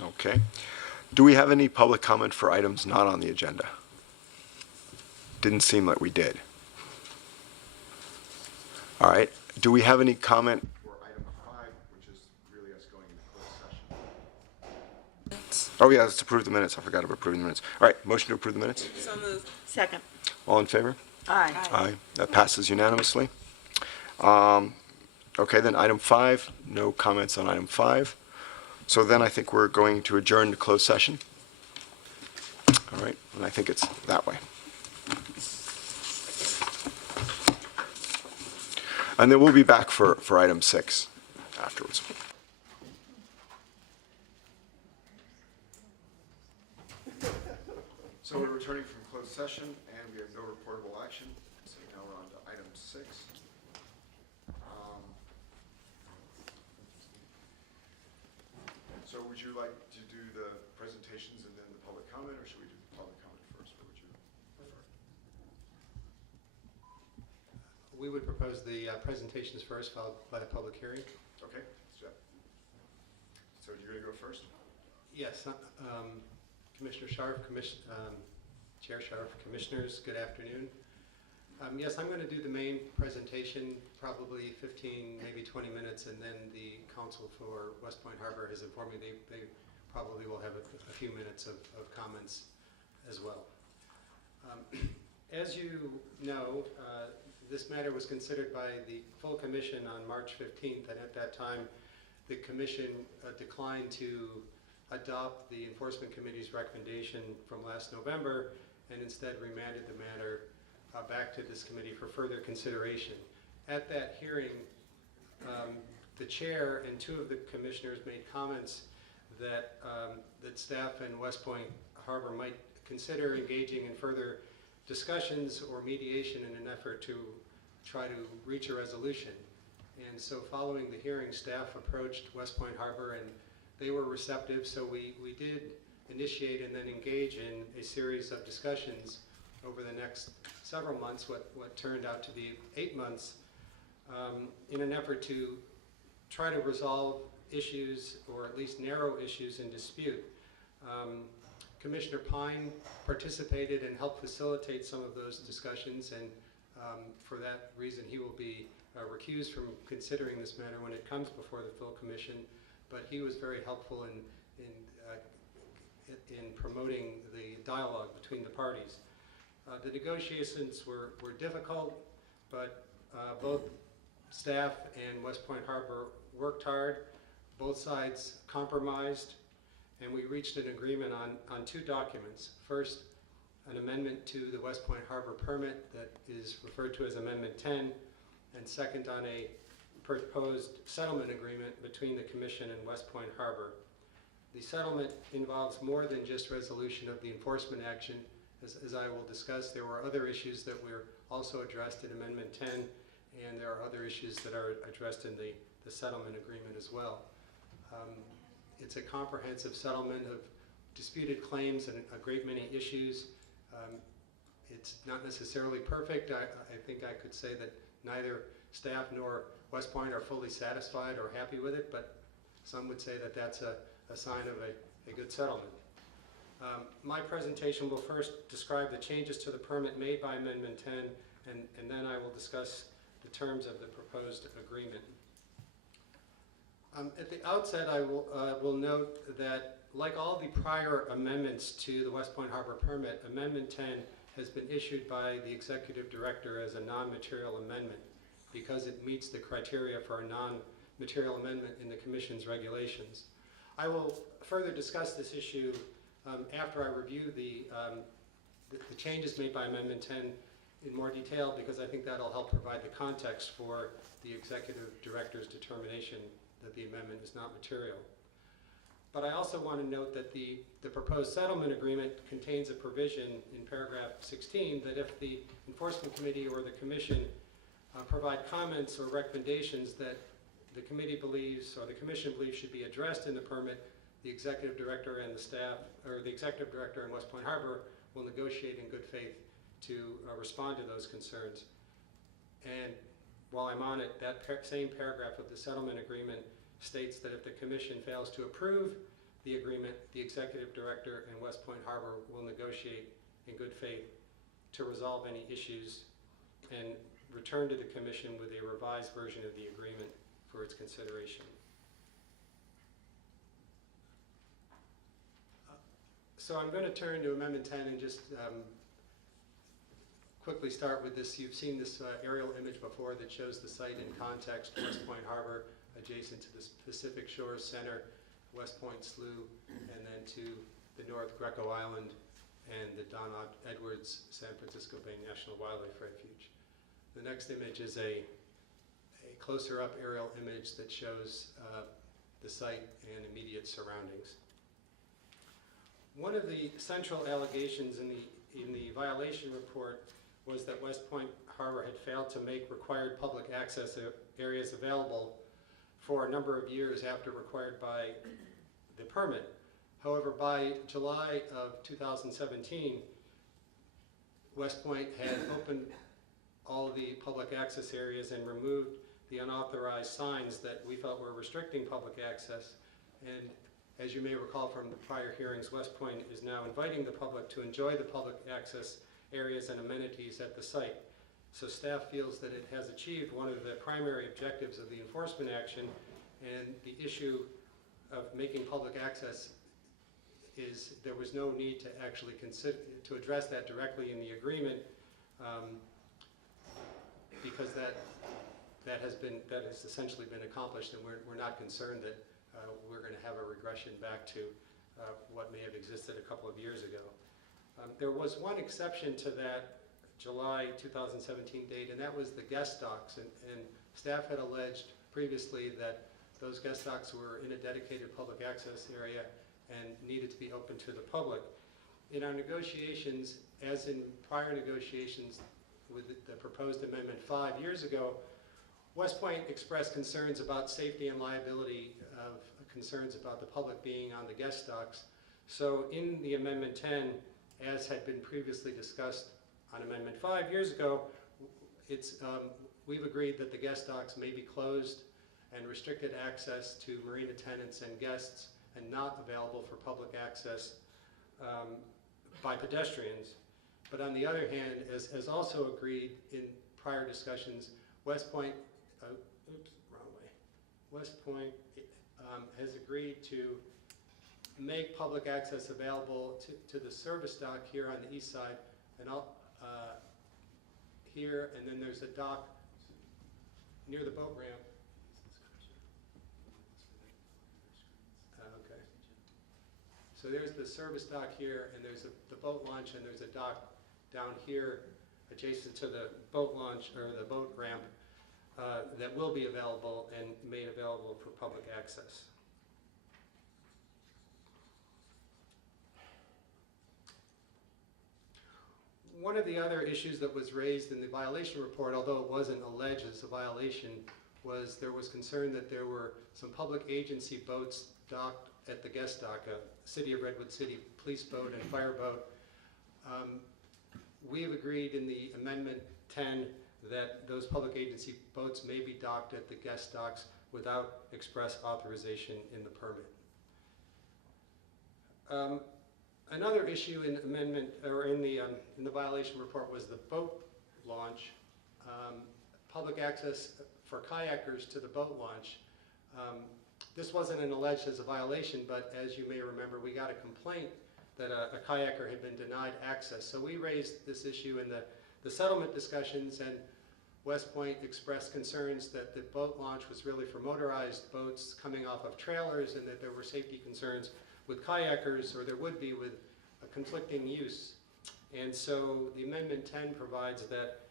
Okay. Do we have any public comment for items not on the agenda? Didn't seem like we did. All right. Do we have any comment for item 5, which is really us going into closed session? Oh, yeah, let's approve the minutes. I forgot about approving the minutes. All right, motion to approve the minutes. So moved. Second. All in favor? Aye. Aye. That passes unanimously. Okay, then item 5, no comments on item 5. So then I think we're going to adjourn to closed session. All right, and I think it's that way. And then we'll be back for item 6 afterwards. So we're returning from closed session, and we have no reportable action. So now we're on to item 6. So would you like to do the presentations and then the public comment, or should we do the public comment first? What would you prefer? We would propose the presentations first, followed by the public hearing. Okay, so you're going to go first? Yes, Commissioner Sharf, Chair Sharf, Commissioners, good afternoon. Yes, I'm going to do the main presentation, probably 15, maybe 20 minutes, and then the counsel for Westpoint Harbor has informed me they probably will have a few minutes of comments as well. As you know, this matter was considered by the full commission on March 15th, and at that time the commission declined to adopt the Enforcement Committee's recommendation from last November and instead remanded the matter back to this committee for further consideration. At that hearing, the chair and 2 of the commissioners made comments that that staff and Westpoint Harbor might consider engaging in further discussions or mediation in an effort to try to reach a resolution. And so following the hearing, staff approached Westpoint Harbor and they were receptive, so we did initiate and then engage in a series of discussions over the next several months, what turned out to be 8 months, in an effort to try to resolve issues, or at least narrow issues in dispute. Commissioner Pine participated and helped facilitate some of those discussions, and for that reason he will be recused from considering this matter when it comes before the full commission, but he was very helpful in promoting the dialogue between the parties. The negotiations were difficult, but both staff and Westpoint Harbor worked hard. Both sides compromised, and we reached an agreement on 2 documents. First, an amendment to the Westpoint Harbor permit that is referred to as Amendment 10, and second, on a proposed settlement agreement between the Commission and Westpoint Harbor. The settlement involves more than just resolution of the enforcement action. As I will discuss, there were other issues that were also addressed in Amendment 10, and there are other issues that are addressed in the settlement agreement as well. It's a comprehensive settlement of disputed claims and a great many issues. It's not necessarily perfect. I think I could say that neither staff nor Westpoint are fully satisfied or happy with it, but some would say that that's a sign of a good settlement. My presentation will first describe the changes to the permit made by Amendment 10, and then I will discuss the terms of the proposed agreement. At the outset, I will note that, like all the prior amendments to the Westpoint Harbor permit, Amendment 10 has been issued by the Executive Director as a non-material amendment because it meets the criteria for a non-material amendment in the Commission's regulations. I will further discuss this issue after I review the changes made by Amendment 10 in more detail, because I think that'll help provide the context for the Executive Director's determination that the amendment is not material. But I also want to note that the proposed settlement agreement contains a provision in paragraph 16 that if the Enforcement Committee or the Commission provide comments or recommendations that the committee believes or the Commission believes should be addressed in the permit, the Executive Director and the staff, or the Executive Director and Westpoint Harbor will negotiate in good faith to respond to those concerns. And while I'm on it, that same paragraph of the settlement agreement states that if the Commission fails to approve the agreement, the executive director and Westpoint Harbor will negotiate in good faith to resolve any issues and return to the commission with a revised version of the agreement for its consideration. So I'm going to turn to Amendment 10 and just quickly start with this. You've seen this aerial image before that shows the site in context: Westpoint Harbor adjacent to the Pacific Shores Center, Westpoint Slough, and then to the north Greco Island and the Don Edwards San Francisco Bay National Wildlife Refuge. The next image is a closer up aerial image that shows the site and immediate surroundings. One of the central allegations in the violation report was that Westpoint Harbor had failed to make required public access areas available for a number of years after required by the permit. However, by July of 2017, Westpoint had opened all of the public access areas and removed the unauthorized signs that we felt were restricting public access. And as you may recall from the prior hearings, Westpoint is now inviting the public to enjoy the public access areas and amenities at the site. So staff feels that it has achieved one of the primary objectives of the enforcement action, and the issue of making public access is there was no need to actually consider to address that directly in the agreement, because that has essentially been accomplished, and we're not concerned that we're going to have a regression back to what may have existed a couple of years ago. There was one exception to that July 2017 date, and that was the guest docks, and staff had alleged previously that those guest docks were in a dedicated public access area and needed to be open to the public. In our negotiations, as in prior negotiations with the proposed Amendment 5 years ago, Westpoint expressed concerns about safety and liability, of concerns about the public being on the guest docks. So in the Amendment 10, as had been previously discussed on Amendment 5 years ago, we've agreed that the guest docks may be closed and restricted access to marine attendants and guests, and not available for public access by pedestrians. But on the other hand, as also agreed in prior discussions, Westpoint has agreed to make public access available to the service dock here on the east side, and here, and then there's a dock near the boat ramp. Okay. So there's the service dock here, and there's the boat launch, and there's a dock down here adjacent to the boat launch, or the boat ramp, that will be available and made available for public access. One of the other issues that was raised in the violation report, although it wasn't alleged as a violation, was there was concern that there were some public agency boats docked at the guest dock, a City of Redwood City police boat and fire boat. We have agreed in the Amendment 10 that those public agency boats may be docked at the guest docks without express authorization in the permit. Another issue in amendment, or in the violation report, was the boat launch. Public access for kayakers to the boat launch. This wasn't alleged as a violation, but as you may remember, we got a complaint that a kayaker had been denied access. So we raised this issue in the settlement discussions, and Westpoint expressed concerns that the boat launch was really for motorized boats coming off of trailers, and that there were safety concerns with kayakers, or there would be with a conflicting use. And so the Amendment 10 provides that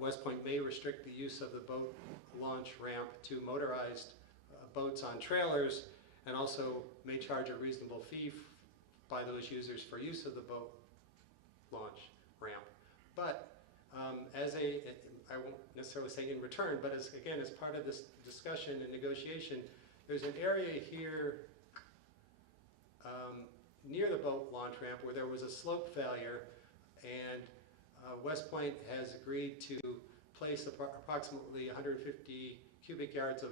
Westpoint may restrict the use of the boat launch ramp to motorized boats on trailers, and also may charge a reasonable fee by those users for use of the boat launch ramp. But I won't necessarily say in return, but as part of this discussion and negotiation, there's an area here near the boat launch ramp where there was a slope failure, and Westpoint has agreed to place approximately 150 cubic yards of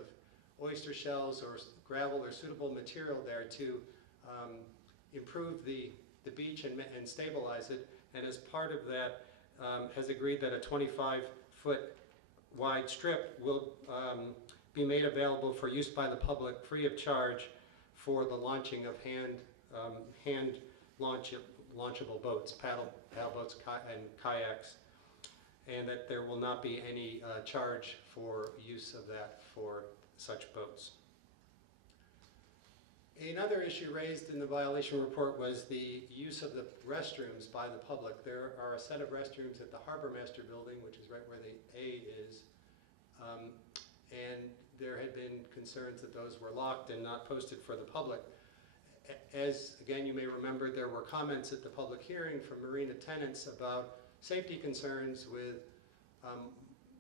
oyster shells or gravel or suitable material there to improve the beach and stabilize it, and as part of that has agreed that a 25-foot wide strip will be made available for use by the public free of charge for the launching of hand launchable boats, paddle boats and kayaks, and that there will not be any charge for use of that for such boats. Another issue raised in the violation report was the use of the restrooms by the public. There are a set of restrooms at the Harbor Master Building, which is right where the A is, and there had been concerns that those were locked and not posted for the public. As, again, you may remember, there were comments at the public hearing from marina tenants about safety concerns with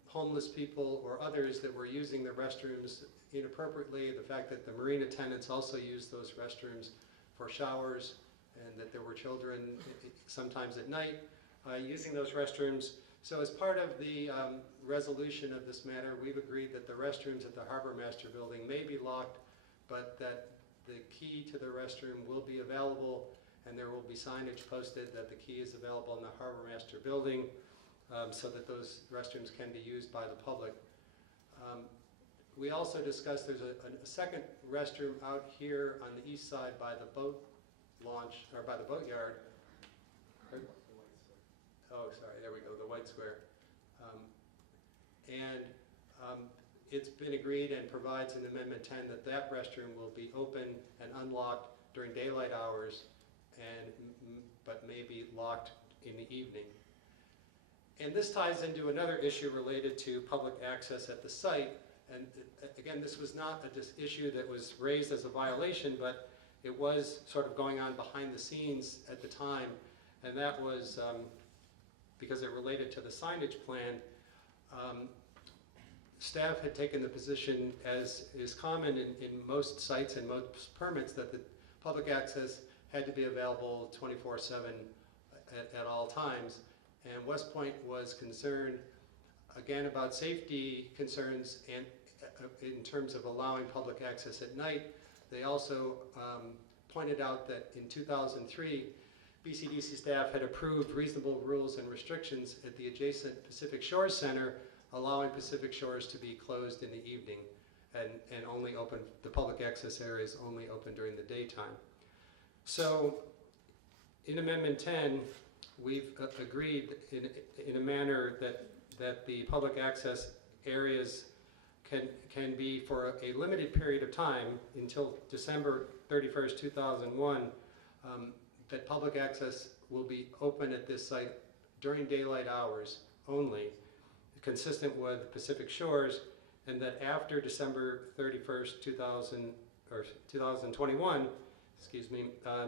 homeless people or others that were using the restrooms inappropriately, the fact that the marina tenants also used those restrooms for showers, and that there were children sometimes at night using those restrooms. So as part of the resolution of this matter, we've agreed that the restrooms at the Harbor Master Building may be locked, but that the key to the restroom will be available, and there will be signage posted that the key is available in the Harbor Master Building, so that those restrooms can be used by the public. We also discussed there's a second restroom out here on the east side by the boat launch, or by the boatyard. Oh, sorry, there we go, the white square. It's been agreed and provides in Amendment 10 that that restroom will be open and unlocked during daylight hours, but may be locked in the evening. And this ties into another issue related to public access at the site. And again, this was not an issue that was raised as a violation, but it was sort of going on behind the scenes at the time. And that was because it related to the signage plan. Staff had taken the position, as is common in most sites and most permits, that the public access had to be available 24/7 at all times. And Westpoint was concerned, again, about safety concerns and in terms of allowing public access at night. They also pointed out that in 2003, BCDC staff had approved reasonable rules and restrictions at the adjacent Pacific Shores Center, allowing Pacific Shores to be closed in the evening and only open, the public access areas only open during the daytime. So in Amendment 10, we've agreed in a manner that the public access areas can be for a limited period of time until December 31st, 2001, that public access will be open at this site during daylight hours only, consistent with Pacific Shores, and that after December 31st, 2021,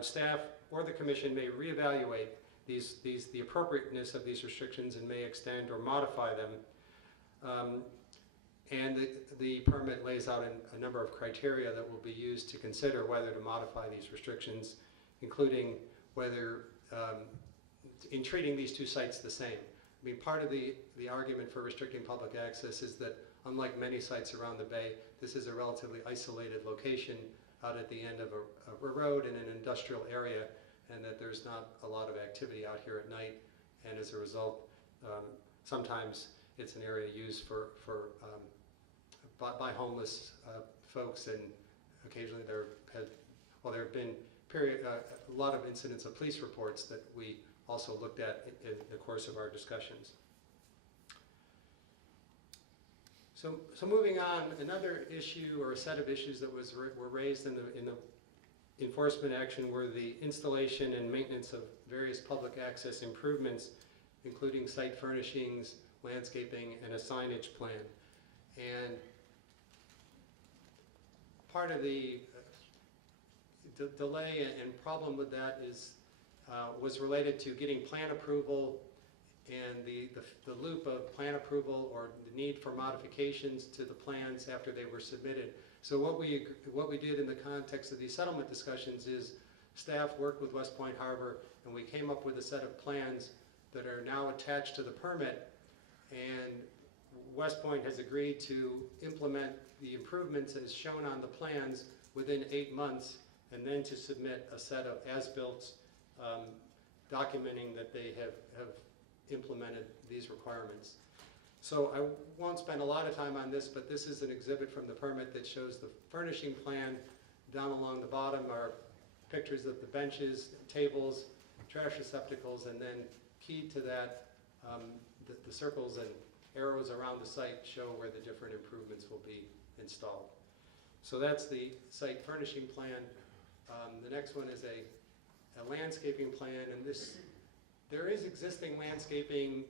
staff or the commission may reevaluate the appropriateness of these restrictions and may extend or modify them. And the permit lays out a number of criteria that will be used to consider whether to modify these restrictions, including whether, in treating these two sites the same. I mean, part of the argument for restricting public access is that, unlike many sites around the bay, this is a relatively isolated location out at the end of a road in an industrial area, and that there's not a lot of activity out here at night, and as a result, sometimes it's an area used by homeless folks, and occasionally there have been a lot of incidents of police reports that we also looked at in the course of our discussions. So moving on, another issue or a set of issues that were raised in the enforcement action were the installation and maintenance of various public access improvements, including site furnishings, landscaping, and a signage plan. And part of the delay and problem with that was related to getting plan approval and the loop of plan approval or the need for modifications to the plans after they were submitted. So what we did in the context of these settlement discussions is staff worked with Westpoint Harbor, and we came up with a set of plans that are now attached to the permit, and Westpoint has agreed to implement the improvements as shown on the plans within 8 months and then to submit a set of as-built documenting that they have implemented these requirements. So I won't spend a lot of time on this, but this is an exhibit from the permit that shows the furnishing plan. Down along the bottom are pictures of the benches, tables, trash receptacles, and then key to that, the circles and arrows around the site show where the different improvements will be installed. So that's the site furnishing plan. The next one is a landscaping plan, and there is existing landscaping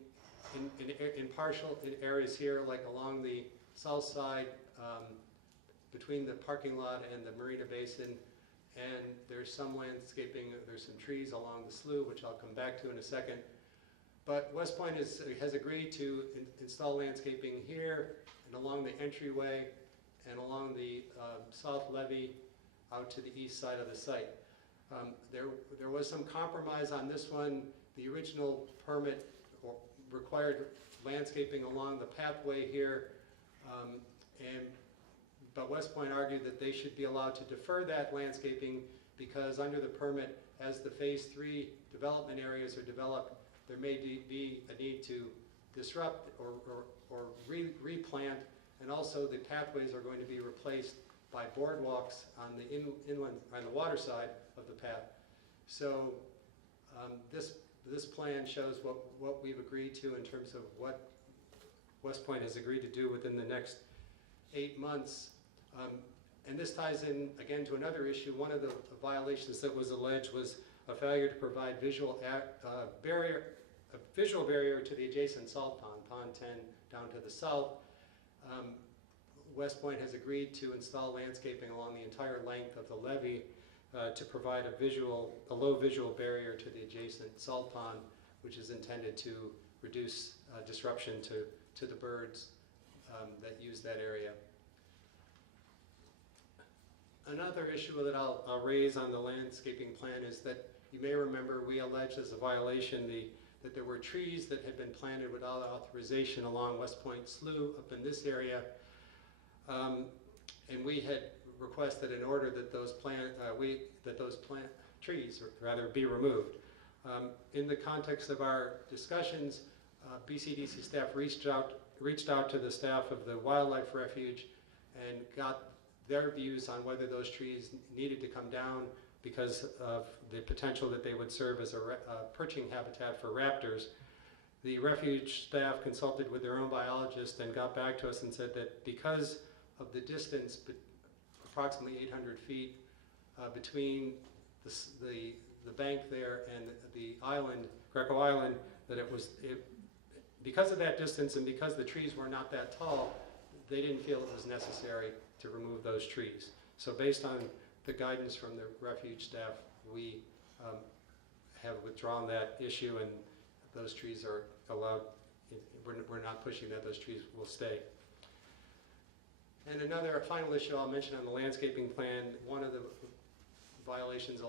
in partial areas here, like along the south side, between the parking lot and the marina basin, and there's some landscaping, there's some trees along the slough, which I'll come back to in a second. But Westpoint has agreed to install landscaping here and along the entryway and along the south levee out to the east side of the site. There was some compromise on this one. The original permit required landscaping along the pathway here, but Westpoint argued that they should be allowed to defer that landscaping because under the permit, as the Phase 3 development areas are developed, there may be a need to disrupt or replant, and also the pathways are going to be replaced by boardwalks on the inland, on the water side of the path. So this plan shows what we've agreed to in terms of what Westpoint has agreed to do within the next 8 months. And this ties in again to another issue. One of the violations that was alleged was a failure to provide visual barrier to the adjacent salt pond, Pond 10 down to the south. Westpoint has agreed to install landscaping along the entire length of the levee to provide a low visual barrier to the adjacent salt pond, which is intended to reduce disruption to the birds that use that area. Another issue that I'll raise on the landscaping plan is that you may remember we alleged as a violation that there were trees that had been planted without authorization along Westpoint Slough up in this area. And we had requested in order that those trees be removed. In the context of our discussions, BCDC staff reached out to the staff of the wildlife refuge and got their views on whether those trees needed to come down because of the potential that they would serve as a perching habitat for raptors. The refuge staff consulted with their own biologist and got back to us and said that because of the distance, approximately 800 feet, between the bank there and the island, Greco Island, that because of that distance and because the trees were not that tall, they didn't feel it was necessary to remove those trees. So based on the guidance from the refuge staff, we have withdrawn that issue, and those trees are allowed. We're not pushing that. Those trees will stay. And another final issue I'll mention on the landscaping plan, one of the violations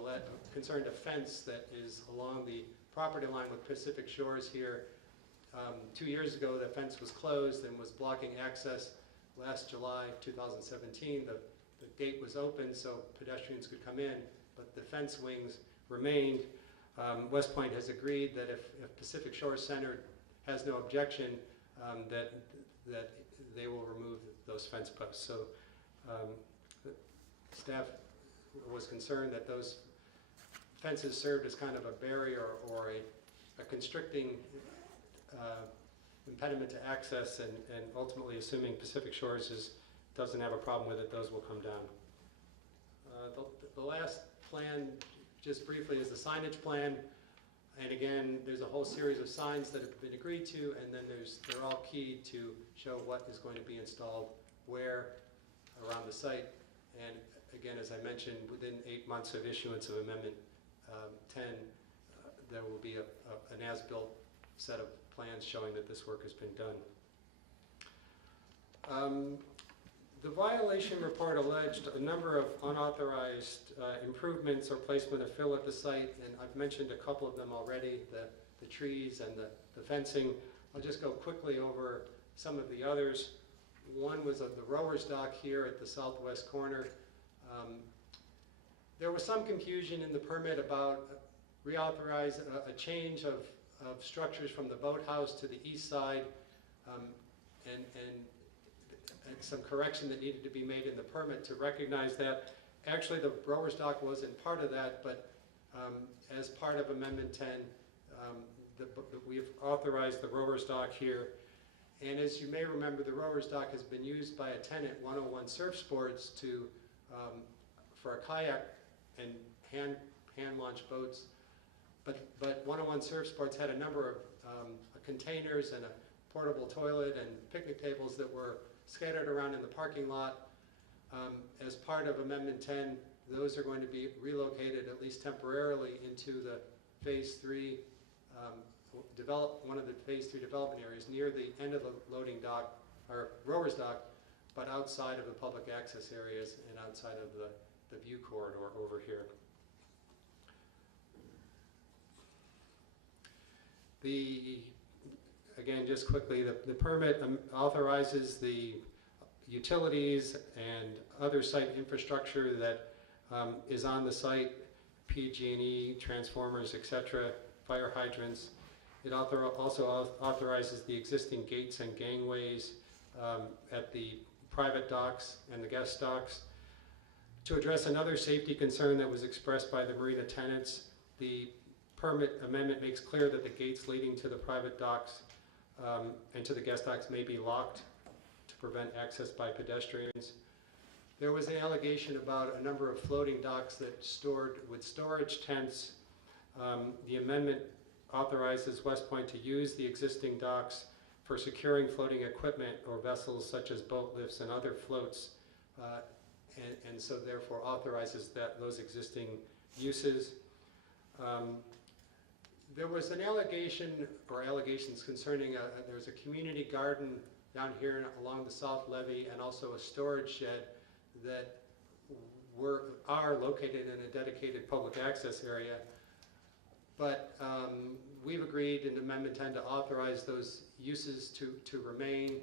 concerned a fence that is along the property line with Pacific Shores here. 2 years ago, the fence was closed and was blocking access. Last July 2017, the gate was open so pedestrians could come in, but the fence wings remained. Westpoint has agreed that if Pacific Shores Center has no objection, that they will remove those fence posts. So the staff was concerned that those fences served as kind of a barrier or a constricting impediment to access, and ultimately, assuming Pacific Shores doesn't have a problem with it, those will come down. The last plan, just briefly, is the signage plan. And again, there's a whole series of signs that have been agreed to, and then they're all key to show what is going to be installed where around the site. And again, as I mentioned, within 8 months of issuance of Amendment 10, there will be an as-built set of plans showing that this work has been done. The violation report alleged a number of unauthorized improvements or placement of fill at the site, and I've mentioned a couple of them already, the trees and the fencing. I'll just go quickly over some of the others. One was of the rower's dock here at the southwest corner. There was some confusion in the permit about reauthorize a change of structures from the boathouse to the east side, and some correction that needed to be made in the permit to recognize that. Actually, the rower's dock wasn't part of that, but as part of Amendment 10, we've authorized the rower's dock here. And as you may remember, the rower's dock has been used by a tenant, 101 Surf Sports, for a kayak and hand-launched boats. But 101 Surf Sports had a number of containers and a portable toilet and picnic tables that were scattered around in the parking lot. As part of Amendment 10, those are going to be relocated, at least temporarily, into the Phase 3 one of the Phase 3 development areas near the end of the loading dock, or rower's dock, but outside of the public access areas and outside of the view corridor over here. Again, just quickly, the permit authorizes the utilities and other site infrastructure that is on the site, PG&E, transformers, etc., fire hydrants. It also authorizes the existing gates and gangways at the private docks and the guest docks. To address another safety concern that was expressed by the marina tenants, the permit amendment makes clear that the gates leading to the private docks and to the guest docks may be locked to prevent access by pedestrians. There was an allegation about a number of floating docks that stored with storage tents. The amendment authorizes Westpoint to use the existing docks for securing floating equipment or vessels such as boat lifts and other floats, and so therefore authorizes those existing uses. There was an allegation or allegations concerning there's a community garden down here along the south levee and also a storage shed that are located in a dedicated public access area. But we've agreed in Amendment 10 to authorize those uses to remain.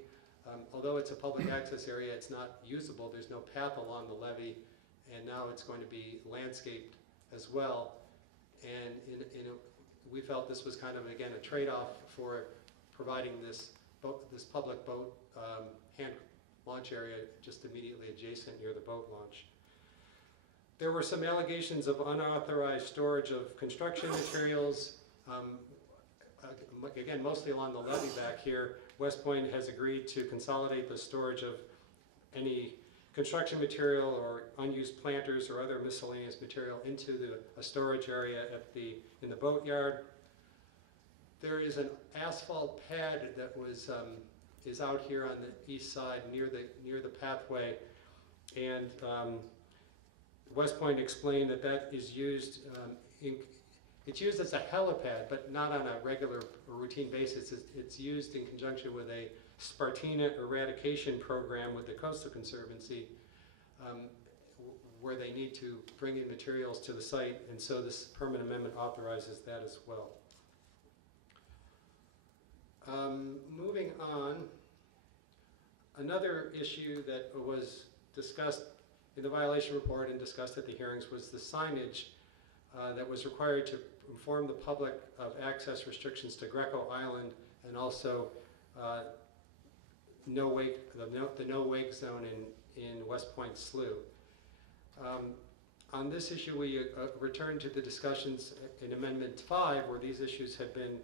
Although it's a public access area, it's not usable. There's no path along the levee, and now it's going to be landscaped as well. And we felt this was kind of, again, a trade-off for providing this public boat hand launch area just immediately adjacent near the boat launch. There were some allegations of unauthorized storage of construction materials. Again, mostly along the levee back here. Westpoint has agreed to consolidate the storage of any construction material or unused planters or other miscellaneous material into a storage area in the boatyard. There is an asphalt pad that is out here on the east side near the pathway, and Westpoint explained that is used. It's used as a helipad, but not on a regular or routine basis. It's used in conjunction with a Spartina eradication program with the Coastal Conservancy, where they need to bring in materials to the site, and so this permit amendment authorizes that as well. Moving on, another issue that was discussed in the violation report and discussed at the hearings was the signage that was required to inform the public of access restrictions to Greco Island, and also the no wake zone in Westpoint Slough. On this issue, we returned to the discussions in Amendment 5, where these issues had been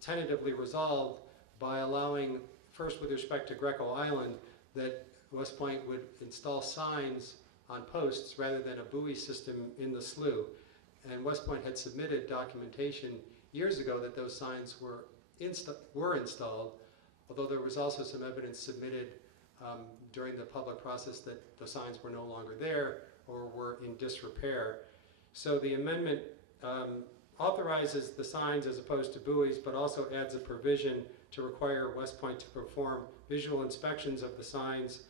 tentatively resolved by allowing, first with respect to Greco Island, that Westpoint would install signs on posts rather than a buoy system in the slough. And Westpoint had submitted documentation years ago that those signs were installed, although there was also some evidence submitted during the public process that the signs were no longer there or were in disrepair. So the amendment authorizes the signs as opposed to buoys, but also adds a provision to require Westpoint to perform visual inspections of the signs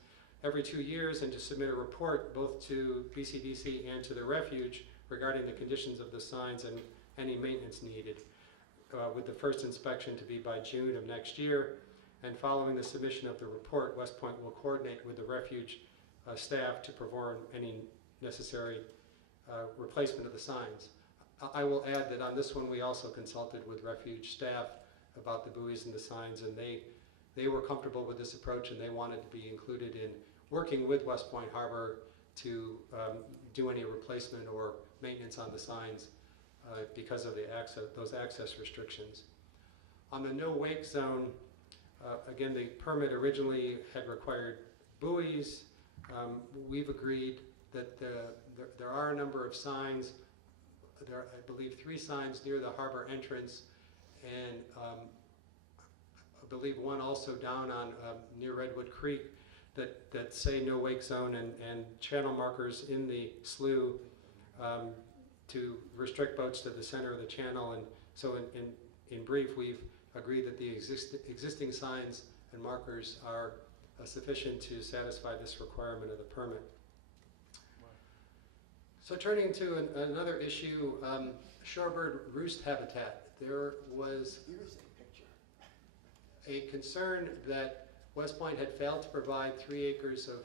every 2 years and to submit a report both to BCDC and to the refuge regarding the conditions of the signs and any maintenance needed, with the first inspection to be by June of next year. And following the submission of the report, Westpoint will coordinate with the refuge staff to perform any necessary replacement of the signs. I will add that on this one, we also consulted with refuge staff about the buoys and the signs, and they were comfortable with this approach, and they wanted to be included in working with Westpoint Harbor to do any replacement or maintenance on the signs because of those access restrictions. On the no wake zone, again, the permit originally had required buoys. We've agreed that there are a number of signs. There are, I believe, 3 signs near the harbor entrance, and I believe one also down on near Redwood Creek that say no wake zone, and channel markers in the slough to restrict boats to the center of the channel. And so in brief, we've agreed that the existing signs and markers are sufficient to satisfy this requirement of the permit. So turning to another issue, shorebird roost habitat. There was a concern that Westpoint had failed to provide 3 acres of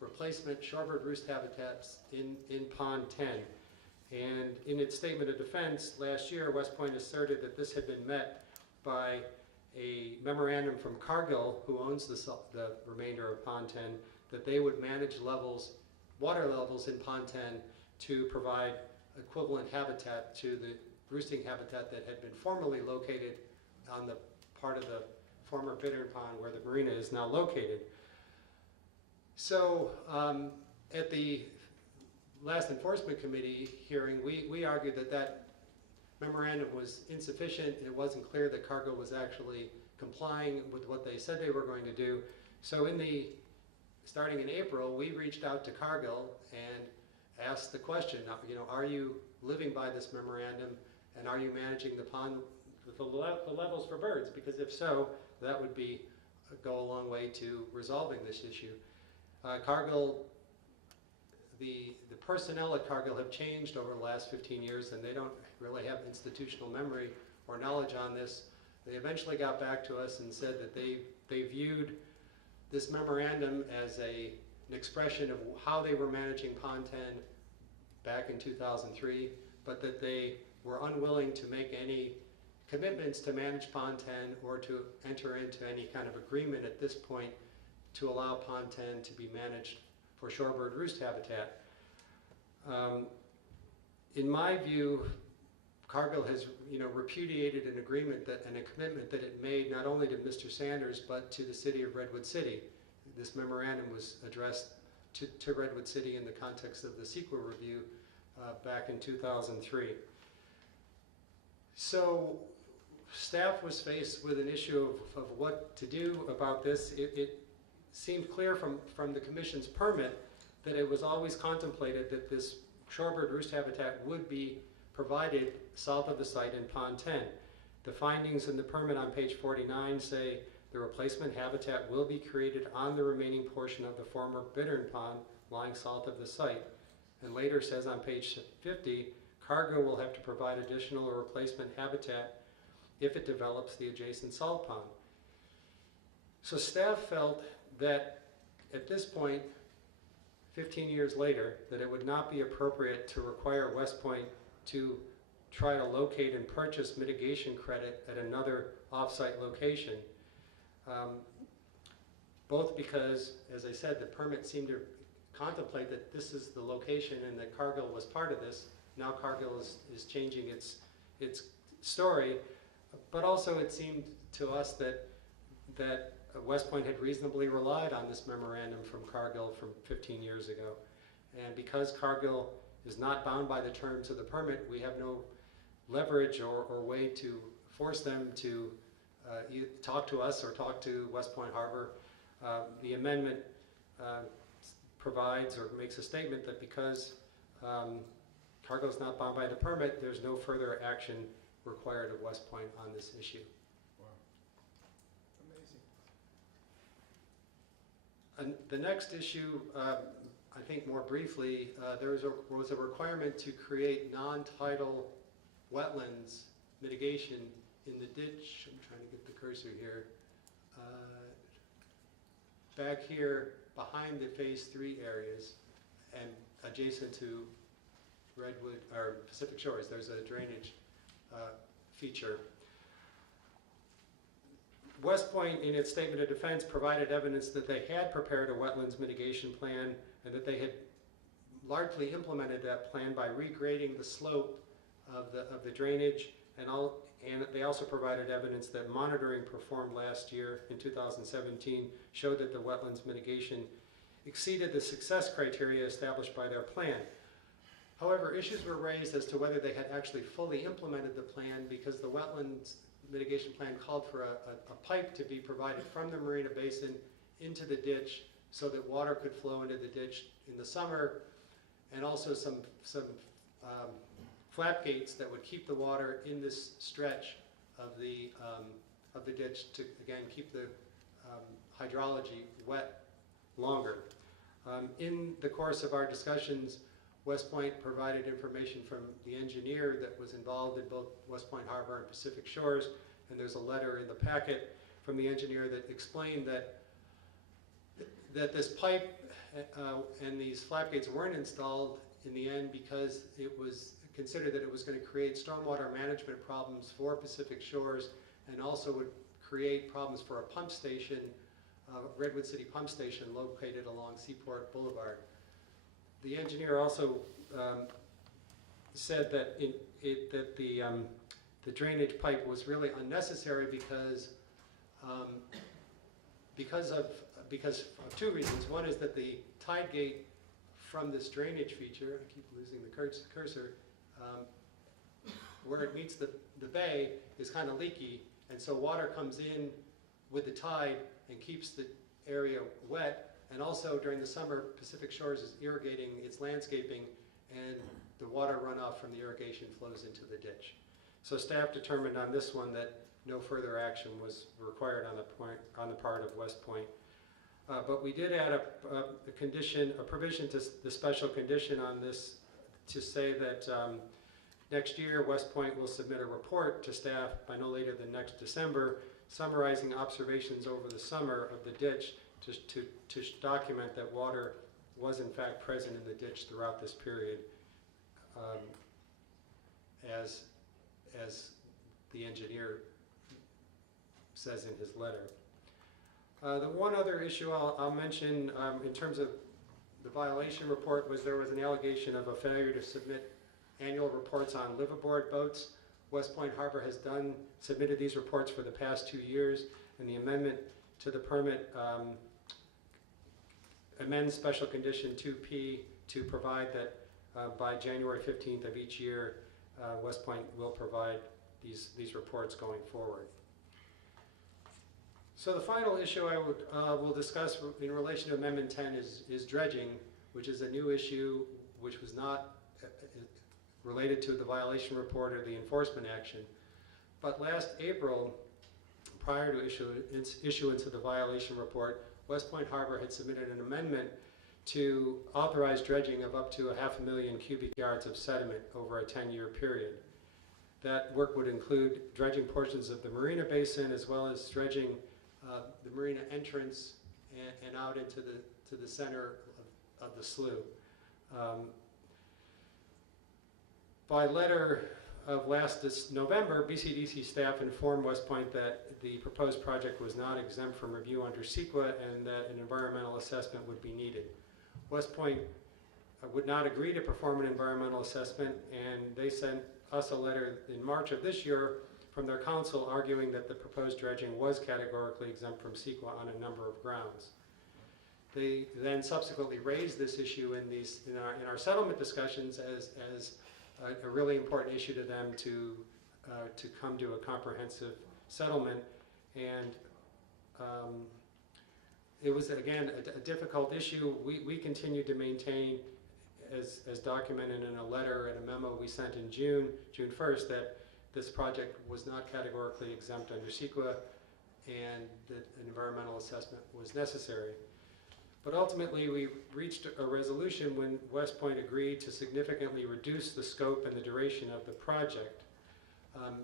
replacement shorebird roost habitats in Pond 10. And in its statement of defense last year, Westpoint asserted that this had been met by a memorandum from Cargill, who owns the remainder of Pond 10, that they would manage water levels in Pond 10 to provide equivalent habitat to the roosting habitat that had been formerly located on the part of the former Bittern Pond where the marina is now located. So at the last Enforcement Committee hearing, we argued that memorandum was insufficient. It wasn't clear that Cargill was actually complying with what they said they were going to do. So starting in April, we reached out to Cargill and asked the question, are you living by this memorandum, and are you managing the pond, the levels for birds? Because if so, that would go a long way to resolving this issue. Cargill, the personnel at Cargill have changed over the last 15 years, and they don't really have institutional memory or knowledge on this. They eventually got back to us and said that they viewed this memorandum as an expression of how they were managing Pond 10 back in 2003, but that they were unwilling to make any commitments to manage Pond 10 or to enter into any kind of agreement at this point to allow Pond 10 to be managed for shorebird roost habitat. In my view, Cargill has repudiated an agreement and a commitment that it made not only to Mr. Sanders but to the city of Redwood City. This memorandum was addressed to Redwood City in the context of the CEQA review back in 2003. So staff was faced with an issue of what to do about this. It seemed clear from the commission's permit that it was always contemplated that this shorebird roost habitat would be provided south of the site in Pond 10. The findings in the permit on page 49 say the replacement habitat will be created on the remaining portion of the former Bittern Pond lying south of the site. And later says on page 50, Cargill will have to provide additional or replacement habitat if it develops the adjacent salt pond. So staff felt that at this point, 15 years later, that it would not be appropriate to require Westpoint to try to locate and purchase mitigation credit at another off-site location. Both because, as I said, the permit seemed to contemplate that this is the location and that Cargill was part of this. Now Cargill is changing its story, but also it seemed to us that Westpoint had reasonably relied on this memorandum from Cargill from 15 years ago. And because Cargill is not bound by the terms of the permit, we have no leverage or way to force them to either talk to us or talk to Westpoint Harbor. The amendment provides or makes a statement that because Cargill is not bound by the permit, there's no further action required of Westpoint on this issue. Wow. Amazing. And the next issue, I think more briefly, there was a requirement to create non-tidal wetlands mitigation in the ditch. I'm trying to get the cursor here. Back here behind the phase 3 areas and adjacent to Redwood, or Pacific Shores. There's a drainage feature. Westpoint, in its statement of defense, provided evidence that they had prepared a wetlands mitigation plan and that they had largely implemented that plan by regrading the slope of the drainage, and they also provided evidence that monitoring performed last year in 2017 showed that the wetlands mitigation exceeded the success criteria established by their plan. However, issues were raised as to whether they had actually fully implemented the plan, because the wetlands mitigation plan called for a pipe to be provided from the Marina Basin into the ditch so that water could flow into the ditch in the summer, and also some flap gates that would keep the water in this stretch of the ditch to, again, keep the hydrology wet longer. In the course of our discussions, Westpoint provided information from the engineer that was involved in both Westpoint Harbor and Pacific Shores, and there's a letter in the packet from the engineer that explained that this pipe and these flap gates weren't installed in the end because it was considered that it was going to create stormwater management problems for Pacific Shores, and also would create problems for a pump station, Redwood City Pump Station, located along Seaport Boulevard. The engineer also said that the drainage pipe was really unnecessary because of two reasons. One is that the tide gate from this drainage feature, I keep losing the cursor, where it meets the bay is kind of leaky, and so water comes in with the tide and keeps the area wet. And also during the summer, Pacific Shores is irrigating its landscaping, and the water runoff from the irrigation flows into the ditch. So staff determined on this one that no further action was required on the part of Westpoint. But we did add a provision to the special condition on this to say that next year Westpoint will submit a report to staff by no later than next December, summarizing observations over the summer of the ditch to document that water was in fact present in the ditch throughout this period, as the engineer says in his letter. The one other issue I'll mention in terms of the violation report was there was an allegation of a failure to submit annual reports on liveaboard boats. Westpoint Harbor has submitted these reports for the past 2 years, and the amendment to the permit amends special condition 2P to provide that by January 15th of each year, Westpoint will provide these reports going forward. So the final issue I will discuss in relation to Amendment 10 is dredging, which is a new issue which was not related to the violation report or the enforcement action. But last April, prior to issuance of the violation report, Westpoint Harbor had submitted an amendment to authorize dredging of up to 500,000 cubic yards of sediment over a 10-year period. That work would include dredging portions of the Marina Basin, as well as dredging the marina entrance and out into the center of the slough. By letter of last November, BCDC staff informed Westpoint that the proposed project was not exempt from review under CEQA and that an environmental assessment would be needed. Westpoint would not agree to perform an environmental assessment, and they sent us a letter in March of this year from their counsel arguing that the proposed dredging was categorically exempt from CEQA on a number of grounds. They then subsequently raised this issue in our settlement discussions as a really important issue to them to come to a comprehensive settlement, and it was again a difficult issue. We continued to maintain, as documented in a letter and a memo we sent in June 1st, that this project was not categorically exempt under CEQA and that an environmental assessment was necessary. But ultimately, we reached a resolution when Westpoint agreed to significantly reduce the scope and the duration of the project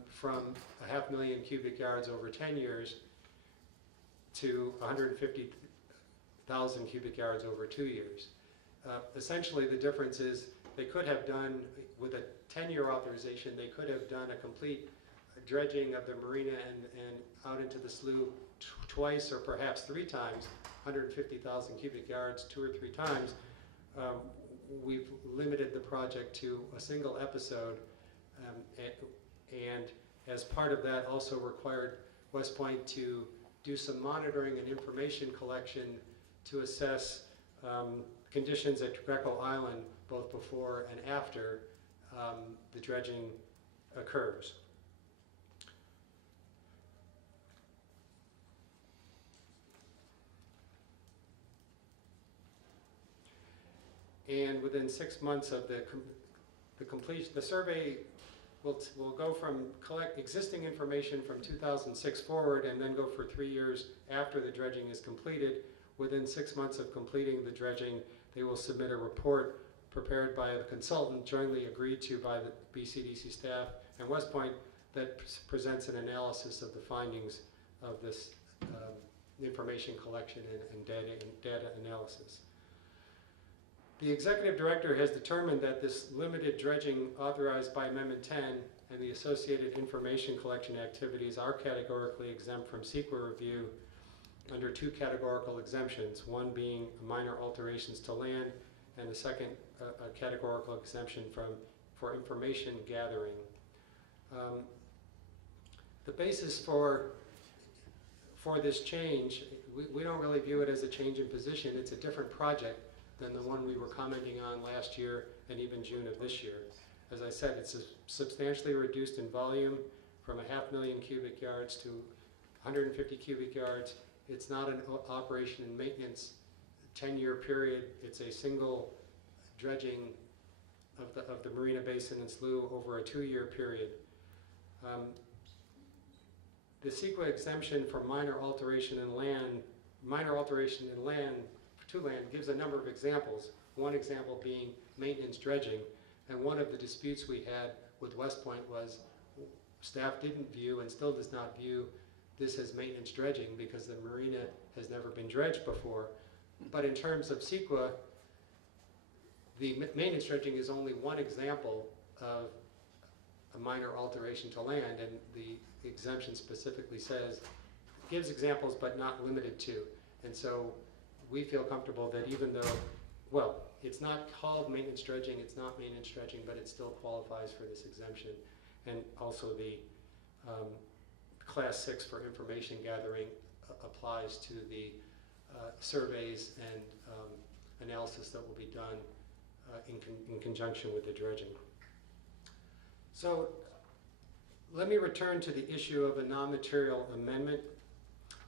from 500,000 cubic yards over 10 years to 150,000 cubic yards over 2 years. Essentially, the difference is they could have done, with a 10-year authorization, they could have done a complete dredging of the marina and out into the slough twice or perhaps 3 times, 150,000 cubic yards 2 or 3 times. We've limited the project to a single episode, and as part of that also required Westpoint to do some monitoring and information collection to assess conditions at Greco Island both before and after the dredging occurs. And within 6 months of the completion, the survey will go from collect existing information from 2006 forward and then go for 3 years after the dredging is completed. Within 6 months of completing the dredging, they will submit a report prepared by the consultant, jointly agreed to by the BCDC staff and Westpoint, that presents an analysis of the findings of this information collection and data analysis. The executive director has determined that this limited dredging authorized by Amendment 10 and the associated information collection activities are categorically exempt from CEQA review under 2 categorical exemptions, one being minor alterations to land, and the second a categorical exemption for information gathering. The basis for this change, we don't really view it as a change in position. It's a different project than the one we were commenting on last year and even June of this year. As I said, it's substantially reduced in volume from 500,000 cubic yards to 150 cubic yards. It's not an operation and maintenance 10-year period. It's a single dredging of the marina basin and slough over a 2-year period. The CEQA exemption for minor alteration in land to land gives a number of examples. One example being maintenance dredging, and one of the disputes we had with Westpoint was staff didn't view and still does not view this as maintenance dredging because the marina has never been dredged before. But in terms of CEQA, the maintenance dredging is only one example of a minor alteration to land, and the exemption specifically gives examples but not limited to. And so we feel comfortable that even though, well, it's not called maintenance dredging, it's not maintenance dredging, but it still qualifies for this exemption. And also the Class 6 for information gathering applies to the surveys and analysis that will be done in conjunction with the dredging. So let me return to the issue of a non-material amendment.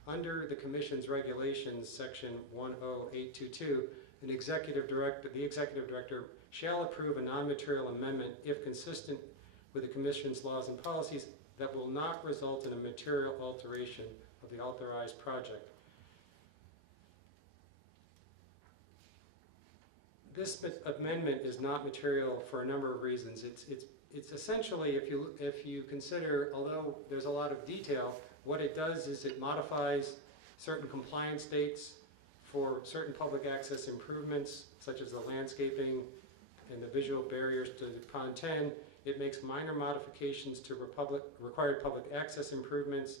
Under the Commission's regulations, section 10822, the executive director shall approve a non-material amendment if consistent with the Commission's laws and policies that will not result in a material alteration of the authorized project. This amendment is not material for a number of reasons. It's essentially, if you consider, although there's a lot of detail, what it does is it modifies certain compliance dates for certain public access improvements, such as the landscaping and the visual barriers to Pond 10. It makes minor modifications to required public access improvements.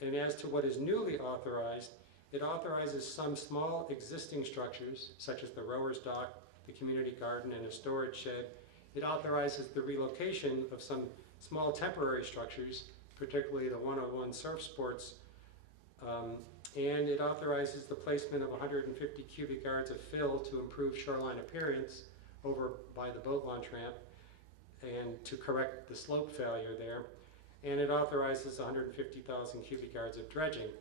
And as to what is newly authorized, it authorizes some small existing structures, such as the rower's dock, the community garden, and a storage shed. It authorizes the relocation of some small temporary structures, particularly the 101 surf sports, and it authorizes the placement of 150 cubic yards of fill to improve shoreline appearance over by the boat launch ramp and to correct the slope failure there. And it authorizes 150,000 cubic yards of dredging.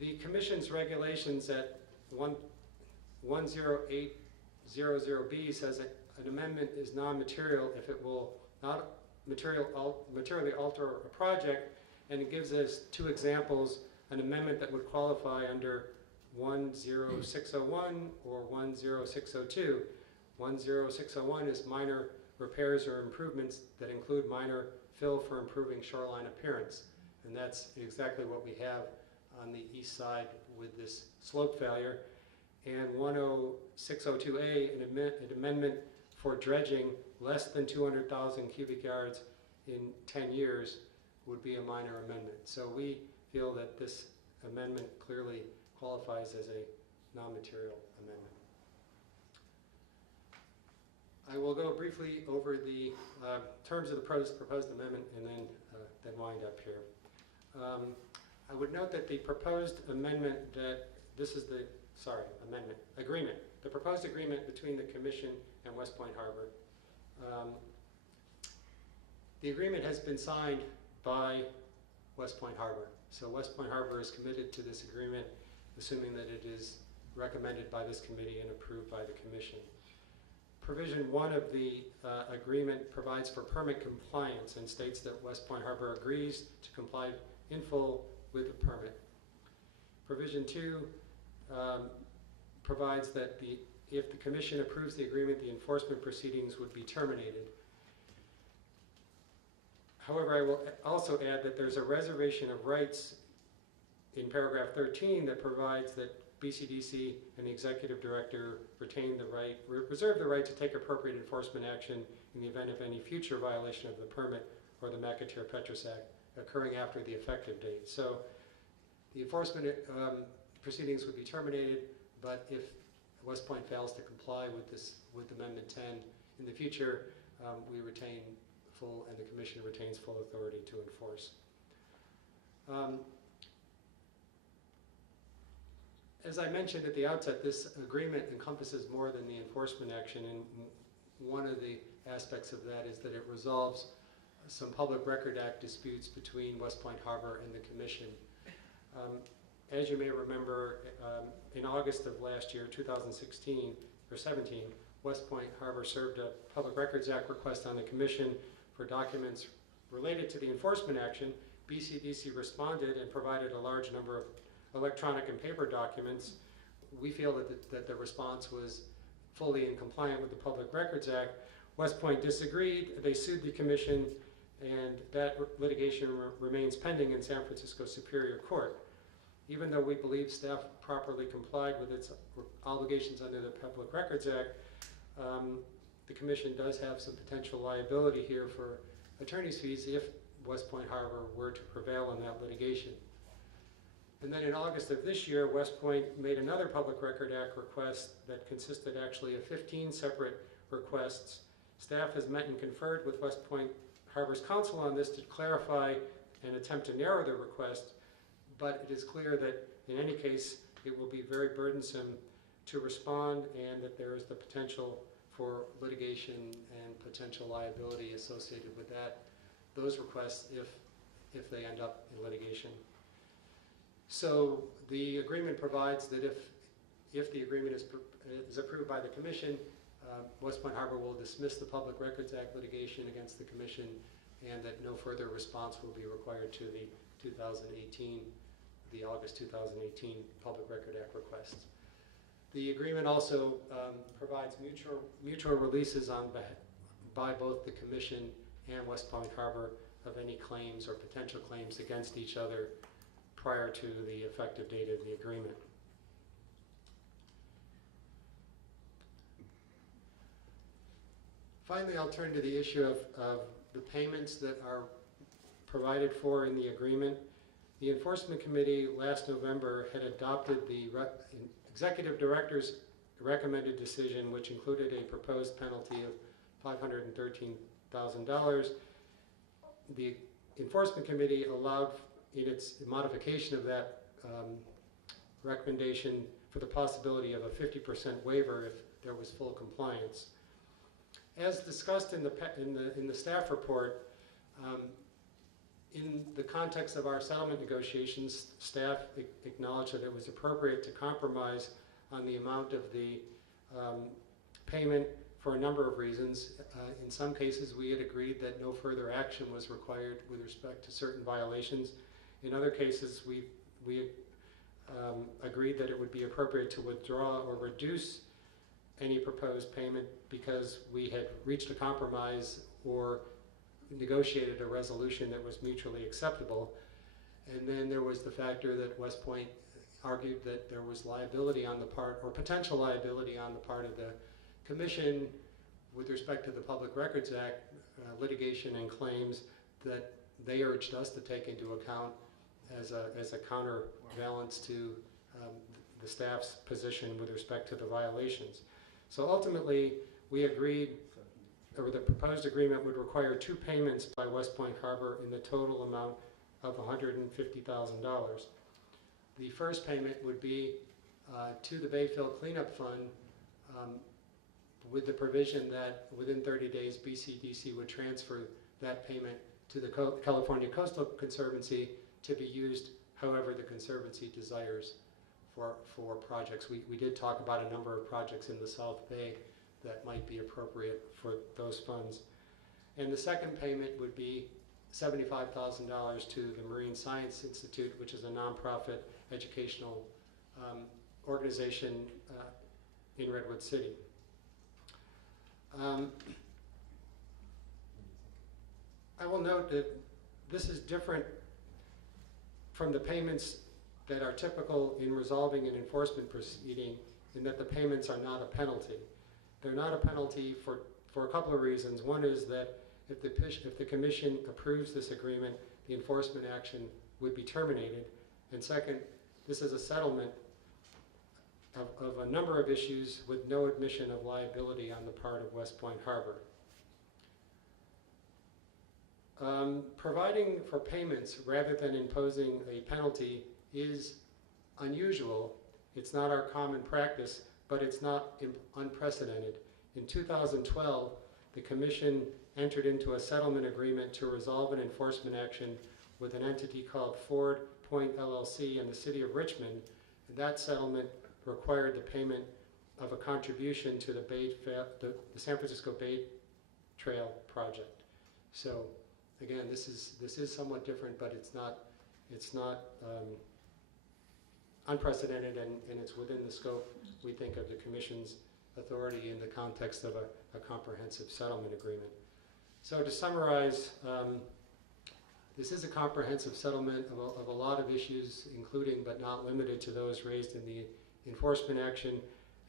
The Commission's regulations at 10800B says that an amendment is non-material if it will not materially alter a project, and it gives us 2 examples, an amendment that would qualify under 10601 or 10602. 10601 is minor repairs or improvements that include minor fill for improving shoreline appearance, and that's exactly what we have on the east side with this slope failure. and 10602A, an amendment for dredging less than 200,000 cubic yards in 10 years would be a minor amendment. So we feel that this amendment clearly qualifies as a non-material amendment. I will go briefly over the terms of the proposed amendment and then wind up here. I would note that the proposed amendment agreement, the proposed agreement between the Commission and Westpoint Harbor. The agreement has been signed by Westpoint Harbor. So Westpoint Harbor is committed to this agreement, assuming that it is recommended by this committee and approved by the Commission. Provision 1 of the agreement provides for permit compliance and states that Westpoint Harbor agrees to comply in full with the permit. Provision 2 provides that if the Commission approves the agreement, the enforcement proceedings would be terminated. However, I will also add that there's a reservation of rights in paragraph 13 that provides that BCDC and the executive director reserve the right to take appropriate enforcement action in the event of any future violation of the permit or the McAteer-Petrus Act occurring after the effective date. So the enforcement proceedings would be terminated, but if Westpoint fails to comply with Amendment 10 in the future, we retain full, and the Commission retains full authority to enforce. As I mentioned at the outset, this agreement encompasses more than the enforcement action, and one of the aspects of that is that it resolves some Public Record Act disputes between Westpoint Harbor and the Commission. As you may remember, in August of last year, 2016 or 17, Westpoint Harbor served a Public Records Act request on the Commission for documents related to the enforcement action. BCDC responded and provided a large number of electronic and paper documents. We feel that the response was fully in compliant with the Public Records Act. Westpoint disagreed. They sued the Commission, and that litigation remains pending in San Francisco Superior Court. Even though we believe staff properly complied with its obligations under the Public Records Act, the Commission does have some potential liability here for attorney's fees if Westpoint Harbor were to prevail in that litigation. And then in August of this year, Westpoint made another Public Record Act request that consisted actually of 15 separate requests. Staff has met and conferred with Westpoint Harbor's counsel on this to clarify and attempt to narrow the request, but it is clear that in any case, it will be very burdensome to respond, and that there is the potential for litigation and potential liability associated with those requests if they end up in litigation. So the agreement provides that if the agreement is approved by the Commission, Westpoint Harbor will dismiss the Public Records Act litigation against the Commission, and that no further response will be required to the August 2018 Public Record Act requests. The agreement also provides mutual releases by both the Commission and Westpoint Harbor of any claims or potential claims against each other prior to the effective date of the agreement. Finally, I'll turn to the issue of the payments that are provided for in the agreement. The Enforcement Committee last November had adopted the Executive Director's recommended decision, which included a proposed penalty of $513,000. The Enforcement Committee allowed in its modification of that recommendation for the possibility of a 50% waiver if there was full compliance. As discussed in the staff report, in the context of our settlement negotiations, staff acknowledged that it was appropriate to compromise on the amount of the payment for a number of reasons. In some cases, we had agreed that no further action was required with respect to certain violations. In other cases, we agreed that it would be appropriate to withdraw or reduce any proposed payment because we had reached a compromise or negotiated a resolution that was mutually acceptable. And then there was the factor that Westpoint argued that there was liability on the part, or potential liability on the part of the commission with respect to the Public Records Act litigation and claims that they urged us to take into account as a counterbalance to the staff's position with respect to the violations. So ultimately, we agreed, or the proposed agreement would require 2 payments by Westpoint Harbor in the total amount of $150,000. The first payment would be to the Bayfield Cleanup Fund with the provision that within 30 days BCDC would transfer that payment to the California Coastal Conservancy to be used however the Conservancy desires for projects. We did talk about a number of projects in the South Bay that might be appropriate for those funds. And the second payment would be $75,000 to the Marine Science Institute, which is a nonprofit educational organization in Redwood City. I will note that this is different from the payments that are typical in resolving an enforcement proceeding, in that the payments are not a penalty. They're not a penalty for a couple of reasons. One is that if the commission approves this agreement, the enforcement action would be terminated. And second, this is a settlement of a number of issues with no admission of liability on the part of Westpoint Harbor. Providing for payments rather than imposing a penalty is unusual. It's not our common practice, but it's not unprecedented. In 2012, the Commission entered into a settlement agreement to resolve an enforcement action with an entity called Ford Point LLC in the city of Richmond. And that settlement required the payment of a contribution to the San Francisco Bay Trail project. So again, this is somewhat different, but it's not unprecedented, and it's within the scope, we think, of the Commission's authority in the context of a comprehensive settlement agreement. So to summarize, this is a comprehensive settlement of a lot of issues, including but not limited to those raised in the enforcement action,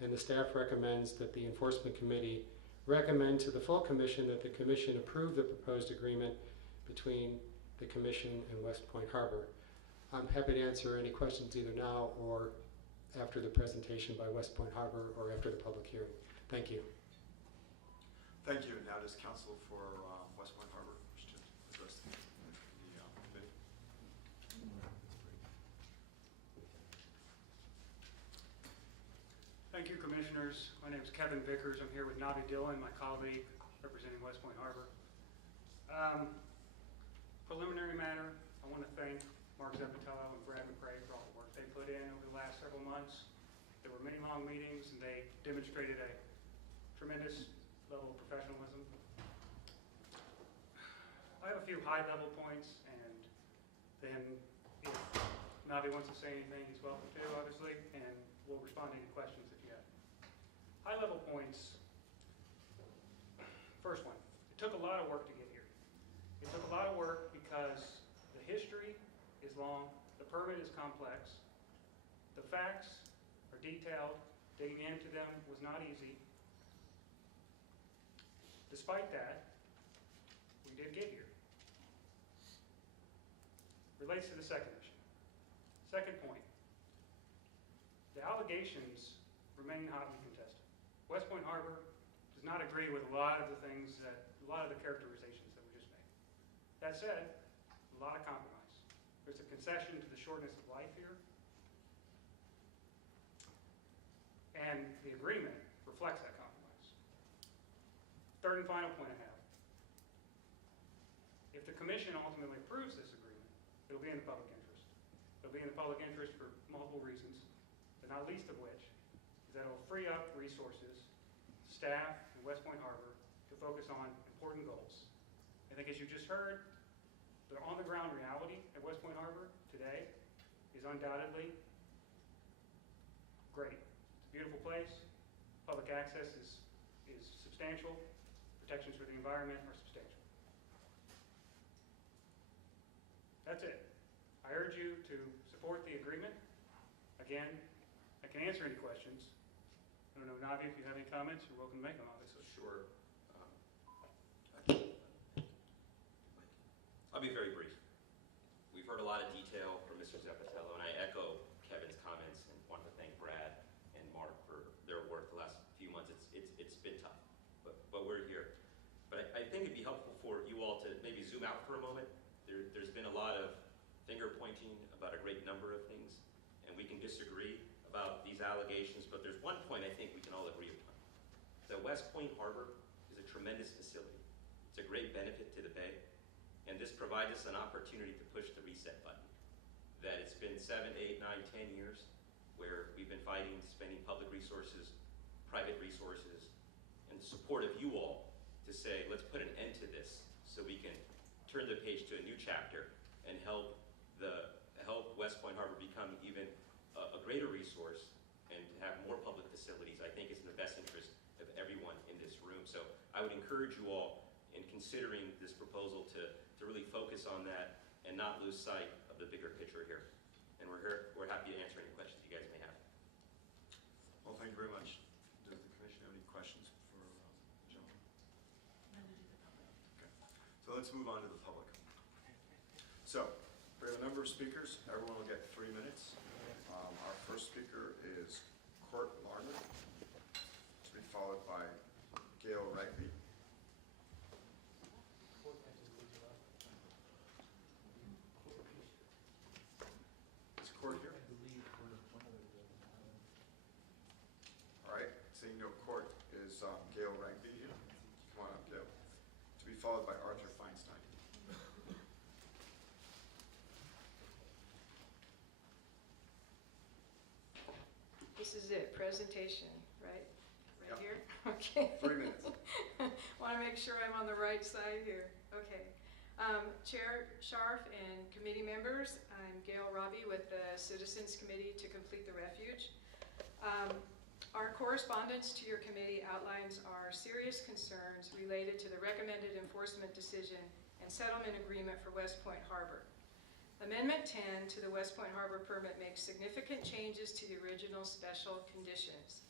and the staff recommends that the Enforcement Committee recommend to the full Commission that the Commission approve the proposed agreement between the Commission and Westpoint Harbor. I'm happy to answer any questions either now or after the presentation by Westpoint Harbor or after the public hearing. Thank you. Thank you. Now does counsel for Westpoint Harbor wish to address the committee? Thank you, Commissioners. My name is Kevin Vickers. I'm here with Navi Dillon, my colleague representing Westpoint Harbor. Preliminary matter, I want to thank Mark Zepatello and Brad McRae for all the work they put in over the last several months. There were many long meetings, and they demonstrated a tremendous level of professionalism. I have a few high-level points, and then if Navi wants to say anything, he's welcome to, obviously, and we'll respond to any questions that you have. High-level points. First one, it took a lot of work to get here. It took a lot of work because the history is long, the permit is complex, the facts are detailed, digging into them was not easy. Despite that, we did get here. Relates to the second issue. Second point, the allegations remain hotly contested. Westpoint Harbor does not agree with a lot of the characterizations that we just made. That said, a lot of compromise. There's a concession to the shortness of life here, and the agreement reflects that compromise. Third and final point I have. If the Commission ultimately approves this agreement, it'll be in the public interest. It'll be in the public interest for multiple reasons, but not least of which is that it will free up resources, staff, and Westpoint Harbor to focus on important goals. I think as you just heard, the on-the-ground reality at Westpoint Harbor today is undoubtedly great. It's a beautiful place. Public access is substantial. Protections for the environment are substantial. That's it. I urge you to support the agreement. I Again, I can answer any questions. I don't know, Navi, if you have any comments, you're welcome to make them, obviously. Sure. I'll be very brief. We've heard a lot of detail from Mr. Zappatello, and I echo Kevin's comments and want to thank Brad and Mark for their work the last few months. It's been tough, but we're here. But I think it'd be helpful for you all to maybe zoom out for a moment. There's been a lot of finger pointing about a great number of things, and we can disagree about these allegations, but there's one point I think we can all agree upon. The Westpoint Harbor is a tremendous facility. It's a great benefit to the Bay, and this provides us an opportunity to push the reset button. That it's been 7, 8, 9, 10 years where we've been fighting, spending public resources, private resources, and the support of you all to say, let's put an end to this so we can turn the page to a new chapter and help Westpoint Harbor become even a greater resource and to have more public facilities, I think is in the best interest of everyone in this room. So I would encourage you all in considering this proposal to really focus on that and not lose sight of the bigger picture here. And we're happy to answer any questions you guys may have. Well, thank you very much. Does the commission have any questions for the gentleman? Okay. So let's move on to the public. So we have a number of speakers. Everyone will get 3 minutes. Our first speaker is Court Larner, to be followed by Gail Ragby. Is Court here? All right, seeing no Court, is Gail Ragby here? Come on up, Gail. To be followed by Arthur Feinstein. This is it, presentation, right? Right Yep. here? Okay. 3 minutes. Want to make sure I'm on the right side here. Okay. Chair Scharf and committee members, I'm Gail Robbie with the Citizens Committee to Complete the Refuge. Our correspondence to your committee outlines our serious concerns related to the recommended enforcement decision and settlement agreement for Westpoint Harbor. Amendment 10 to the Westpoint Harbor permit makes significant changes to the original special conditions.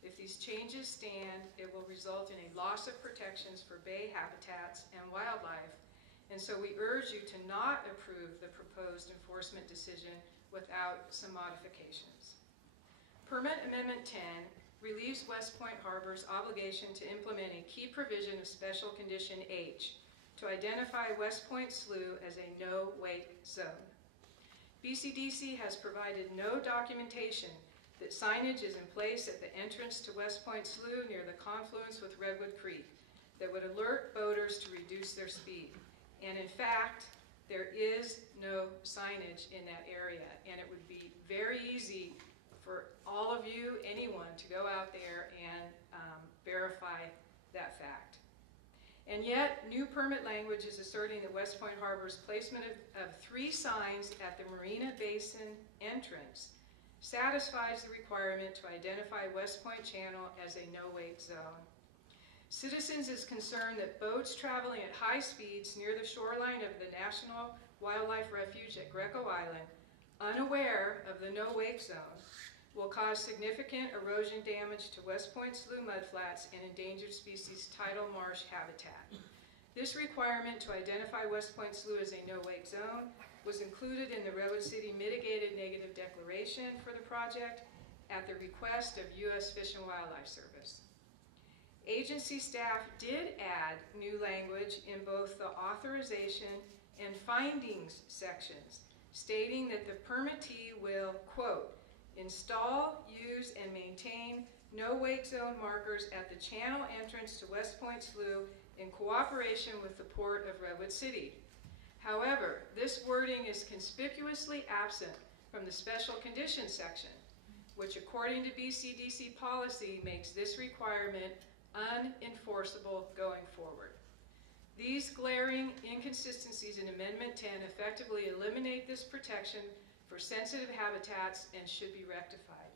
If these changes stand, it will result in a loss of protections for bay habitats and wildlife, and so we urge you to not approve the proposed enforcement decision without some modifications. Permit Amendment 10 relieves Westpoint Harbor's obligation to implement a key provision of Special Condition H to identify Westpoint Slough as a no-wake zone. BCDC has provided no documentation that signage is in place at the entrance to Westpoint Slough near the confluence with Redwood Creek that would alert boaters to reduce their speed. And in fact, there is no signage in that area, and it would be very easy for all of you, anyone, to go out there and verify that fact. And yet, new permit language is asserting that Westpoint Harbor's placement of 3 signs at the Marina Basin entrance satisfies the requirement to identify Westpoint Channel as a no-wake zone. Citizens is concerned that boats traveling at high speeds near the shoreline of the National Wildlife Refuge at Greco Island, unaware of the no-wake zone, will cause significant erosion damage to Westpoint Slough mudflats and endangered species tidal marsh habitat. This requirement to identify Westpoint Slough as a no-wake zone was included in the Redwood City Mitigated Negative Declaration for the project at the request of U.S. Fish and Wildlife Service. Agency staff did add new language in both the authorization and findings sections, stating that the permittee will, quote, install, use, and maintain no-wake zone markers at the channel entrance to Westpoint Slough in cooperation with the Port of Redwood City. However, this wording is conspicuously absent from the special conditions section, which according to BCDC policy makes this requirement unenforceable going forward. These glaring inconsistencies in Amendment 10 effectively eliminate this protection for sensitive habitats and should be rectified.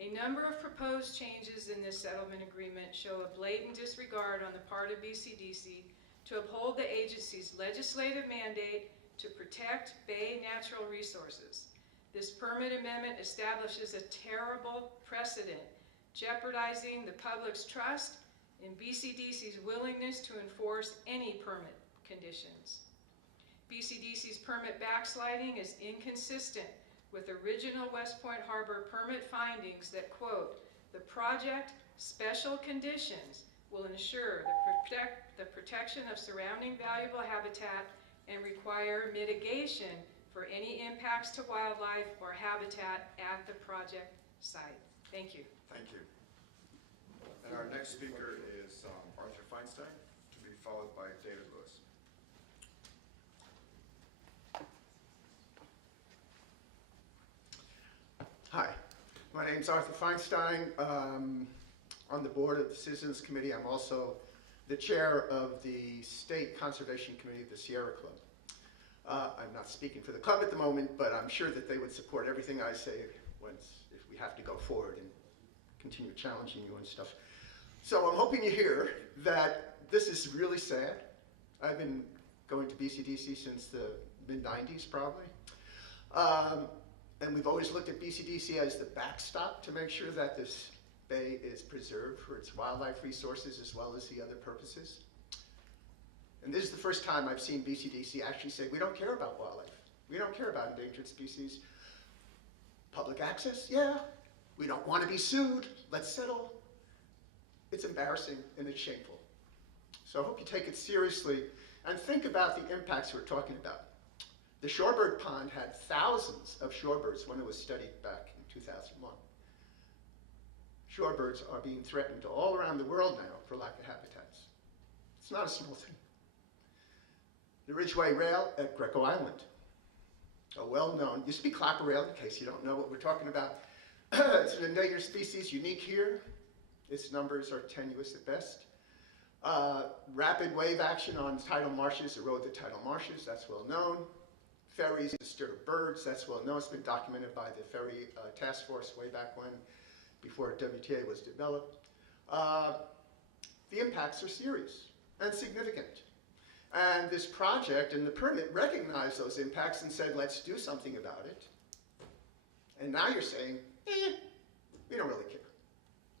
A number of proposed changes in this settlement agreement show a blatant disregard on the part of BCDC to uphold the agency's legislative mandate to protect bay natural resources. This permit amendment establishes a terrible precedent, jeopardizing the public's trust in BCDC's willingness to enforce any permit conditions. BCDC's permit backsliding is inconsistent with original Westpoint Harbor permit findings that, quote, "The project special conditions will ensure the protection of surrounding valuable habitat and require mitigation for any impacts to wildlife or habitat at the project site." Thank you. Thank you. And our next speaker is Arthur Feinstein, to be followed by David Lewis. Hi, my name's Arthur Feinstein. On the board of the Citizens Committee, I'm also the chair of the State Conservation Committee of the Sierra Club. I'm not speaking for the club at the moment, but I'm sure that they would support everything I say if we have to go forward and continue challenging you and stuff. So I'm hoping you hear that this is really sad. I've been going to BCDC since the mid-90s probably. And we've always looked at BCDC as the backstop to make sure that this bay is preserved for its wildlife resources as well as the other purposes. And this is the first time I've seen BCDC actually say, we don't care about wildlife. We don't care about endangered species. Public access, yeah. We don't want to be sued. Let's settle. It's embarrassing and it's shameful. So I hope you take it seriously and think about the impacts we're talking about. The shorebird pond had thousands of shorebirds when it was studied back in 2001. Shorebirds are being threatened all around the world now for lack of habitats. It's not a small thing. The Ridgeway Rail at Greco Island, a well-known, used to be clapper rail, in case you don't know what we're talking about. It's an endangered species, unique here. Its numbers are tenuous at best. Rapid wave action on tidal marshes erode the tidal marshes, that's well known. Ferries disturb birds, that's well known. It's been documented by the Ferry Task Force way back when, before WTA was developed. The impacts are serious and significant. And this project and the permit recognized those impacts and said, let's do something about it. And now you're saying, we don't really care,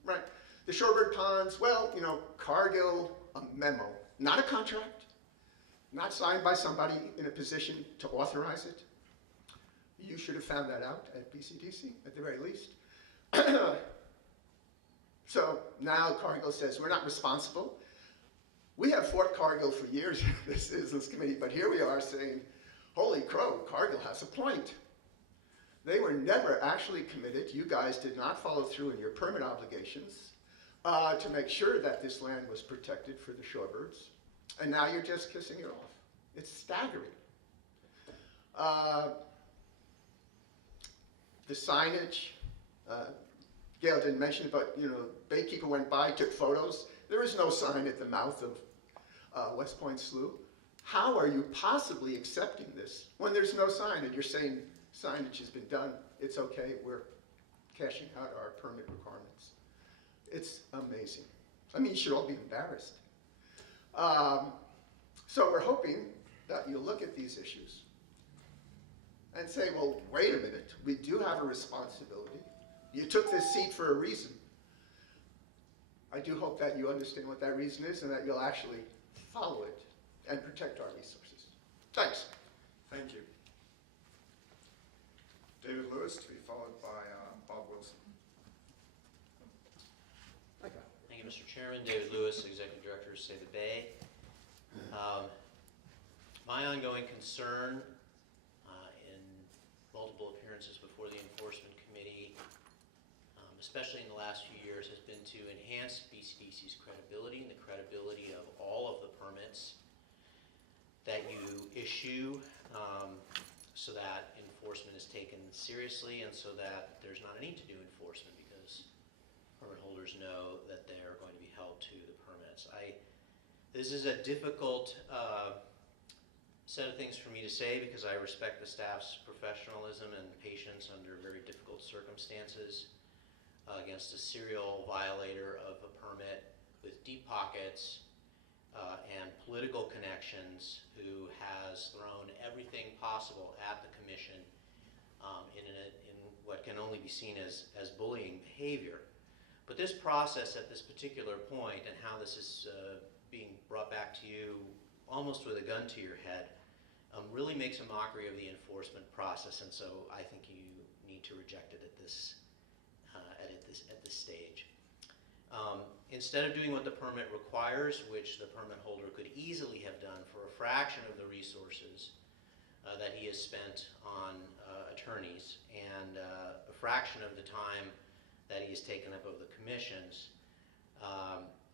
right? The shorebird ponds, well, you know, Cargill, a memo, not a contract, not signed by somebody in a position to authorize it. You should have found that out at BCDC, at the very least. So now Cargill says, we're not responsible. We have fought Cargill for years in the Citizens Committee, but here we are saying, holy crow, Cargill has a point. They were never actually committed. You guys did not follow through in your permit obligations to make sure that this land was protected for the shorebirds. And now you're just kissing it off. It's staggering. The signage, Gail didn't mention it, but you know, Baykeeper went by, took photos. There is no sign at the mouth of Westpoint Slough. How are you possibly accepting this when there's no sign and you're saying signage has been done, it's okay, we're cashing out our permit requirements? It's amazing. I mean, you should all be embarrassed. So we're hoping that you'll look at these issues and say, well, wait a minute, we do have a responsibility. You took this seat for a reason. I do hope that you understand what that reason is and that you'll actually follow it and protect our resources. Thanks. Thank you. David Lewis, to be followed by Bob Wilson. Thank you, Mr. Chairman. David Lewis, Executive Director of Save the Bay. My ongoing concern in multiple appearances before the Enforcement Committee, especially in the last few years, has been to enhance BCDC's credibility and the credibility of all of the permits that you issue, so that enforcement is taken seriously and so that there's not a need to do enforcement because permit holders know that they are going to be held to the permits. This is a difficult set of things for me to say because I respect the staff's professionalism and patience under very difficult circumstances against a serial violator of a permit with deep pockets and political connections who has thrown everything possible at the commission in what can only be seen as bullying behavior. But this process at this particular point and how this is being brought back to you almost with a gun to your head really makes a mockery of the enforcement process, and so I think you need to reject it at this stage. Instead of doing what the permit requires, which the permit holder could easily have done for a fraction of the resources that he has spent on attorneys and a fraction of the time that he has taken up of the commissions,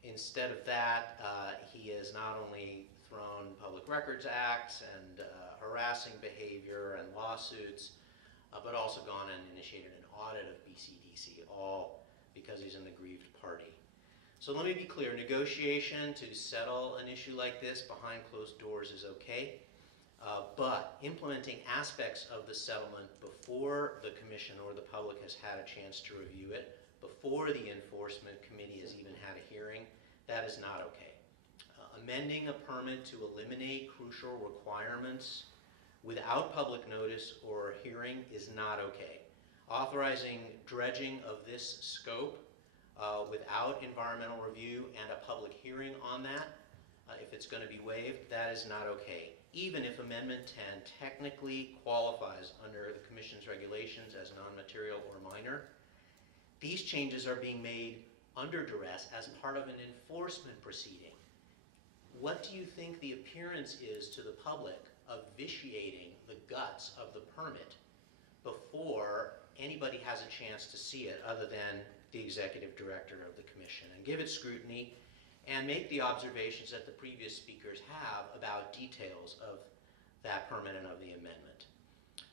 instead of that, he has not only thrown Public Records Acts and harassing behavior and lawsuits, but also gone and initiated an audit of BCDC, all because he's an aggrieved party. So let me be clear, negotiation to settle an issue like this behind closed doors is okay, but implementing aspects of the settlement before the commission or the public has had a chance to review it, before the enforcement committee has even had a hearing, that is not okay. Amending a permit to eliminate crucial requirements without public notice or hearing is not okay. Authorizing dredging of this scope without environmental review and a public hearing on that, if it's going to be waived, that is not okay. Even if Amendment 10 technically qualifies under the Commission's regulations as non-material or minor, these changes are being made under duress as part of an enforcement proceeding. What do you think the appearance is to the public of vitiating the guts of the permit before anybody has a chance to see it other than the executive director of the commission, and give it scrutiny and make the observations that the previous speakers have about details of that permit and of the amendment?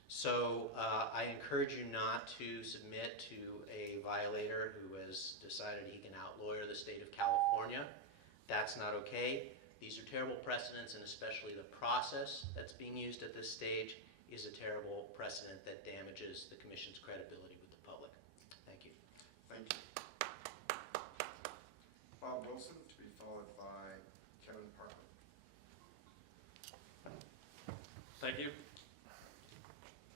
So I encourage you not to submit to a violator who has decided he can outlawyer the state of California. That's not okay. These are terrible precedents, and especially the process that's being used at this stage is a terrible precedent that damages the Commission's credibility with the public. Thank you. Thank you. Bob Wilson, to be followed by Kevin Parker. Thank you.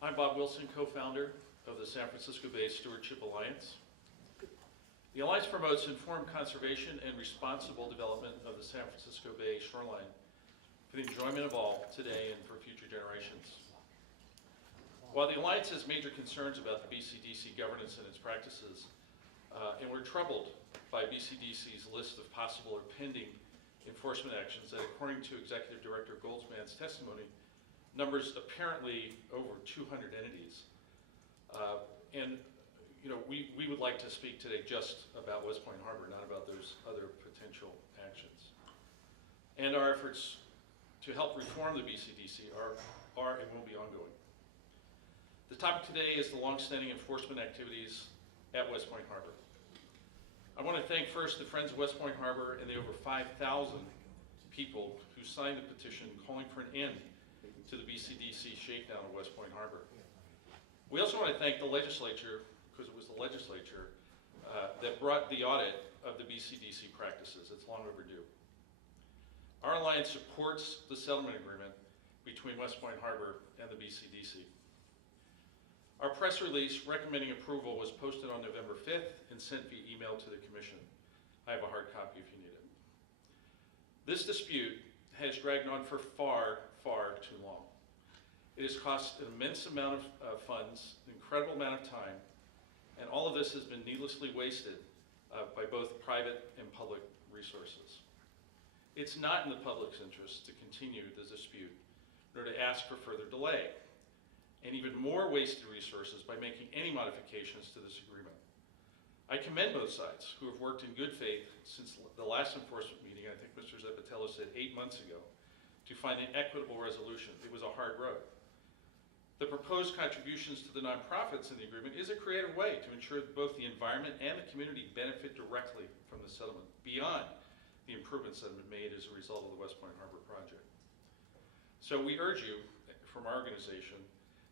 I'm Bob Wilson, co-founder of the San Francisco Bay Stewardship Alliance. The Alliance promotes informed conservation and responsible development of the San Francisco Bay shoreline for the enjoyment of all today and for future generations. While the Alliance has major concerns about the BCDC governance and its practices, and we're troubled by BCDC's list of possible or pending enforcement actions that, according to Executive Director Goldsman's testimony, numbers apparently over 200 entities. And you know, we would like to speak today just about Westpoint Harbor, not about those other potential actions. And our efforts to help reform the BCDC are and will be ongoing. The topic today is the long-standing enforcement activities at Westpoint Harbor. I want to thank first the Friends of Westpoint Harbor and the over 5,000 people who signed the petition calling for an end to the BCDC shakedown of Westpoint Harbor. We also want to thank the legislature, because it was the legislature that brought the audit of the BCDC practices. It's long overdue. Our alliance supports the settlement agreement between Westpoint Harbor and the BCDC. Our press release recommending approval was posted on November 5th and sent via email to the Commission. I have a hard copy if you need it. This dispute has dragged on for far, far too long. It has cost an immense amount of funds, an incredible amount of time, and all of this has been needlessly wasted by both private and public resources. It's not in the public's interest to continue the dispute, nor to ask for further delay, and even more wasted resources by making any modifications to this agreement. I commend both sides who have worked in good faith since the last enforcement meeting, I think Mr. Zeppetello said 8 months ago, to find an equitable resolution. It was a hard road. The proposed contributions to the nonprofits in the agreement is a creative way to ensure that both the environment and the community benefit directly from the settlement, beyond the improvements that have been made as a result of the Westpoint Harbor project. So we urge you, from our organization,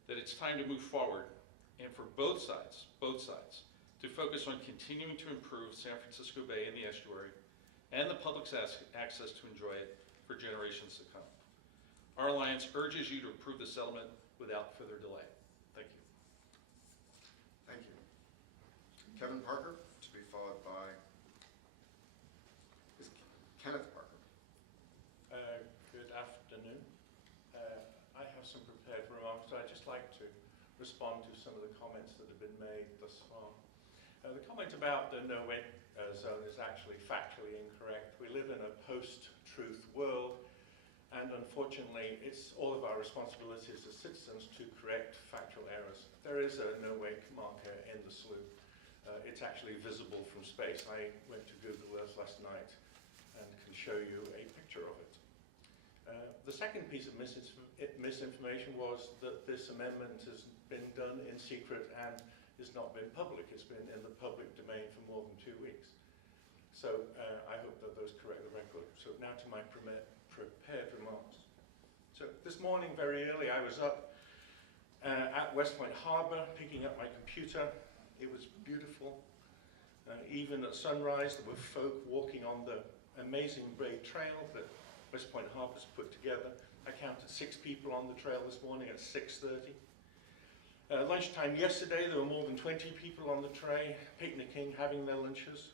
that it's time to move forward, and for both sides, to focus on continuing to improve San Francisco Bay and the estuary, and the public's access to enjoy it for generations to come. Our alliance urges you to approve the settlement without further delay. Thank you. Kevin Parker, to be followed by Kenneth Parker. Good afternoon. I have some prepared remarks. I'd just like to respond to some of the comments that have been made thus far. The comment about the no-win zone is actually factually incorrect. We live in a post-truth world, and unfortunately, it's all of our responsibilities as citizens to correct factual errors. There is a no-wake marker in the slough. It's actually visible from space. I went to Google Earth last night and can show you a picture of it. The second piece of misinformation was that this amendment has been done in secret and has not been public. It's been in the public domain for more than 2 weeks. So I hope that those correct the record. So now to my prepared remarks. So this morning, very early, I was up at Westpoint Harbour picking up my computer. It was beautiful. Even at sunrise, there were folk walking on the amazing braid trail that Westpoint Harbour's put together. I counted 6 people on the trail this morning at 6:30. Lunchtime yesterday, there were more than 20 people on the tray, picnicking, having their lunches.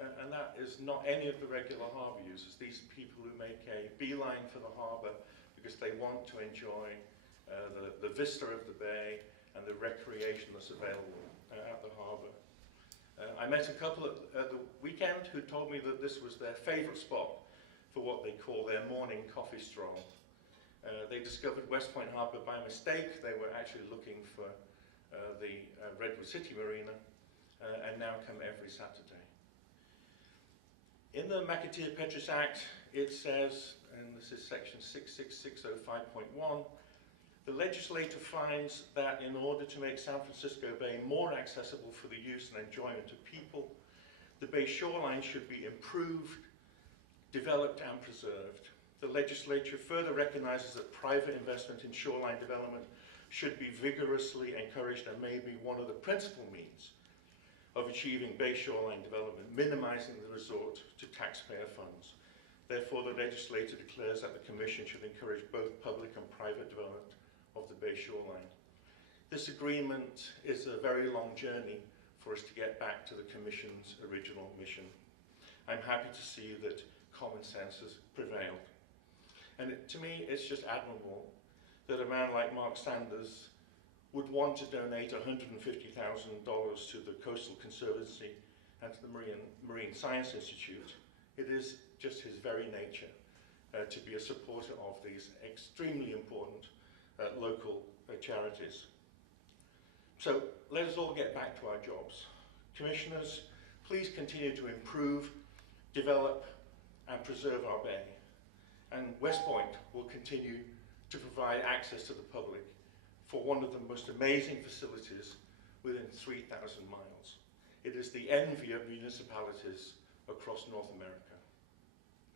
And that is not any of the regular harbour users. These people who make a beeline for the harbour because they want to enjoy the vista of the bay and the recreation that's available at the harbour. I met a couple at the weekend who told me that this was their favourite spot for what they call their morning coffee stroll. They discovered Westpoint Harbour by mistake. They were actually looking for the Redwood City Marina and now come every Saturday. In the McAteer-Petras Act, it says, and this is section 66605.1, the legislature finds that in order to make San Francisco Bay more accessible for the use and enjoyment of people, the bay shoreline should be improved, developed and preserved. The legislature further recognizes that private investment in shoreline development should be vigorously encouraged and may be one of the principal means of achieving bay shoreline development, minimizing the resort to taxpayer funds. Therefore, the legislature declares that the Commission should encourage both public and private development of the bay shoreline. This agreement is a very long journey for us to get back to the Commission's original mission. I'm happy to see that common sense has prevailed. And to me, it's just admirable that a man like Mark Sanders would want to donate $150,000 to the Coastal Conservancy and to the Marine Science Institute. It is just his very nature to be a supporter of these extremely important local charities. So let us all get back to our jobs. Commissioners, please continue to improve, develop and preserve our bay. And Westpoint will continue to provide access to the public for one of the most amazing facilities within 3,000 miles. It is the envy of municipalities across North America.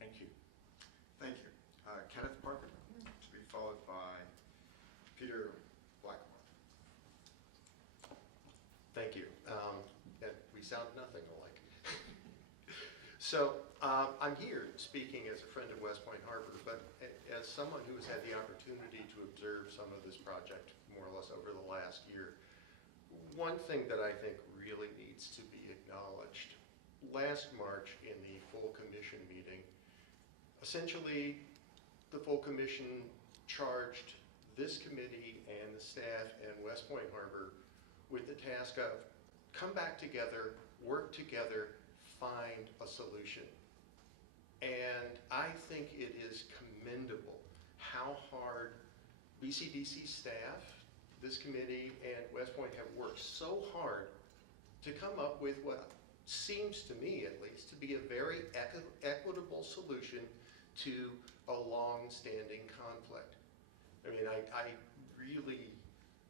Thank you. Thank you. Kenneth Parker, to be followed by Peter Blackmore. Thank you. We sound nothing alike. So I'm here speaking as a friend of Westpoint Harbor, but as someone who has had the opportunity to observe some of this project more or less over the last year, one thing that I think really needs to be acknowledged, last March in the full commission meeting, essentially the full commission charged this committee and the staff and Westpoint Harbor with the task of come back together, work together, find a solution. And I think it is commendable how hard BCDC staff, this committee, and Westpoint have worked so hard to come up with what seems to me, at least, to be a very equitable solution to a long-standing conflict. I mean, I really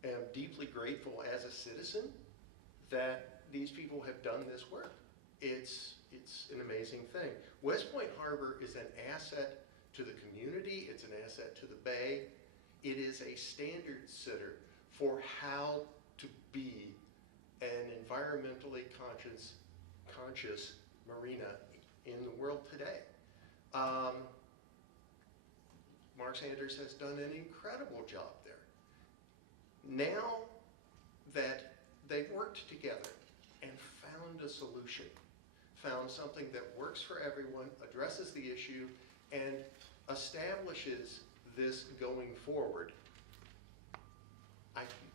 am deeply grateful as a citizen that these people have done this work. It's an amazing thing. Westpoint Harbor is an asset to the community. It's an asset to the bay. It is a standard setter for how to be an environmentally conscious marina in the world today. Mark Sanders has done an incredible job there. Now that they've worked together and found a solution, found something that works for everyone, addresses the issue, and establishes this going forward.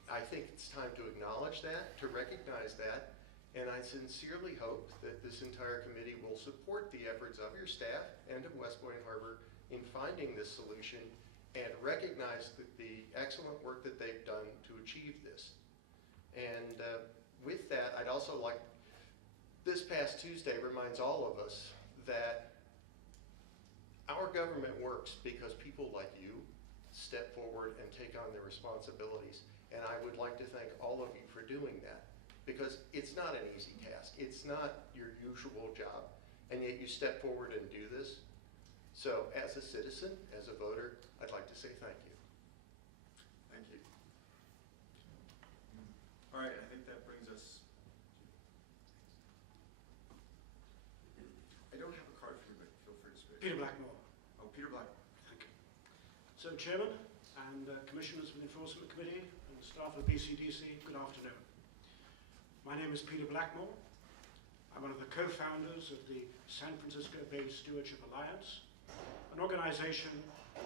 I think it's time to acknowledge that, to recognize that, and I sincerely hope that this entire committee will support the efforts of your staff and of Westpoint Harbor in finding this solution and recognize the excellent work that they've done to achieve this. And with that, I'd also like, this past Tuesday reminds all of us that our government works because people like you step forward and take on their responsibilities. And I would like to thank all of you for doing that, because it's not an easy task. It's not your usual job, and yet you step forward and do this. So as a citizen, as a voter, I'd like to say thank you. Thank you. All right, I think that brings us. I don't have a card for you, but feel free to speak. Peter Blackmore. Oh, Peter Blackmore. Thank you. So, Chairman and Commissioners of the Enforcement Committee and staff of BCDC, good afternoon. My name is Peter Blackmore. I'm one of the co-founders of the San Francisco Bay Stewardship Alliance, an organization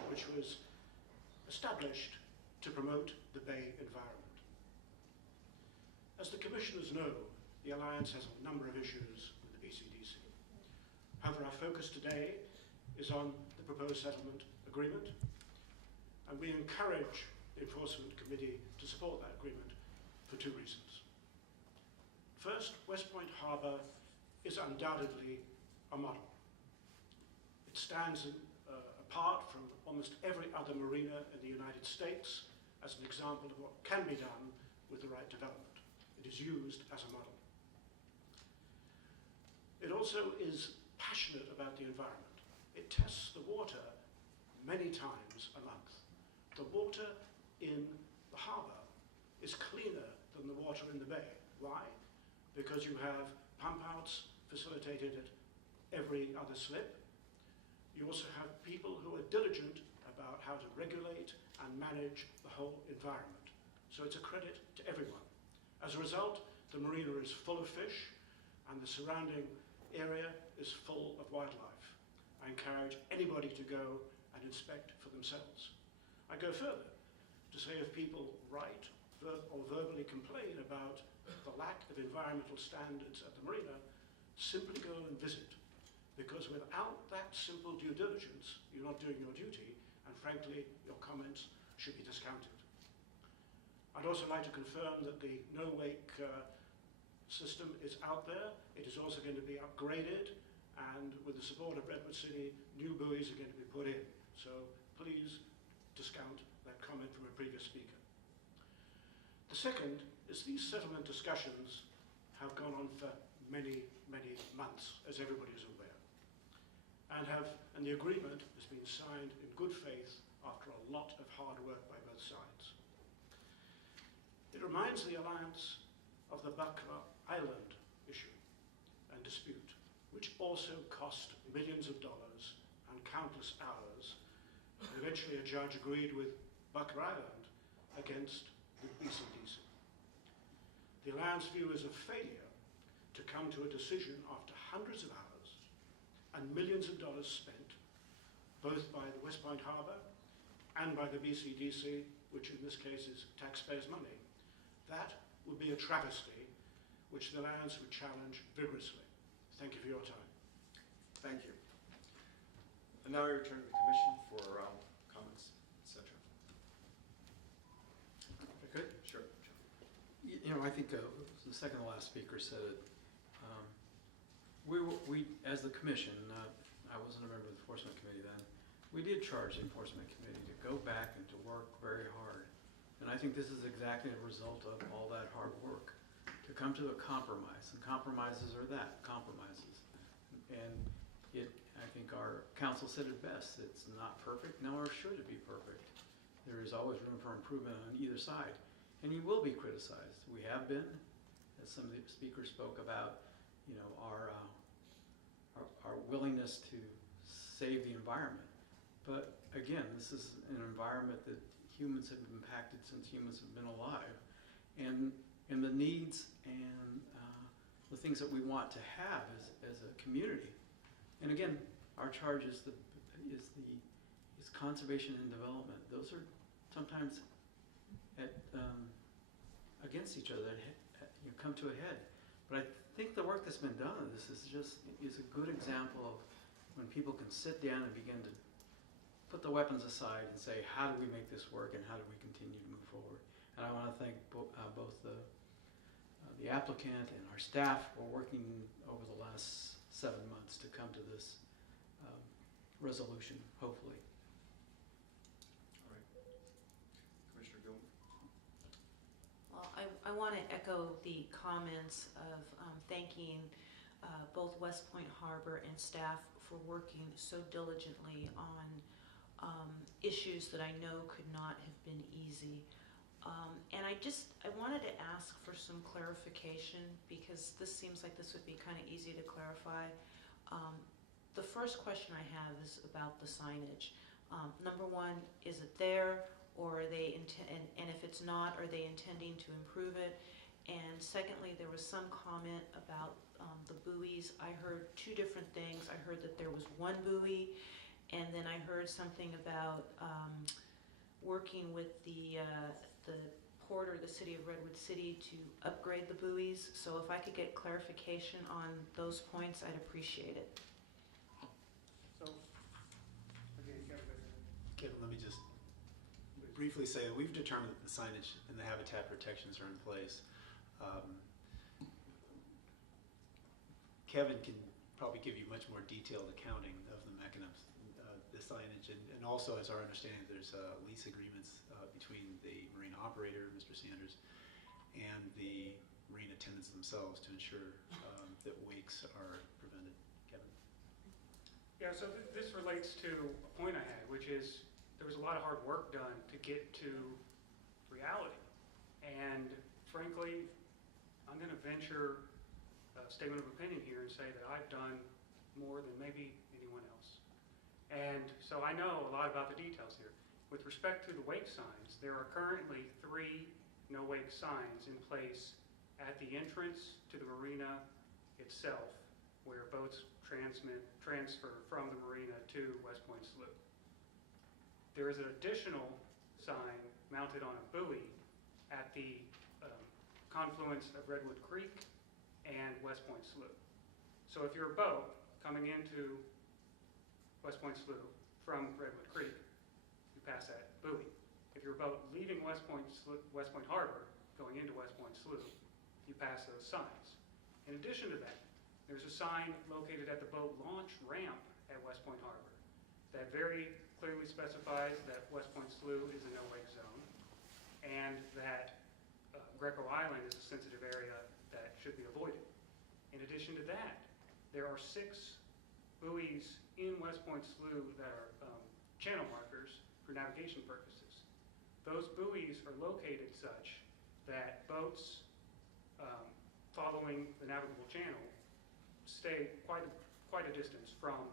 which was established to promote the Bay environment. As the Commissioners know, the Alliance has a number of issues with the BCDC. However, our focus today is on the proposed settlement agreement, and we encourage the Enforcement Committee to support that agreement for two reasons. First, Westpoint Harbor is undoubtedly a model. It stands apart from almost every other marina in the United States as an example of what can be done with the right development. It is used as a model. It also is passionate about the environment. It tests the water many times a month. The water in the harbor is cleaner than the water in the bay. Why? Because you have pump outs facilitated at every other slip. You also have people who are diligent about how to regulate and manage the whole environment. So it's a credit to everyone. As a result, the marina is full of fish and the surrounding area is full of wildlife. I encourage anybody to go and inspect for themselves. I go further to say if people write or verbally complain about the lack of environmental standards at the marina, simply go and visit. Because without that simple due diligence, you're not doing your duty, and frankly, your comments should be discounted. I'd also like to confirm that the no-wake system is out there. It is also going to be upgraded, and with the support of Redwood City, new buoys are going to be put in. So please discount that comment from a previous speaker. The second is these settlement discussions have gone on for many, many months, as everybody is aware, and the agreement has been signed in good faith after a lot of hard work by both sides. It reminds the Alliance of the Bakra Island issue and dispute, which also cost millions of dollars and countless hours. And eventually a judge agreed with Bakra Island against the BCDC. The Alliance view is a failure to come to a decision after hundreds of hours and millions of dollars spent, both by the Westpoint Harbor and by the BCDC, which in this case is taxpayers' money. That would be a travesty which the Alliance would challenge vigorously. Thank you for your time. Thank you. And now I return to the Commission for comments, etc. If I could? Sure. You know, I think the second to last speaker said it. We, as the Commission, I wasn't a member of the Enforcement Committee then, we did charge the Enforcement Committee to go back and to work very hard. And I think this is exactly a result of all that hard work, to come to a compromise. And compromises are that, compromises. And I think our council said it best. It's not perfect, nor should it be perfect. There is always room for improvement on either side. And you will be criticized. We have been, as some of the speakers spoke about, you know, our willingness to save the environment. But again, this is an environment that humans have impacted since humans have been alive. And the needs and the things that we want to have as a community. And again, our charge is conservation and development. Those are sometimes against each other. You come to a head. But I think the work that's been done on this is a good example of when people can sit down and begin to put the weapons aside and say, how do we make this work and how do we continue to move forward? And I want to thank both the applicant and our staff for working over the last 7 months to come to this resolution, hopefully. All right. Commissioner Gilman? Well, I want to echo the comments of thanking both Westpoint Harbor and staff for working so diligently on issues that I know could not have been easy. And I wanted to ask for some clarification because this seems like this would be kind of easy to clarify. The first question I have is about the signage. Number one, is it there, or are they and if it's not, are they intending to improve it? And secondly, there was some comment about the buoys. I heard two different things. I heard that there was one buoy, and then I heard something about working with the port or the city of Redwood City to upgrade the buoys. So if I could get clarification on those points, I'd appreciate it. So, again, Kevin, let me just briefly say that we've determined that the signage and the habitat protections are in place. Kevin can probably give you much more detailed accounting of the mechanisms, the signage, and also, as our understanding, there's lease agreements between the marine operator, Mr. Sanders, and the marine attendants themselves to ensure that wakes are prevented. Kevin? Yeah, so this relates to a point I had, which is there was a lot of hard work done to get to reality. And frankly, I'm going to venture a statement of opinion here and say that I've done more than maybe anyone else. And so I know a lot about the details here. With respect to the wake signs, there are currently 3 no-wake signs in place at the entrance to the marina itself, where boats transfer from the marina to Westpoint Slough. There is an additional sign mounted on a buoy at the confluence of Redwood Creek and Westpoint Slough. So if you're a boat coming into Westpoint Slough from Redwood Creek, you pass that buoy. If you're a boat leaving Westpoint Harbor going into Westpoint Slough, you pass those signs. In addition to that, there's a sign located at the boat launch ramp at Westpoint Harbor that very clearly specifies that Westpoint Slough is a no-wake zone and that Greco Island is a sensitive area that should be avoided. In addition to that, there are 6 buoys in Westpoint Slough that are channel markers for navigation purposes. Those buoys are located such that boats following the navigable channel stay quite a distance from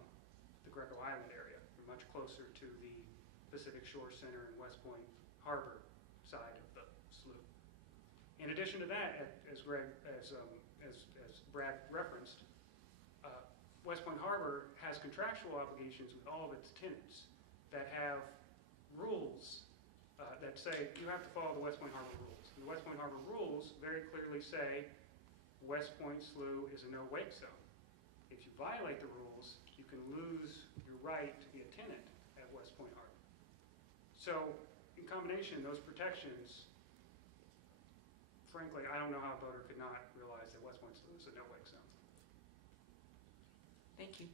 the Greco Island area. They're much closer to the Pacific Shore Center and Westpoint Harbor side of the slough. In addition to that, as Brad referenced, Westpoint Harbor has contractual obligations with all of its tenants that have rules that say you have to follow the Westpoint Harbor rules. And the Westpoint Harbor rules very clearly say Westpoint Slough is a no-wake zone. If you violate the rules, you can lose your right to be a tenant at Westpoint Harbor. So, in combination, those protections, frankly, I don't know how a boater could not realize that Westpoint Slough is a no-wake zone. Thank you.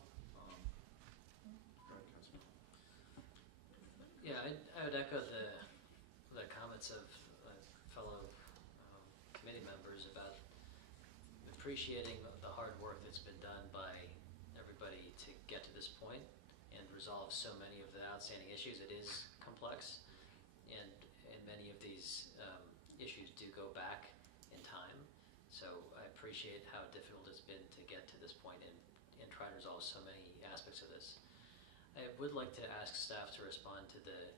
Go ahead, Councilman. Yeah, I would echo the comments of fellow committee members about appreciating the hard work that's been done by everybody to get to this point and resolve so many of the outstanding issues. It is complex, and many of these issues do go back in time. So I appreciate how difficult it's been to get to this point and try to resolve so many aspects of this. I would like to ask staff to respond to the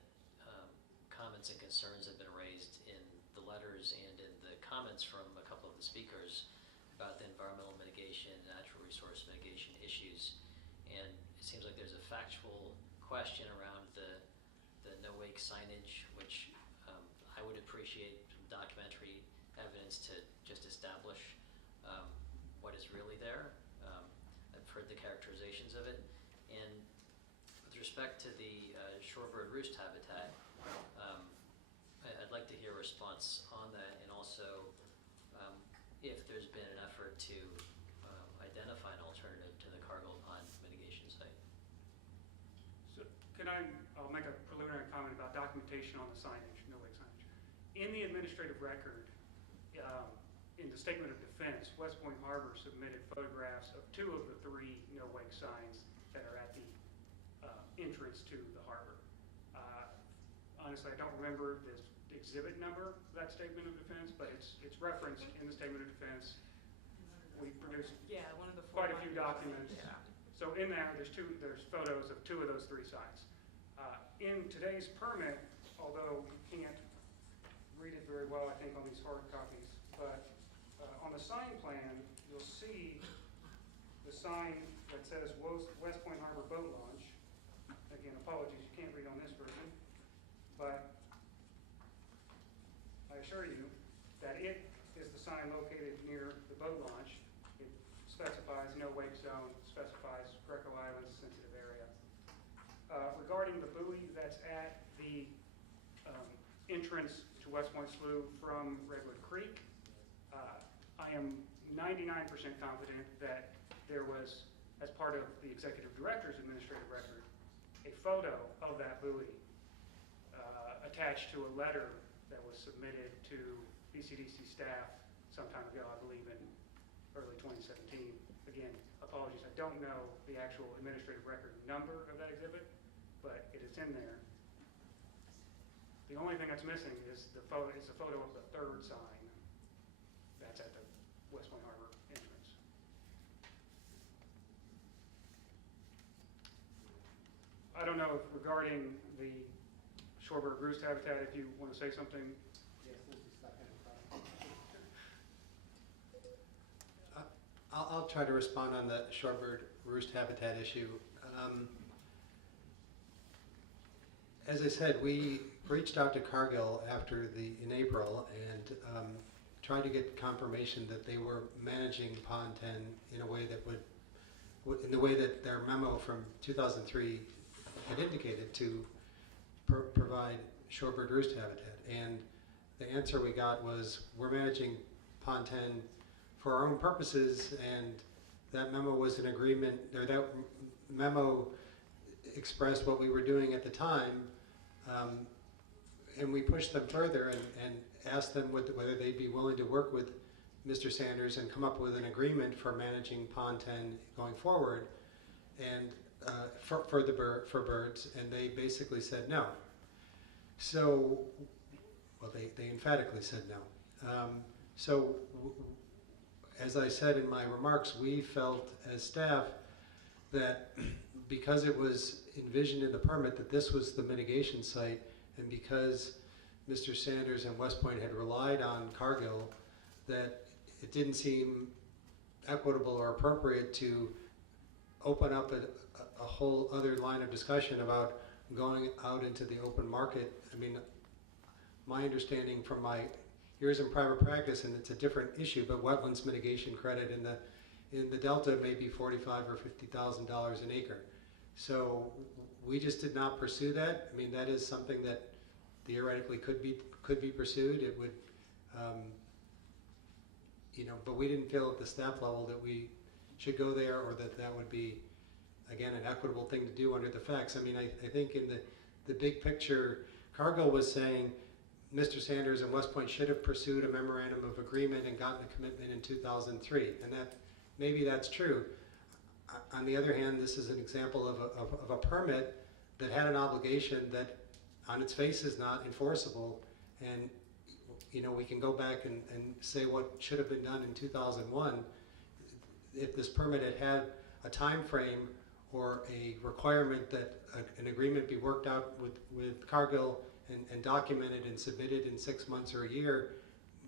comments and concerns that have been raised in the letters and in the comments from a couple of the speakers about the environmental mitigation and natural resource mitigation issues. And it seems like there's a factual question around the no-wake signage, which I would appreciate some documentary evidence to just establish what is really there. I've heard the characterizations of it. And with respect to the shorebird roost habitat, I'd like to hear a response on that, and also if there's been an effort to identify an alternative to the Cargill Pond mitigation site. So I'll make a preliminary comment about documentation on the signage, no-wake signage. In the administrative record, in the statement of defense, Westpoint Harbor submitted photographs of 2 of the 3 no-wake signs that are at the entrance to the harbor. Honestly, I don't remember the exhibit number of that statement of defense, but it's referenced in the statement of defense. We produced one of the quite a few documents. Yeah. So in there, there's photos of 2 of those 3 signs. In today's permit, although you can't read it very well, I think, on these hard copies, but on the sign plan, you'll see the sign that says Westpoint Harbor Boat Launch. Again, apologies, you can't read on this version, but I assure you that it is the sign located near the boat launch. It specifies no wake zone, specifies Greco Island sensitive area. Regarding the buoy that's at the entrance to West Point Slough from Redwood Creek, I am 99% confident that there was, as part of the executive director's administrative record, a photo of that buoy attached to a letter that was submitted to BCDC staff some time ago, I believe in early 2017. Again, apologies, I don't know the actual administrative record number of that exhibit, but it is in there. The only thing that's missing is the photo of the 3rd sign that's at the West Point Harbor entrance. I don't know if regarding the shorebird roost habitat, if you want to say something. Yes, this is second. I'll try to respond on the shorebird roost habitat issue. As I said, we reached out to Cargill in April and tried to get confirmation that they were managing Pond 10 in a way that in the way that their memo from 2003 had indicated to provide shorebird roost habitat. And the answer we got was, we're managing Pond 10 for our own purposes, and that memo was an agreement, or that memo expressed what we were doing at the time, and we pushed them further and asked them whether they'd be willing to work with Mr. Sanders and come up with an agreement for managing Pond 10 going forward, and for birds, and they basically said no. So, well, they emphatically said no. As I said in my remarks, we felt as staff that because it was envisioned in the permit that this was the mitigation site, and because Mr. Sanders and Westpoint had relied on Cargill, that it didn't seem equitable or appropriate to open up a whole other line of discussion about going out into the open market. I mean, my understanding from my years in private practice, and it's a different issue, but wetlands mitigation credit in the Delta may be $45,000 or $50,000 an acre. So we just did not pursue that. I mean, that is something that theoretically could be pursued. It would, but we didn't feel at the staff level that we should go there, or that would be, again, an equitable thing to do under the facts. I mean, I think in the big picture, Cargill was saying Mr. Sanders and Westpoint should have pursued a memorandum of agreement and gotten a commitment in 2003, and maybe that's true. On the other hand, this is an example of a permit that had an obligation that on its face is not enforceable, and we can go back and say what should have been done in 2001. If this permit had a time frame or a requirement that an agreement be worked out with Cargill and documented and submitted in 6 months or a year,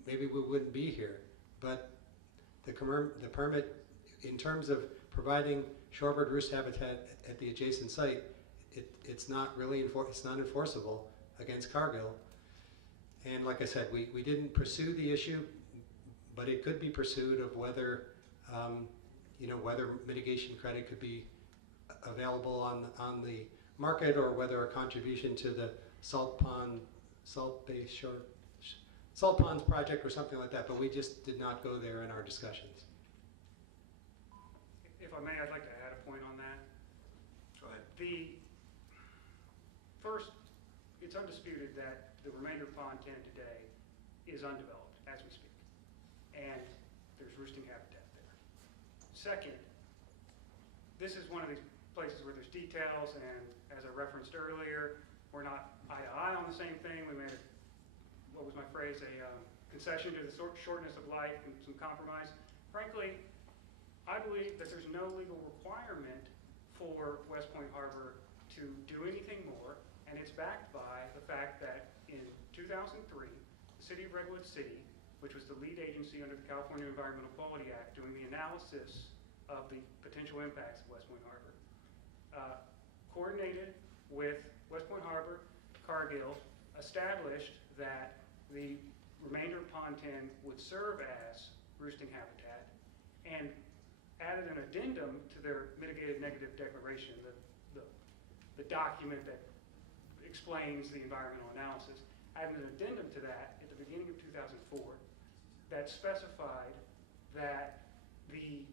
maybe we wouldn't be here. But the permit, in terms of providing shorebird roost habitat at the adjacent site, it's not really it's not enforceable against Cargill. And like I said, we didn't pursue the issue, but it could be pursued of whether, whether mitigation credit could be available on the market, or whether a contribution to the salt ponds project or something like that. But we just did not go there in our discussions. If I may, I'd like to add a point on that. Go ahead. First, it's undisputed that the remainder of Pond 10 today is undeveloped as we speak, and there's roosting habitat there. Second, this is one of these places where there's details, and as I referenced earlier, we're not eye to eye on the same thing. We made what was my phrase, a concession to the shortness of life and some compromise. Frankly, I believe that there's no legal requirement for Westpoint Harbor to do anything more, and it's backed by the fact that in 2003, the City of Redwood City, which was the lead agency under the California Environmental Quality Act, doing the analysis of the potential impacts of Westpoint Harbor, coordinated with Westpoint Harbor, Cargill, established that the remainder of Pond 10 would serve as roosting habitat, and added an addendum to their mitigated negative declaration, the document that explains the environmental analysis, added an addendum to that at the beginning of 2004 that specified that the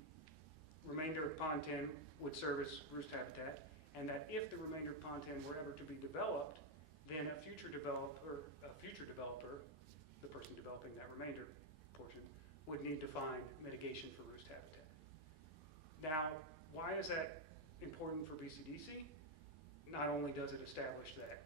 remainder of Pond 10 would serve as roost habitat, and that if the remainder of Pond 10 were ever to be developed, then a future developer, the person developing that remainder portion, would need to find mitigation for roost habitat. Now, why is that important for BCDC? Not only does it establish that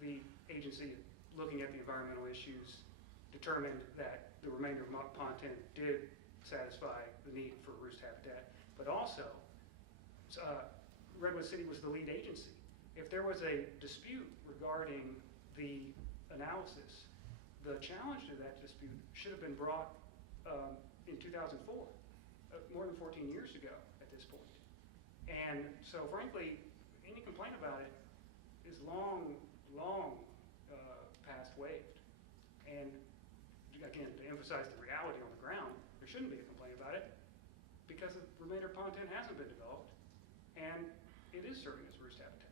the agency looking at the environmental issues determined that the remainder of Pond 10 did satisfy the need for roost habitat, but also Redwood City was the lead agency. If there was a dispute regarding the analysis, the challenge to that dispute should have been brought in 2004, more than 14 years ago at this point. And so frankly, any complaint about it is long past waived. And again, to emphasize the reality on the ground, there shouldn't be a complaint about it because the remainder of Pond 10 hasn't been developed, and it is serving as roost habitat.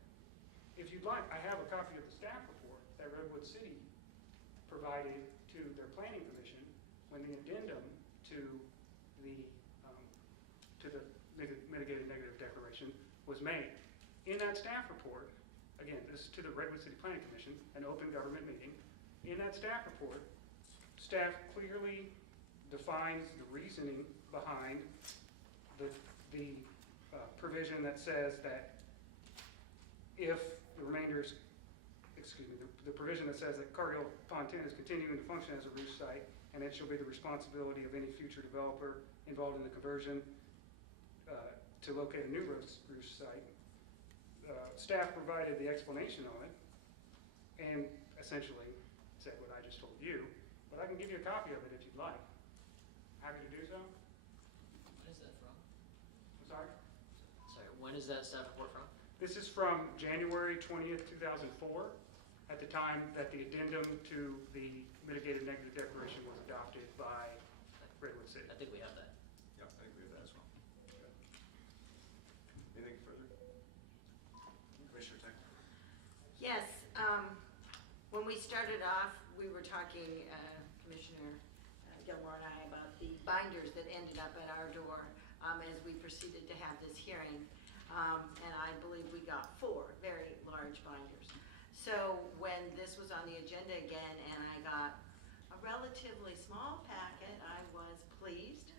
If you'd like, I have a copy of the staff report that Redwood City provided to their planning commission when the addendum to the mitigated negative declaration was made. In that staff report, again, this is to the Redwood City Planning Commission, an open government meeting. In that staff report, staff clearly defines the reasoning behind the provision that says that if the remainders, the provision that says that Cargill Pond 10 is continuing to function as a roost site, and it shall be the responsibility of any future developer involved in the conversion to locate a new roost site. Staff provided the explanation on it and essentially said what I just told you, but I can give you a copy of it if you'd like. Happy to do so. When is that from? I'm sorry? Sorry, when is that staff report from? This is from January 20th, 2004, at the time that the addendum to the mitigated negative declaration was adopted by Redwood City. I think we have that. Yeah, I think we have that as well. Anything further? Commissioner Tank? Yes, when we started off, we were talking, Commissioner Gilmore and I, about the binders that ended up at our door as we proceeded to have this hearing. And I believe we got 4 very large binders. So when this was on the agenda again and I got a relatively small packet, I was pleased.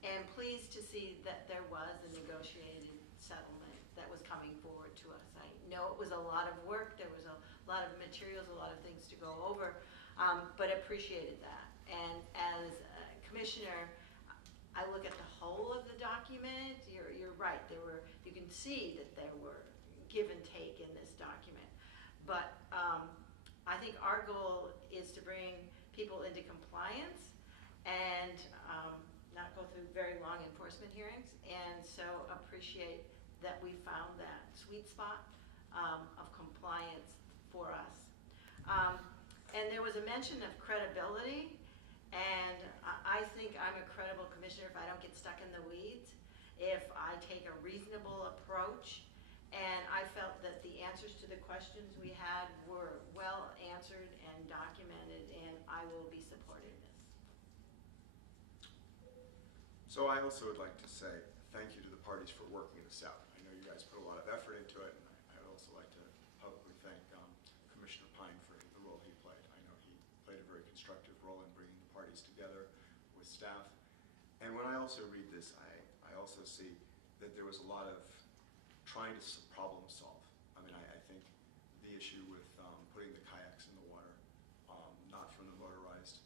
And pleased to see that there was a negotiated settlement that was coming forward to us. I know it was a lot of work, there was a lot of materials, a lot of things to go over, but appreciated that. And as a commissioner, I look at the whole of the document. You're right. You can see that there were give and take in this document. But I think our goal is to bring people into compliance and not go through very long enforcement hearings. And so appreciate that we found that sweet spot of compliance for us. And there was a mention of credibility, and I think I'm a credible commissioner if I don't get stuck in the weeds, if I take a reasonable approach. And I felt that the answers to the questions we had were well answered and documented, and I will be supporting this. So I also would like to say thank you to the parties for working this out. I know you guys put a lot of effort into it, and I would also like to publicly thank Commissioner Pine for the role he played. I know he played a very constructive role in bringing the parties together with staff. And when I also read this, I also see that there was a lot of trying to problem solve. I mean, I think the issue with putting the kayaks in the water, not from the motorized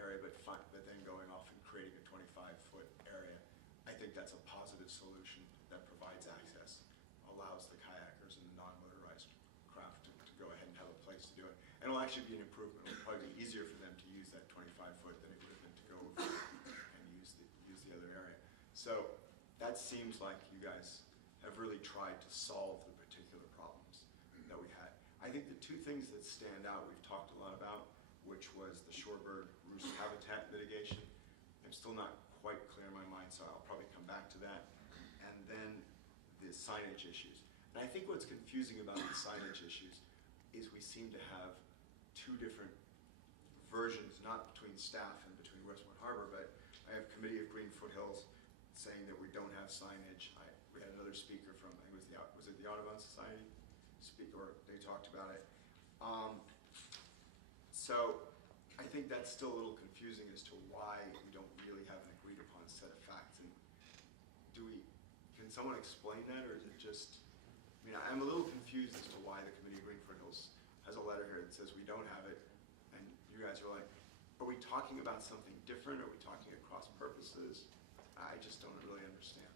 area, but then going off and creating a 25-foot area, I think that's a positive solution that provides access, allows the kayakers and the non-motorized craft to go ahead and have a place to do it. And it'll actually be an improvement. It'll probably be easier for them to use that 25-foot than it would have been to go over and use the other area. So that seems like you guys have really tried to solve the particular problems that we had. I think the two things that stand out, we've talked a lot about, which was the shorebird roost habitat mitigation. I'm still not quite clear in my mind, so I'll probably come back to that. And then the signage issues. And I think what's confusing about the signage issues is we seem to have two different versions, not between staff and between Westpoint Harbor, but I have Committee of Green Foothills saying that we don't have signage. We had another speaker from, I think was it the Audubon Society? Or they talked about it. So I think that's still a little confusing as to why we don't really have an agreed upon set of facts. And can someone explain that, or is it just, I mean, I'm a little confused as to why the Committee of Green Foothills has a letter here that says we don't have it, and you guys are like, are we talking about something different? Are we talking across purposes? I just don't really understand.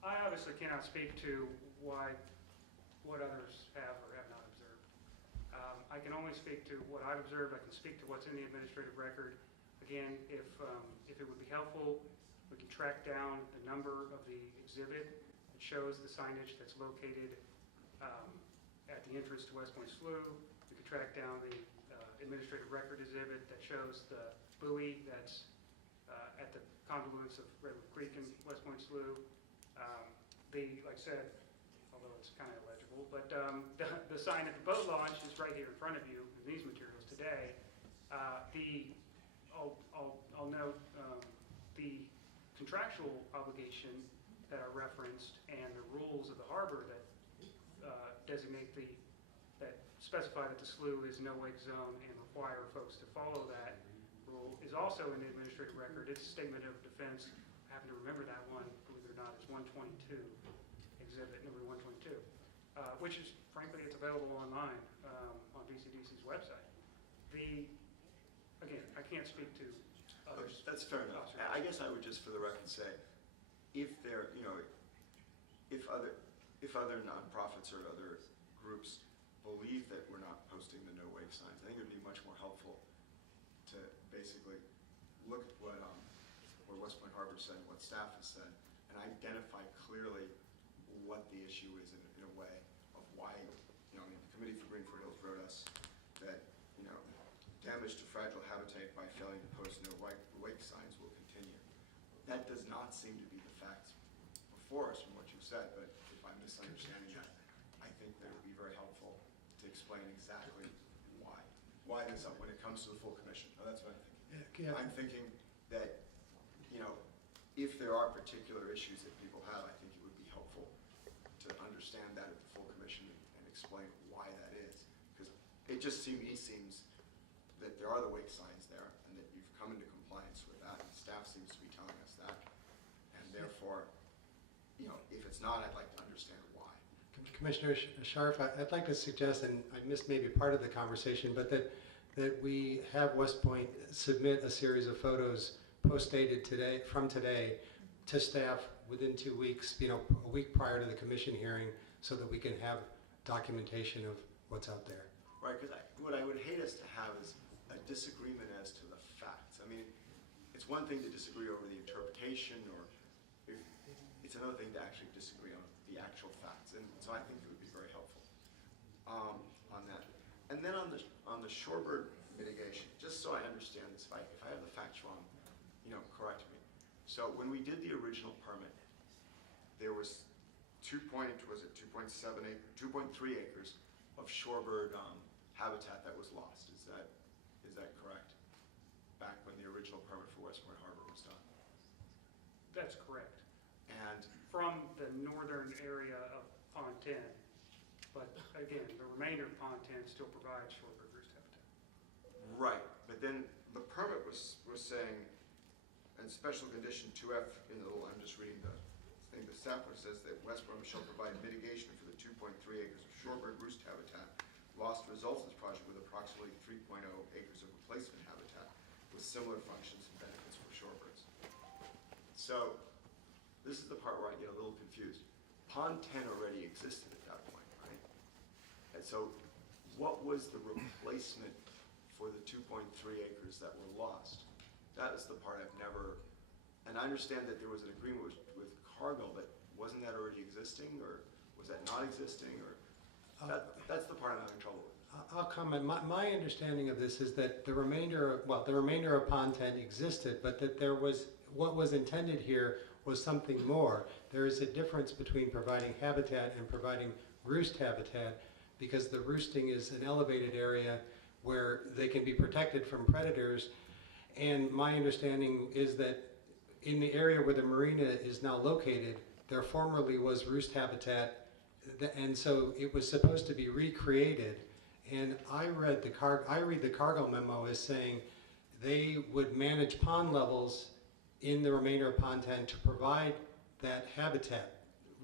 I obviously cannot speak to what others have or have not observed. I can only speak to what I've observed. I can speak to what's in the administrative record. Again, if it would be helpful, we can track down the number of the exhibit that shows the signage that's located at the entrance to Westpoint Slough. We can track down the administrative record exhibit that shows the buoy that's at the confluence of Redwood Creek and Westpoint Slough. Like I said, although it's kind of illegible, but the sign at the boat launch is right here in front of you in these materials today. I'll note the contractual obligation that are referenced and the rules of the harbor that that specify that the slough is no wake zone and require folks to follow that rule is also in the administrative record. It's a statement of defense. I happen to remember that one, believe it or not. It's 122, exhibit number 122, which is, frankly, it's available online on BCDC's website. Again, I can't speak to others. That's fair enough. I guess I would just, for the record, say, if there, if other nonprofits or other groups believe that we're not posting the no wake signs, I think it would be much more helpful to basically look at what Westpoint Harbor said, what staff has said, and identify clearly what the issue is in a way of why, I mean, the Committee for Green Foothills wrote us that, damage to fragile habitat by failing to post no wake signs will continue. That does not seem to be the facts before us from what you said, but if I'm misunderstanding that, I think that it would be very helpful to explain exactly why. Why this up when it comes to the full commission. Oh, that's what I'm thinking. I'm thinking that, if there are particular issues that people have, I think it would be helpful to understand that at the full commission and explain why that is. Because it just seems that there are the wake signs there and that you've come into compliance with that, and staff seems to be telling us that. And therefore, if it's not, I'd like to understand why. Commissioner Scharf, I'd like to suggest, and I missed maybe part of the conversation, but that we have Westpoint submit a series of photos post-dated from today to staff within 2 weeks, a week prior to the commission hearing, so that we can have documentation of what's out there. Right, because what I would hate us to have is a disagreement as to the facts. I mean, it's one thing to disagree over the interpretation, or it's another thing to actually disagree on the actual facts. And so I think it would be very helpful on that. And then on the shorebird mitigation, just so I understand this, if I have the facts wrong, correct me. So when we did the original permit, there was 2.3 acres of shorebird habitat that was lost. Is that correct? Back when the original permit for Westpoint Harbor was done. That's correct. And From the northern area of Pond 10, but again, the remainder of Pond 10 still provides shorebird roost habitat. right, but then the permit was saying, in special condition 2F, I'm just reading the thing, the staff says that Westpoint shall provide mitigation for the 2.3 acres of shorebird roost habitat lost results of this project with approximately 3.0 acres of replacement habitat with similar functions and benefits for shorebirds. So this is the part where I get a little confused. Pond 10 already existed at that point, right? And so what was the replacement for the 2.3 acres that were lost? That is the part I've never, and I understand that there was an agreement with Cargill, but wasn't that already existing, or was that not existing, or that's the part I'm having trouble with. I'll comment. My understanding of this is that the remainder of Pond 10 existed, but that what was intended here was something more. There is a difference between providing habitat and providing roost habitat, because the roosting is an elevated area where they can be protected from predators. And my understanding is that in the area where the marina is now located, there formerly was roost habitat, and so it was supposed to be recreated. And I read the Cargill memo as saying they would manage pond levels in the remainder of Pond 10 to provide that habitat,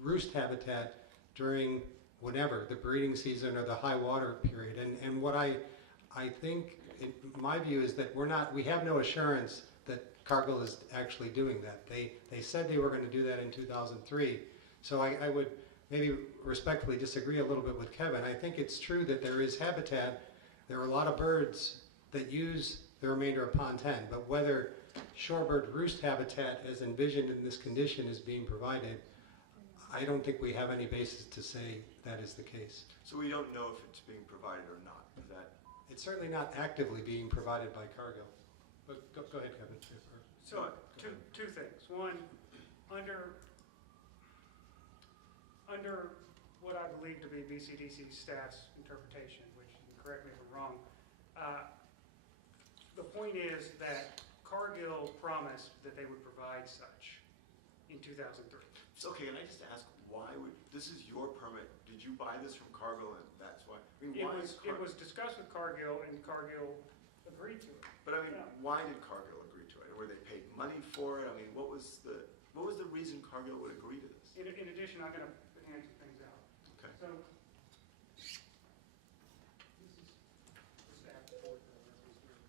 roost habitat, during whatever, the breeding season or the high water period. And what I think, my view is that we have no assurance that Cargill is actually doing that. They said they were going to do that in 2003. So I would maybe respectfully disagree a little bit with Kevin. I think it's true that there is habitat. There are a lot of birds that use the remainder of Pond 10, but whether shorebird roost habitat as envisioned in this condition is being provided, I don't think we have any basis to say that is the case. So we don't know if it's being provided or not. Is that? It's certainly not actively being provided by Cargill. But go ahead, Kevin. So two things. One, under what I believe to be BCDC staff's interpretation, which you can correct me if I'm wrong, the point is that Cargill promised that they would provide such in 2003. So, okay, can I just ask, this is your permit, did you buy this from Cargill, and that's why? I mean, It was discussed with Cargill, and Cargill agreed to it. But I mean, why did Cargill agree to it? Were they paid money for it? I mean, what was the reason Cargill would agree to this? In addition, I'm going to hand some things out. Okay. So, this is the staff report that I referenced earlier.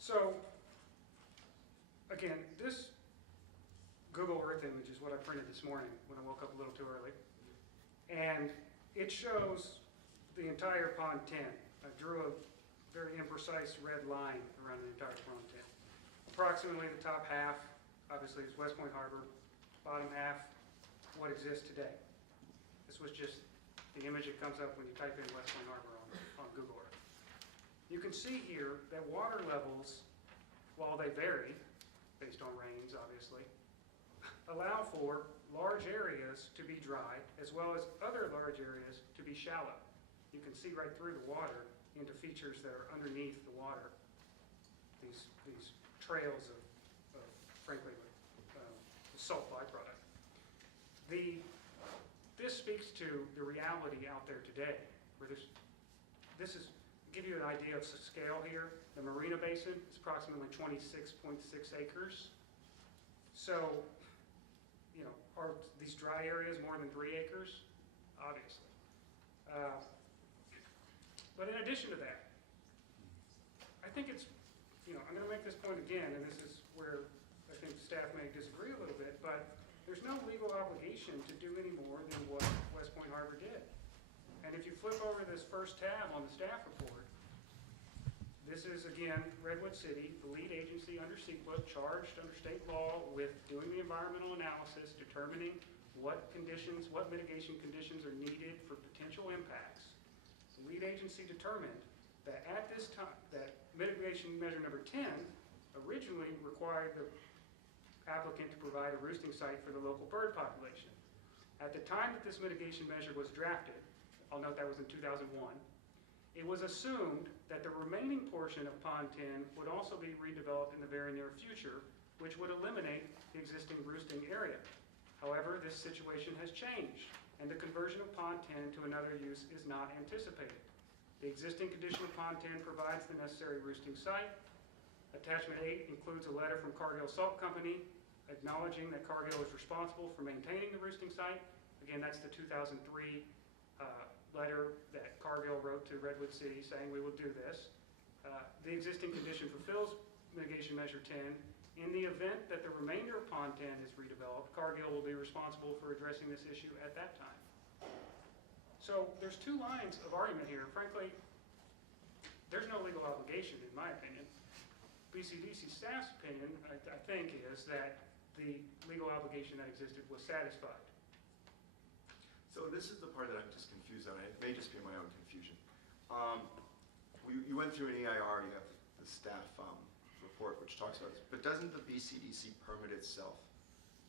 So, again, this Google Earth image is what I printed this morning when I woke up a little too early. And it shows the entire Pond 10. I drew a very imprecise red line around the entire Pond 10. Approximately the top half, obviously, is Westpoint Harbor. Bottom half, what exists today. This was just the image that comes up when you type in Westpoint Harbor on Google Earth. You can see here that water levels, while they vary, based on rains, obviously, allow for large areas to be dry as well as other large areas to be shallow. You can see right through the water into features that are underneath the water. These trails of frankly, salt byproduct. This speaks to the reality out there today, where this is, give you an idea of scale here. The Marina Basin is approximately 26.6 acres. So, you know, are these dry areas more than 3 acres? Obviously. But in addition to that, I think it's, you know, I'm going to make this point again, and this is where I think staff may disagree a little bit, but there's no legal obligation to do any more than what Westpoint Harbor did. And if you flip over this first tab on the staff report, this is, again, Redwood City, the lead agency under CEQA, charged under state law with doing the environmental analysis, determining what conditions, what mitigation conditions are needed for potential impacts. The lead agency determined that at this time, that mitigation measure number 10 originally required the applicant to provide a roosting site for the local bird population. At the time that this mitigation measure was drafted, I'll note that was in 2001, it was assumed that the remaining portion of Pond 10 would also be redeveloped in the very near future, which would eliminate the existing roosting area. However, this situation has changed, and the conversion of Pond 10 to another use is not anticipated. The existing condition of Pond 10 provides the necessary roosting site. Attachment 8 includes a letter from Cargill Salt Company acknowledging that Cargill is responsible for maintaining the roosting site. Again, that's the 2003 letter that Cargill wrote to Redwood City saying we will do this. The existing condition fulfills mitigation measure 10. In the event that the remainder of Pond 10 is redeveloped, Cargill will be responsible for addressing this issue at that time. So there's two lines of argument here. Frankly, there's no legal obligation, in my opinion. BCDC staff's opinion, I think, is that the legal obligation that existed was satisfied. So this is the part that I'm just confused on. It may just be my own confusion. You went through an EIR, you have the staff report which talks about this, but doesn't the BCDC permit itself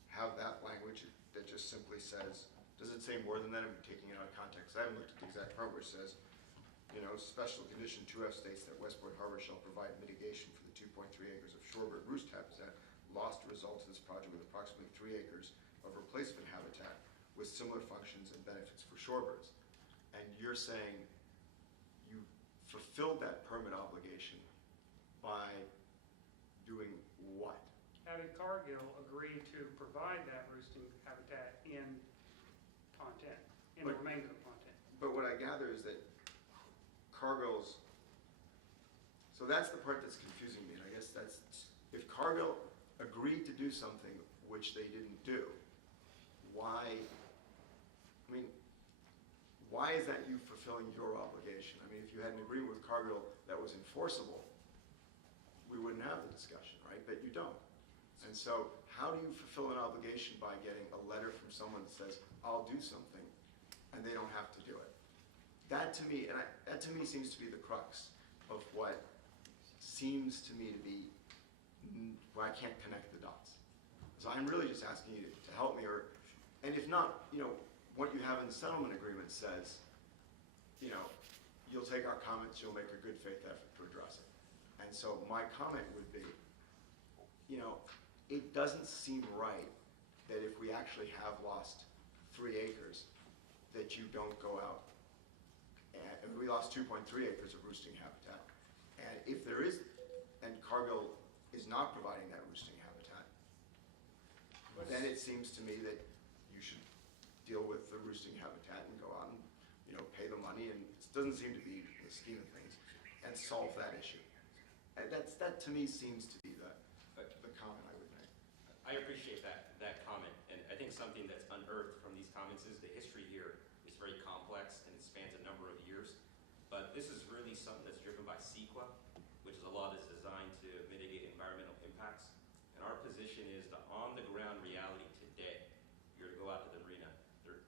have that language that just simply says, does it say more than that? I'm taking it out of context. I haven't looked at the exact part where it says, you know, special condition 2F states that Westpoint Harbor shall provide mitigation for the 2.3 acres of shorebird roost habitat lost to result of this project with approximately 3 acres of replacement habitat with similar functions and benefits for shorebirds. And you're saying you fulfilled that permit obligation by doing what? Having Cargill agree to provide that roosting habitat in Pond 10, in the remainder of Pond 10. But what I gather is that Cargill's, so that's the part that's confusing me, and I guess that's, if Cargill agreed to do something which they didn't do, why, I mean, why is that you fulfilling your obligation? I mean, if you had an agreement with Cargill that was enforceable, we wouldn't have the discussion, right? But you don't. And so how do you fulfill an obligation by getting a letter from someone that says, I'll do something, and they don't have to do it? That to me, that to me seems to be the crux of what seems to me to be where I can't connect the dots. So I'm really just asking you to help me, and if not, you know, what you have in the settlement agreement says, you know, you'll take our comments, you'll make a good faith effort to address it. And so my comment would be, you know, it doesn't seem right that if we actually have lost 3 acres, that you don't go out, and we lost 2.3 acres of roosting habitat. And if there is, and Cargill is not providing that roosting habitat, then it seems to me that you should deal with the roosting habitat and go out and, you know, pay the money, and it doesn't seem to be the scheme of things, and solve that issue. And that to me seems to be the comment I would make. I appreciate that comment, and I think something that's unearthed from these comments is the history here is very complex and it spans a number of years. But this is really something that's driven by CEQA, which is a law that's designed to mitigate environmental impacts. And our position is the on-the-ground reality today, if you're to go out to the marina,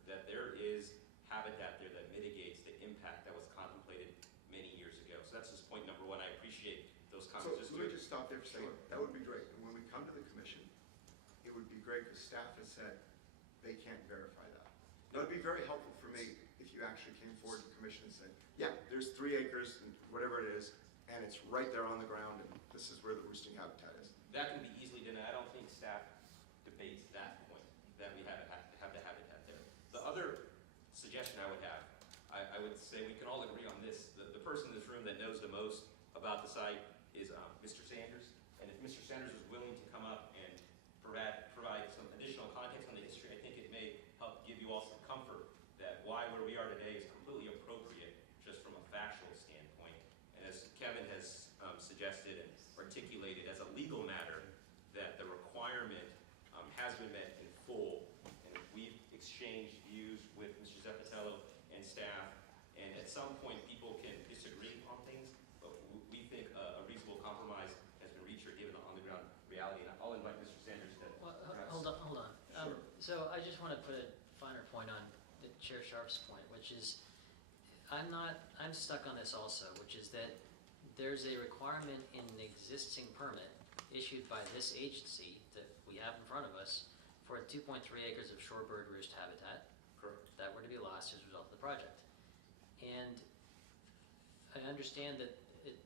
that there is habitat there that mitigates the impact that was contemplated many years ago. So that's just point number one. I appreciate those comments. So let me just stop there for a second. That would be great. And when we come to the commission, it would be great, because staff has said they can't verify that. It would be very helpful for me if you actually came forward to the commission and said, yeah, there's 3 acres and whatever it is, and it's right there on the ground, and this is where the roosting habitat is. That can be easily done. I don't think staff debates that point, that we have the habitat there. The other suggestion I would have, I would say we can all agree on this. The person in this room that knows the most about the site is Mr. Sanders. And if Mr. Sanders is willing to come up and provide some additional context on the history, I think it may help give you all some comfort that where we are today is completely appropriate just from a factual standpoint. And as Kevin has suggested and articulated as a legal matter, that the requirement has been met in full. And we've exchanged views with Mr. Zeppatello and staff. And at some point, people can disagree on things, but we think a reasonable compromise has been reached or given the on-the-ground reality. And I'll invite Mr. Sanders to Well, perhaps- hold on. Sure. So I just want to put a finer point on Chair Sharp's point, which is, I'm stuck on this also, which is that there's a requirement in an existing permit issued by this agency that we have in front of us for 2.3 acres of shorebird roost habitat. Correct. That were to be lost as a result of the project. And I understand that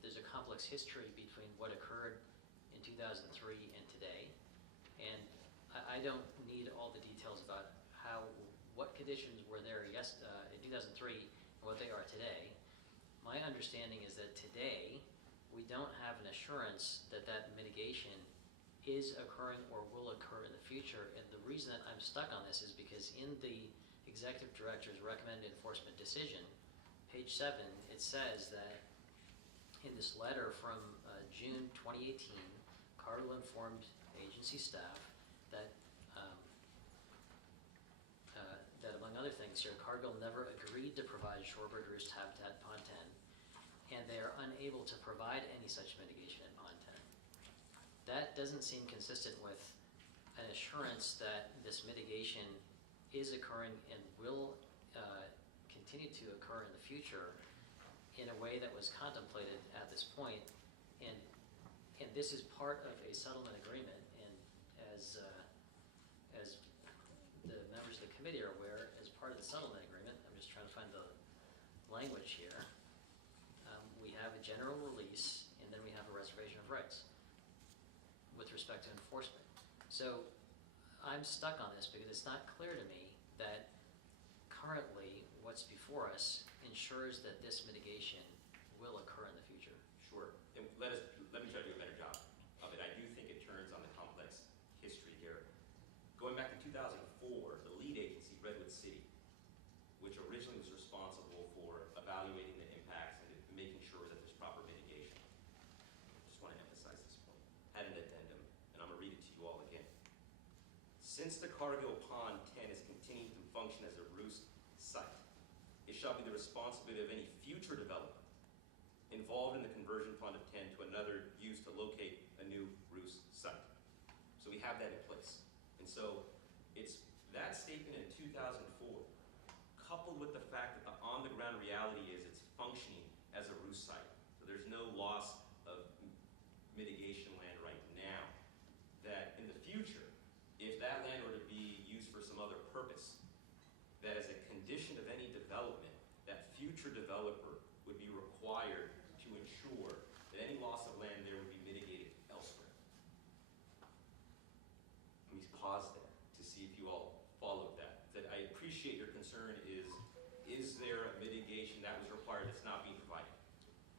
there's a complex history between what occurred in 2003 and today. And I don't need all the details about what conditions were there in 2003 and what they are today. My understanding is that today, we don't have an assurance that that mitigation is occurring or will occur in the future. And the reason that I'm stuck on this is because in the Executive Director's recommended enforcement decision, page 7, it says that in this letter from June 2018, Cargill informed agency staff that that among other things here, Cargill never agreed to provide shorebird roost habitat in Pond 10, and they are unable to provide any such mitigation in Pond 10. That doesn't seem consistent with an assurance that this mitigation is occurring and will continue to occur in the future in a way that was contemplated at this point. And this is part of a settlement agreement, and as the members of the committee are aware, as part of the settlement agreement, I'm just trying to find the language here, we have a general release, and then we have a reservation of rights with respect to enforcement. So I'm stuck on this because it's not clear to me that currently what's before us ensures that this mitigation will occur in the future. Sure. And let me try to do a better job of it. I do think it turns on the complex history here. Going back to 2004, the lead agency, Redwood City, which originally was responsible for evaluating the impacts and making sure that there's proper mitigation. I just want to emphasize this point. Had an addendum, and I'm going to read it to you all again. Since the Cargill Pond 10 is continuing to function as a roost site, it shall be the responsibility of any future development involved in the conversion fund of 10 to another use to locate a new roost site. So we have that in place. And so it's that statement in 2004, coupled with the fact that the on-the-ground reality is it's functioning as a roost site. So there's no loss of mitigation land right now. That in the future, if that land were to be used for some other purpose, that as a condition of any development, that future developer would be required to ensure that any loss of land there would be mitigated elsewhere. Let me pause there to see if you all followed that. That I appreciate your concern is there a mitigation that was required that's not being provided?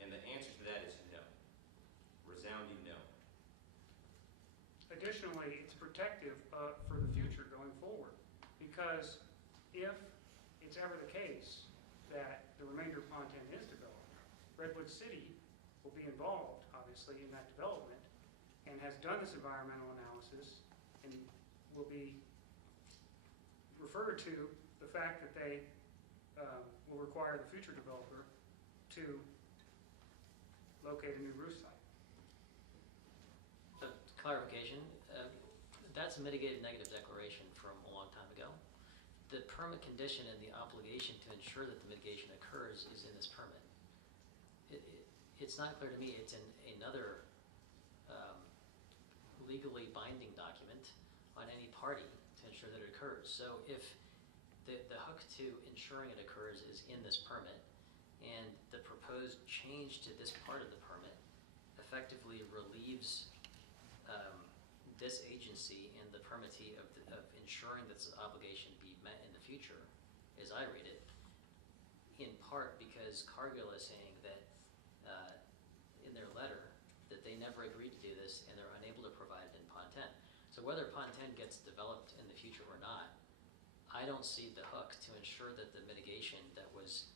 And the answer to that is no. Resounding no. Additionally, it's protective for the future going forward, because if it's ever the case that the remainder of Pond 10 is developed, Redwood City will be involved, obviously, in that development, and has done this environmental analysis, and will be referred to the fact that they will require the future developer to locate a new roost site. Clarification, that's a mitigated negative declaration from a long time ago. The permit condition and the obligation to ensure that the mitigation occurs is in this permit. It's not clear to me, it's in another legally binding document on any party to ensure that it occurs. So if the hook to ensuring it occurs is in this permit, and the proposed change to this part of the permit effectively relieves this agency and the permittee of ensuring that this obligation be met in the future, as I read it, in part because Cargill is saying that in their letter that they never agreed to do this and they're unable to provide it in Pond 10. So whether Pond 10 gets developed in the future or not, I don't see the hook to ensure that the mitigation that was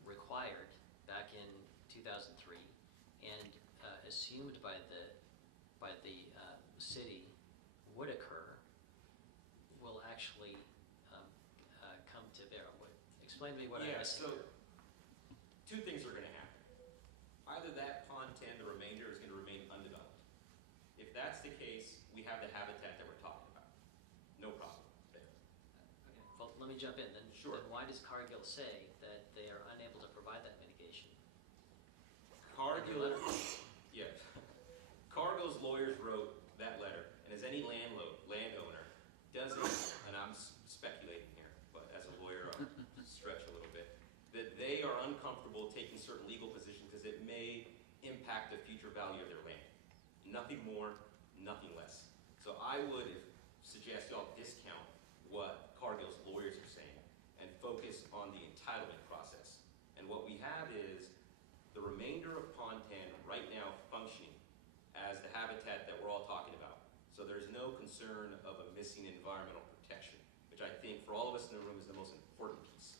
required back in 2003 and assumed by the city would occur will actually come to bear. Explain to me what I'm missing. So two things are going to happen. Either that Pond 10, the remainder, is going to remain undeveloped. If that's the case, we have the habitat that we're talking about. No problem there. Okay, well, let me jump in then. Sure. Then why does Cargill say that they are unable to provide that mitigation? Cargill, yes. Cargill's lawyers wrote that letter, and as any landowner doesn't, and I'm speculating here, but as a lawyer I'll stretch a little bit, that they are uncomfortable taking certain legal positions because it may impact the future value of their land. Nothing more, nothing less. So I would suggest y'all discount what Cargill's lawyers are saying and focus on the entitlement process. And what we have is the remainder of Pond 10 right now functioning as the habitat that we're all talking about. So there's no concern of a missing environmental protection, which I think for all of us in the room is the most important piece.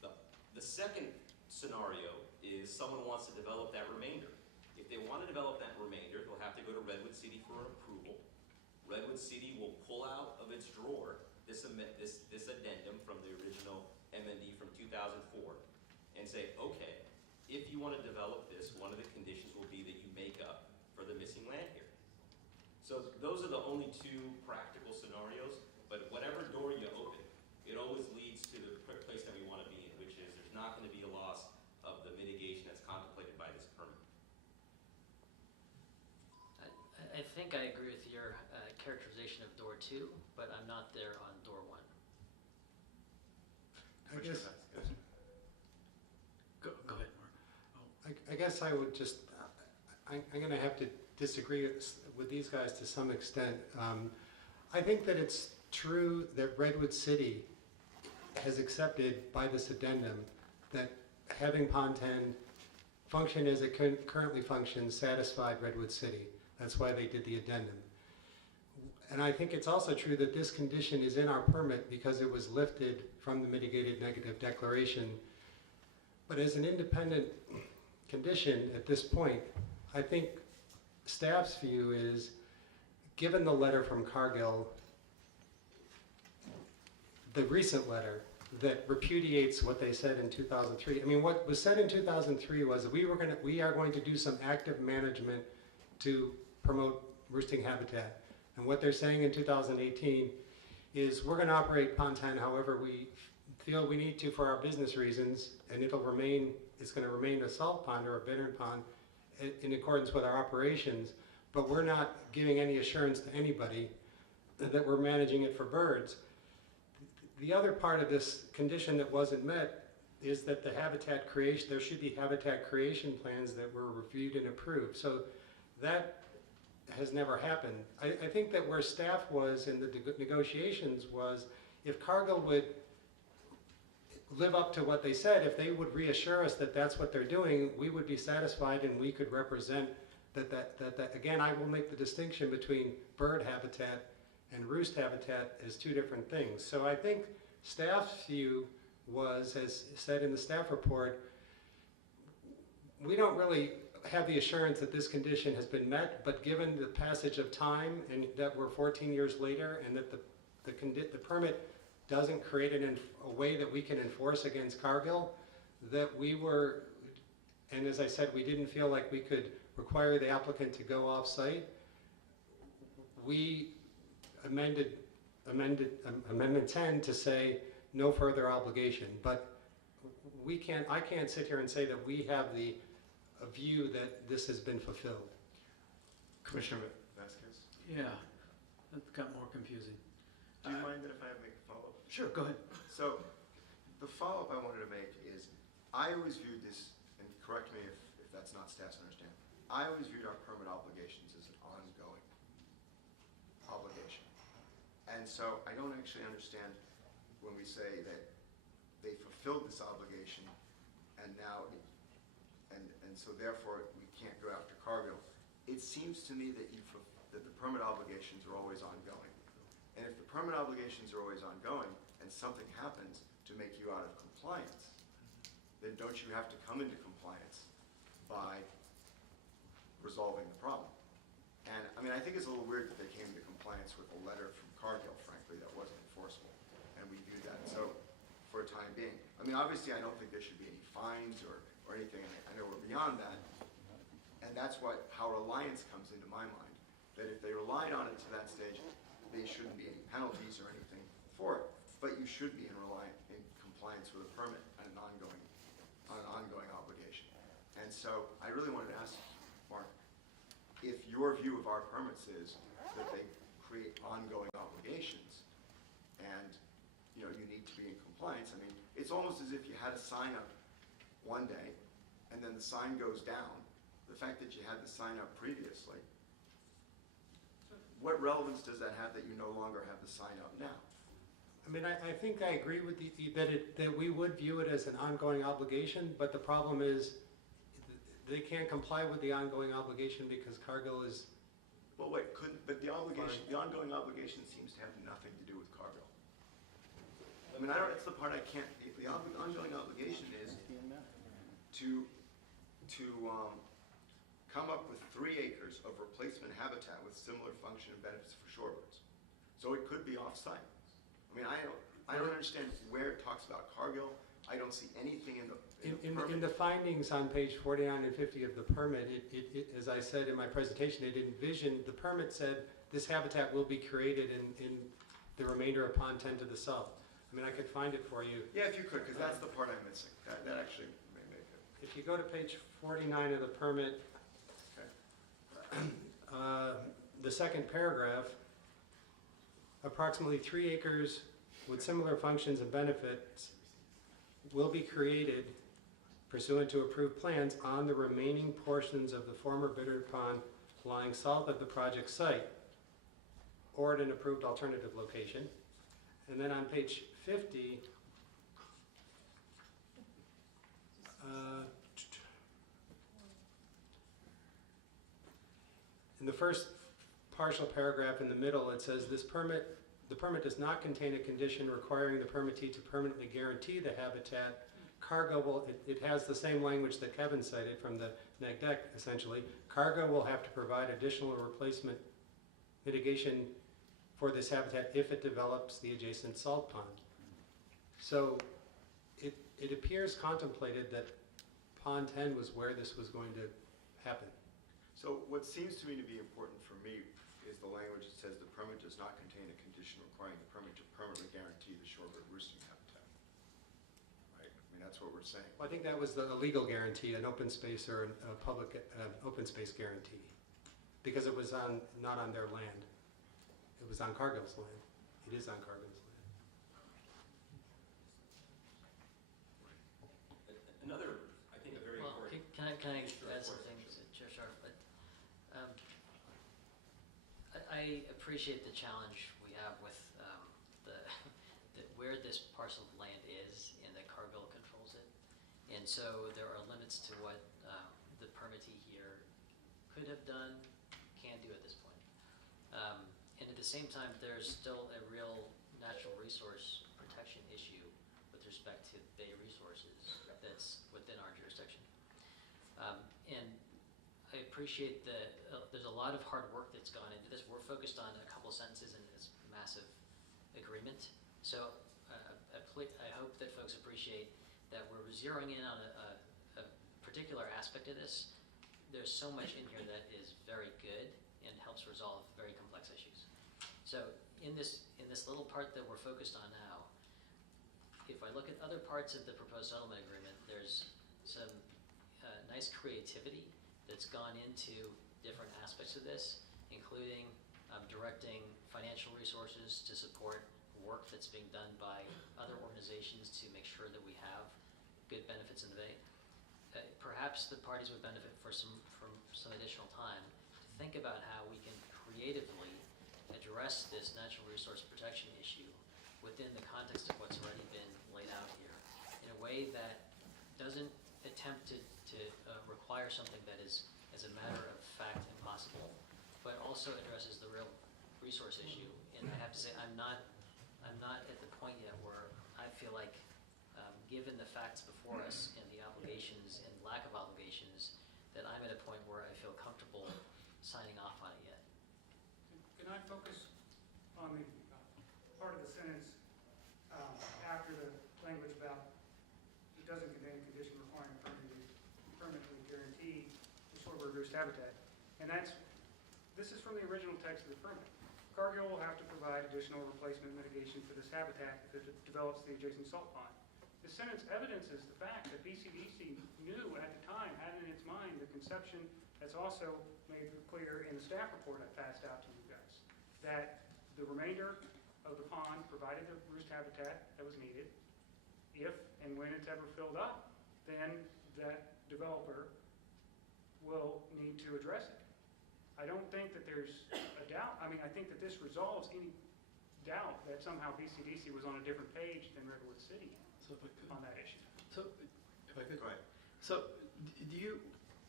The second scenario is someone wants to develop that remainder. If they want to develop that remainder, they'll have to go to Redwood City for an approval. Redwood City will pull out of its drawer this addendum from the original MND from 2004 and say, okay, if you want to develop this, one of the conditions will be that you make up for the missing land here. So those are the only two practical scenarios, but whatever door you open, it always leads to the place that we want to be in, which is there's not going to be a loss of the mitigation that's contemplated by this permit. I think I agree with your characterization of door 2, but I'm not there on door 1. I guess, go ahead, Mark. I guess I would just, I'm going to have to disagree with these guys to some extent. I think that it's true that Redwood City has accepted by this addendum that having Pond 10 function as it currently functions satisfied Redwood City. That's why they did the addendum. And I think it's also true that this condition is in our permit because it was lifted from the mitigated negative declaration. But as an independent condition at this point, I think staff's view is, given the letter from Cargill, the recent letter that repudiates what they said in 2003. I mean, what was said in 2003 was that we are going to do some active management to promote roosting habitat. And what they're saying in 2018 is we're going to operate Pond 10 however we feel we need to for our business reasons, and it's going to remain a salt pond or a bittern pond in accordance with our operations, but we're not giving any assurance to anybody that we're managing it for birds. The other part of this condition that wasn't met is that the habitat creation, there should be habitat creation plans that were reviewed and approved. So that has never happened. I think that where staff was in the negotiations was if Cargill would live up to what they said, if they would reassure us that that's what they're doing, we would be satisfied and we could represent that again, I will make the distinction between bird habitat and roost habitat as two different things. So I think staff's view was, as said in the staff report, we don't really have the assurance that this condition has been met, but given the passage of time and that we're 14 years later and that the permit doesn't create a way that we can enforce against Cargill, that we were, and as I said, we didn't feel like we could require the applicant to go off-site, we amended Amendment 10 to say no further obligation. But I can't sit here and say that we have a view that this has been fulfilled. Commissioner Vasquez? Yeah. It got more confusing. Do you mind that if I make a follow-up? Sure, go ahead. So, the follow-up I wanted to make is, I always viewed this, and correct me if that's not staff's understanding, I always viewed our permit obligations as an ongoing obligation. And so I don't actually understand when we say that they fulfilled this obligation and now, and so therefore we can't go after Cargill. It seems to me that that the permit obligations are always ongoing. And if the permit obligations are always ongoing and something happens to make you out of compliance, then don't you have to come into compliance by resolving the problem? And I mean, I think it's a little weird that they came into compliance with a letter from Cargill, frankly, that wasn't enforceable. And we do that. So for a time being, I mean, obviously I don't think there should be any fines or anything. I know we're beyond that. And that's how reliance comes into my mind. That if they relied on it to that stage, there shouldn't be any penalties or anything for it. But you should be in compliance with a permit on an ongoing obligation. And so I really wanted to ask Mark, if your view of our permits is that they create ongoing obligations and you need to be in compliance. I mean, it's almost as if you had a sign up one day and then the sign goes down. The fact that you had the sign up previously, what relevance does that have that you no longer have the sign up now? I mean, I think I agree with that we would view it as an ongoing obligation, but the problem is they can't comply with the ongoing obligation because Cargill is. Well, wait, but the ongoing obligation seems to have nothing to do with Cargill. I mean, it's the part I can't, the ongoing obligation is to come up with 3 acres of replacement habitat with similar function and benefits for shorebirds. So it could be off-site. I mean, I don't understand where it talks about Cargill. I don't see anything in the permit. In the findings on page 49 and 50 of the permit, as I said in my presentation, it envisioned, the permit said this habitat will be created in the remainder of Pond 10 to the south. I mean, I could find it for you. Yeah, if you could, because that's the part I'm missing. That actually may make it. If you go to page 49 of the permit, the second paragraph, approximately 3 acres with similar functions and benefits will be created pursuant to approved plans on the remaining portions of the former Bitter Pond lying south of the project site or at an approved alternative location. And then on page 50, in the first partial paragraph in the middle, it says the permit does not contain a condition requiring the permittee to permanently guarantee the habitat. Cargo will, it has the same language that Kevin cited from the neg deck, essentially. Cargo will have to provide additional replacement mitigation for this habitat if it develops the adjacent salt pond. So it appears contemplated that Pond 10 was where this was going to happen. So what seems to me to be important for me is the language that says the permit does not contain a condition requiring the permit to permanently guarantee the shorebird roosting habitat. Right? I mean, that's what we're saying. Well, I think that was the legal guarantee, an open space or a public open space guarantee, because it was not on their land. It was on Cargill's land. It is on Cargill's land. Another, I think, a very important. Can I add something, Chair Sharp? I appreciate the challenge we have with where this parcel of land is and that Cargill controls it. And so there are limits to what the permittee here could have done, can do at this point. And at the same time, there's still a real natural resource protection issue with respect to bay resources that's within our jurisdiction. And I appreciate that there's a lot of hard work that's gone into this. We're focused on a couple sentences in this massive agreement. So I hope that folks appreciate that we're zeroing in on a particular aspect of this. There's so much in here that is very good and helps resolve very complex issues. So in this little part that we're focused on now, if I look at other parts of the proposed settlement agreement, there's some nice creativity that's gone into different aspects of this, including directing financial financial resources to support work that's being done by other organizations to make sure that we have good benefits in the bay. Perhaps the parties would benefit from some additional time to think about how we can creatively address this natural resource protection issue within the context of what's already been laid out here in a way that doesn't attempt to require something that is, as a matter of fact, impossible, but also addresses the real resource issue. And I have to say, I'm not at the point yet where I feel like, given the facts before us and the obligations and lack of obligations, that I'm at a point where I feel comfortable signing off on it yet. Can I focus on the part of the sentence after the language about it doesn't contain a condition requiring permanently guaranteed the shorebird roost habitat? And this is from the original text of the permit. Cargill will have to provide additional replacement mitigation for this habitat if it develops the adjacent salt pond. This sentence evidences the fact that BCDC knew at the time, had in its mind the conception that's also made clear in the staff report I passed out to you guys, that the remainder of the pond provided the roost habitat that was needed. If and when it's ever filled up, then that developer will need to address it. I don't think that there's a doubt. I mean, I think that this resolves any doubt that somehow BCDC was on a different page than Redwood City So if I could, on that issue. so if I could, Go ahead. so do you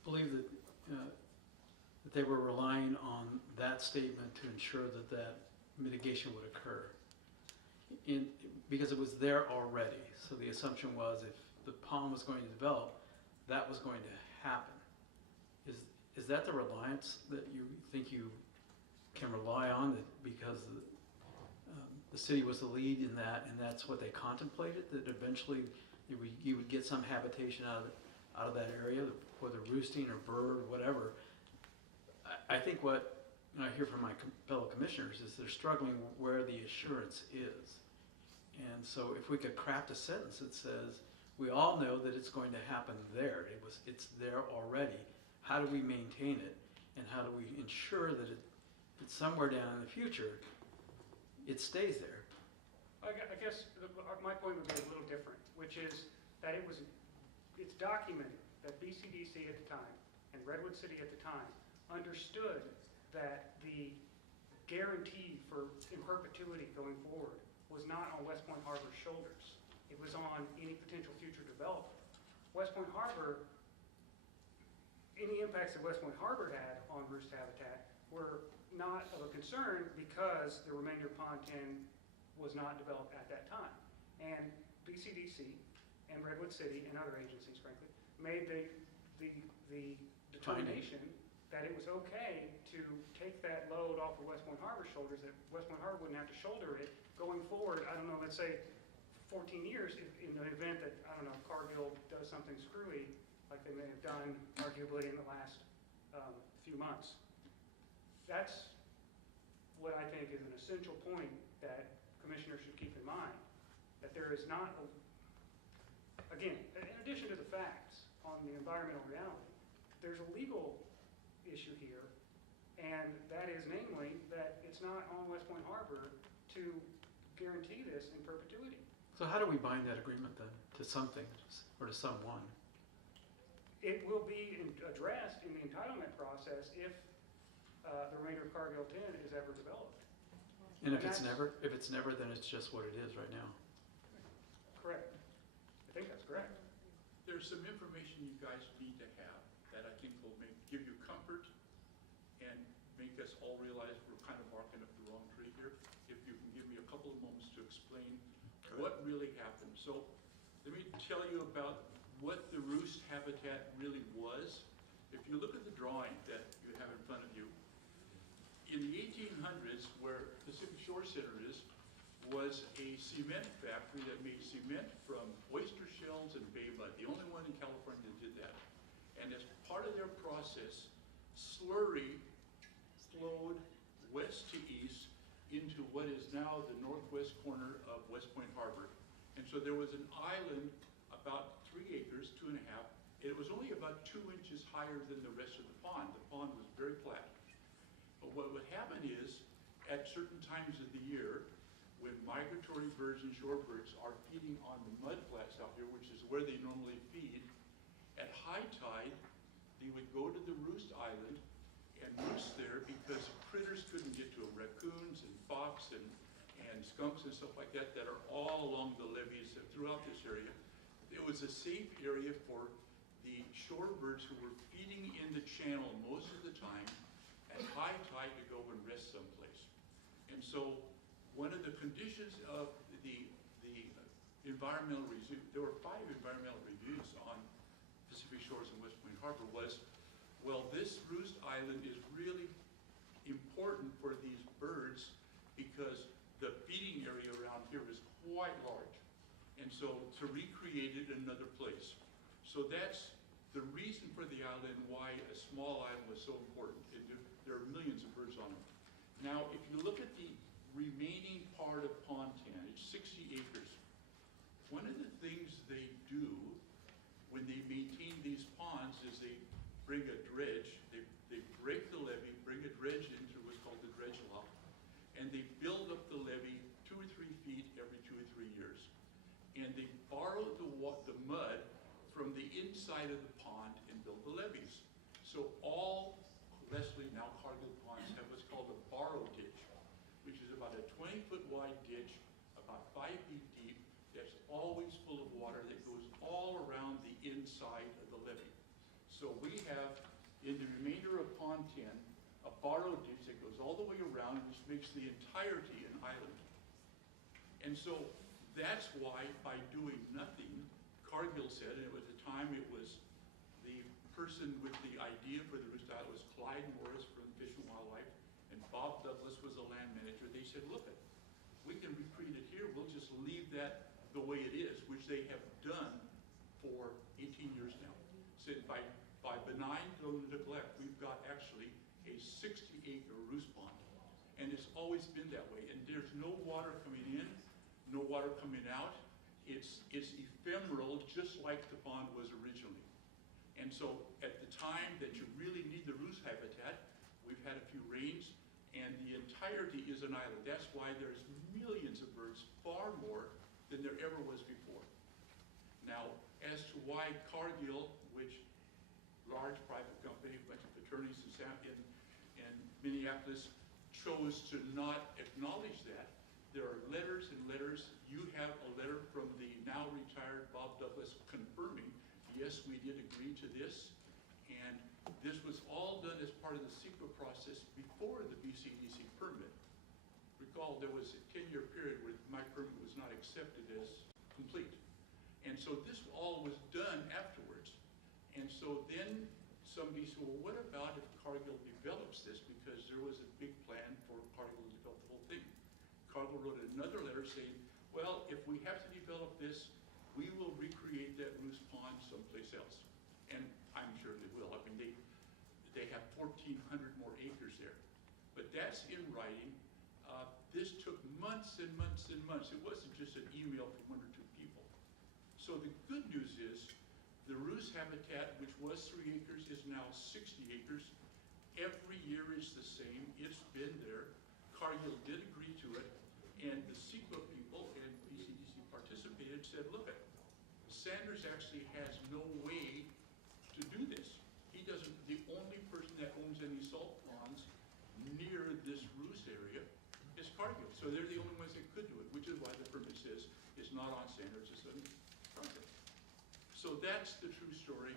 believe that that they were relying on that statement to ensure that that mitigation would occur? Because it was there already. So the assumption was if the pond was going to develop, that was going to happen. Is that the reliance that you think you can rely on, that because the city was the lead in that, and that's what they contemplated, that eventually you would get some habitation out of that area, whether roosting or bird or whatever? I think what I hear from my fellow commissioners is they're struggling where the assurance is. And so if we could craft a sentence that says, we all know that it's going to happen there, it's there already, how do we maintain it, and how do we ensure that it's somewhere down in the future, it stays there? I guess my point would be a little different, which is that it's documented that BCDC at the time and Redwood City at the time understood that the guarantee in perpetuity going forward was not on Westpoint Harbor's shoulders. It was on any potential future developer. Westpoint Harbor, any impacts that Westpoint Harbor had on roost habitat were not of a concern because the remainder of Pond 10 was not developed at that time. And BCDC and Redwood City and other agencies, frankly, made the determination that it was okay to take that load off of Westpoint Harbor's shoulders, that Westpoint Harbor wouldn't have to shoulder it going forward, I don't know, let's say 14 years in the event that, I don't know, Cargill does something screwy like they may have done arguably in the last few months. That's what I think is an essential point that commissioners should keep in mind, that there is not, again, in addition to the facts on the environmental reality, there's a legal issue here, and that is namely that it's not on Westpoint Harbor to guarantee this in perpetuity. So how do we bind that agreement then to something or to someone? It will be addressed in the entitlement process if the remainder of Cargill 10 is ever developed. And if it's never, then it's just what it is right now. Correct. I think that's correct. There's some information you guys need to have that I think will give you comfort and make us all realize we're kind of barking up the wrong tree here. If you can give me a couple of moments to explain what really happened. So let me tell you about what the roost habitat really was. If you look at the drawing that you have in front of you, in the 1800s, where Pacific Shore Center is, was a cement factory that made cement from oyster shells and bay mud, the only one in California that did that. And as part of their process, slurry flowed west to east into what is now the northwest corner of Westpoint Harbor. And so there was an island about 3 acres, 2.5. It was only about 2 inches higher than the rest of the pond. The pond was very flat. But what would happen is, at certain times of the year when migratory birds and shorebirds are feeding on the mudflats out here, which is where they normally feed. At high tide, they would go to the roost island and roost there because critters couldn't get to them. Raccoons and fox and skunks and stuff like that that are all along the levees throughout this area. It was a safe area for the shorebirds who were feeding in the channel most of the time at high tide to go and rest someplace. And so one of the conditions of the environmental review, there were 5 environmental reviews on Pacific Shores and Westpoint Harbor, was, well, this roost island is really important for these birds because the feeding area around here is quite large. And so to recreate it in another place. So that's the reason for the island, why a small island was so important. And there are millions of birds on it. Now, if you look at the remaining part of Pond 10, it's 60 acres. One of the things they do when they maintain these ponds is they bring a dredge, they break the levee, bring a dredge into what's called the dredge lock, and they build up the levee 2 or 3 feet every 2 or 3 years. And they borrow the mud from the inside of the pond and build the levees. So all Leslie, now Cargill ponds, have what's called a borrow ditch, which is about a 20-foot wide ditch, about 5 feet deep, that's always full of water that goes all around the inside of the levee. So we have, in the remainder of Pond 10, a borrow ditch that goes all the way around, which makes the entirety an island. And so that's why, by doing nothing, Cargill said, and it was the time it was the person with the idea for the roost island was Clyde Morris from Fish and Wildlife, and Bob Douglas was the land manager. They said, look, we can recreate it here. We'll just leave that the way it is, which they have done for 18 years now. So by benign neglect, we've got actually a 60-acre roost pond. And it's always been that way. And there's no water coming in, no water coming out. It's ephemeral, just like the pond was originally. And so at the time that you really need the roost habitat, we've had a few rains, and the entirety is an island. That's why there's millions of birds, far more than there ever was before. Now, as to why Cargill, which large private company, a bunch of attorneys in Minneapolis, chose to not acknowledge that, there are letters and letters. You have a letter from the now retired Bob Douglas confirming, yes, we did agree to this, and this was all done as part of the CEQA process before the BCDC permit. Recall there was a 10-year period where my permit was not accepted as complete. And so this all was done afterwards. And so then somebody said, well, what about if Cargill develops this? Because there was a big plan for Cargill to develop the whole thing. Cargill wrote another letter saying, well, if we have to develop this, we will recreate that roost pond someplace else. And I'm sure they will. I mean, they have 1,400 more acres there. But that's in writing. This took months and months and months. It wasn't just an email from 1 or 2 people. So the good news is the roost habitat, which was 3 acres, is now 60 acres. Every year is the same. It's been there. Cargill did agree to it. And the CEQA people and BCDC participated, said, look, Sanders actually has no way to do this. He doesn't, the only person that owns any salt ponds near this roost area is Cargill. So they're the only ones that could do it, which is why the permit says it's not on Sanders, it's on Cargill. So that's the true story.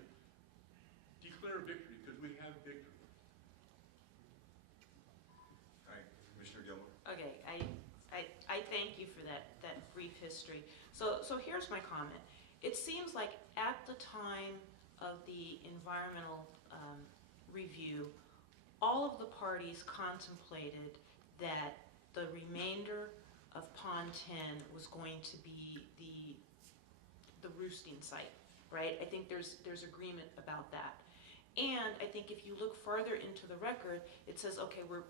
Declare victory, because we have victory. All right, Commissioner Gilmore. Okay, I thank you for that brief history. So here's my comment. It seems like at the time of the environmental review, all of the parties contemplated that the remainder of Pond 10 was going to be the roosting site, right? I think there's agreement about that. And I think if you look farther into the record, it says, okay, we're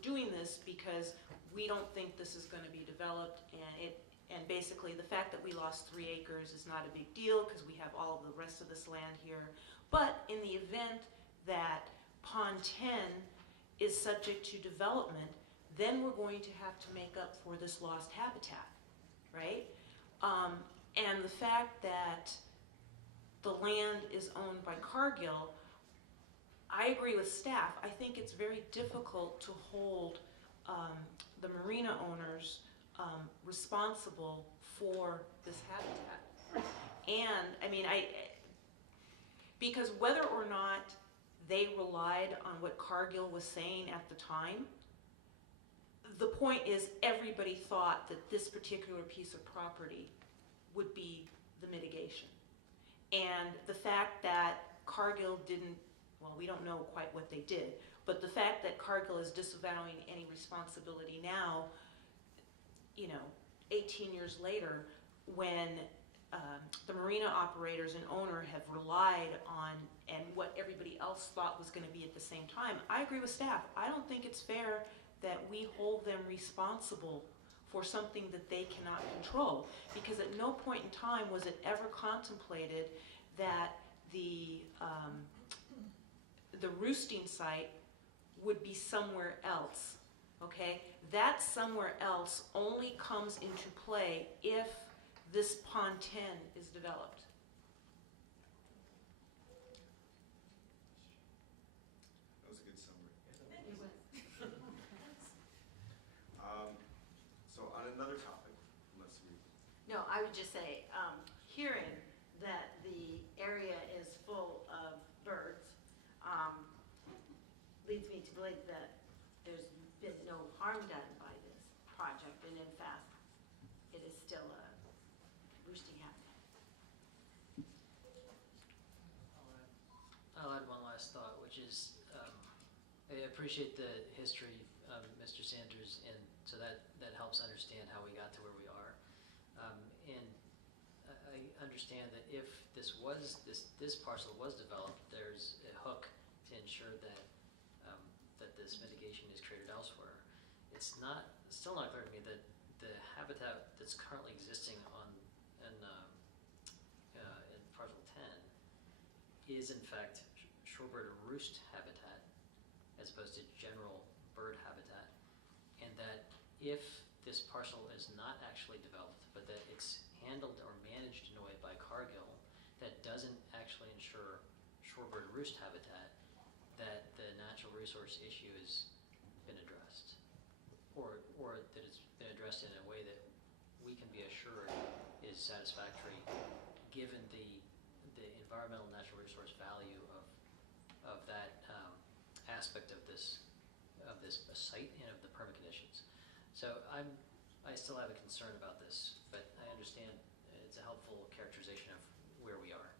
doing this because we don't think this is going to be developed, and basically the fact that we lost 3 acres is not a big deal because we have all of the rest of this land here. But in the event that Pond 10 is subject to development, then we're going to have to make up for this lost habitat, right? And the fact that the land is owned by Cargill, I agree with staff. I think it's very difficult to hold the marina owners responsible for this habitat. And, I mean, because whether or not they relied on what Cargill was saying at the time, the point is everybody thought that this particular piece of property would be the mitigation. And the fact that Cargill didn't, well, we don't know quite what they did, but the fact that Cargill is disavowing any responsibility now, 18 years later, when the marina operators and owner have relied on, and what everybody else thought was going to be at the same time, I agree with staff. I don't think it's fair that we hold them responsible for something that they cannot control, because at no point in time was it ever contemplated that the roosting site would be somewhere else, okay? That somewhere else only comes into play if this Pond 10 is developed. That was a good summary. It was. So on another topic, unless we, No, I would just say, hearing that the area is full of birds leads me to believe that there's been no harm done by this project, and in fact, it is still a roosting habitat. I'll add one last thought, which is I appreciate the history, Mr. Sanders, and so that helps understand how we got to where we are. And I understand that if this parcel was developed, there's a hook to ensure that that this mitigation is created elsewhere. It's still not clear to me that the habitat that's currently existing in parcel 10 is in fact shorebird roost habitat as opposed to general bird habitat, and that if this parcel is not actually developed, but that it's handled or managed in a way by Cargill that doesn't actually ensure shorebird roost habitat, that the natural resource issue has been addressed, or that it's been addressed in a way that we can be assured is satisfactory given the environmental natural resource value of that aspect of this site and of the permit conditions. So I still have a concern about this, but I understand it's a helpful characterization of where we are.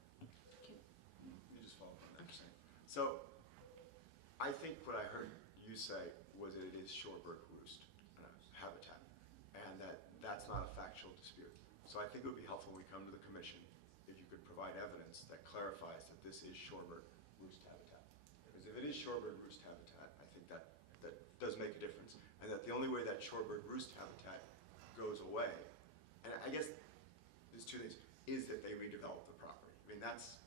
let me just follow up on that. So I think what I heard you say was that it is shorebird roost habitat, and that's not a factual dispute. So I think it would be helpful when we come to the commission if you could provide evidence that clarifies that this is shorebird roost habitat. Because if it is shorebird roost habitat, I think that does make a difference, and that the only way that shorebird roost habitat goes away, and I guess there's two things, is that they redevelop the property. I mean, that's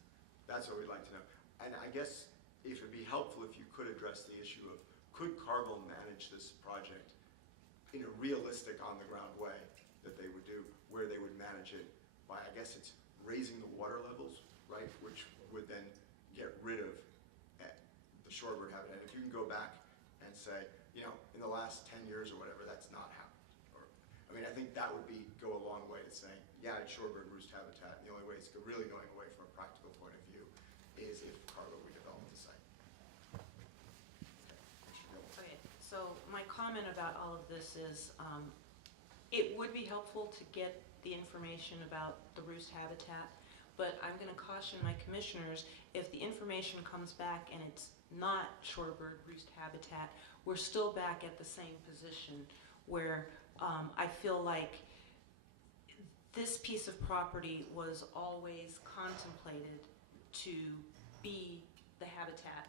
what we'd like to know. And I guess if it'd be helpful if you could address the issue of, could Cargill manage this project in a realistic on-the-ground way that they would do, where they would manage it by, I guess it's raising the water levels, right, which would then get rid of the shorebird habitat. If you can go back and say, in the last 10 years or whatever, that's not happened. I think that would go a long way to saying, yeah, it's shorebird roost habitat, and the only way it's really going away from a practical point of view is if Cargill redeveloped the site. Okay, so my comment about all of this is, it would be helpful to get the information about the roost habitat, but I'm going to caution my commissioners, if the information comes back and it's not shorebird roost habitat, we're still back at the same position where I feel like this piece of property was always contemplated to be the habitat,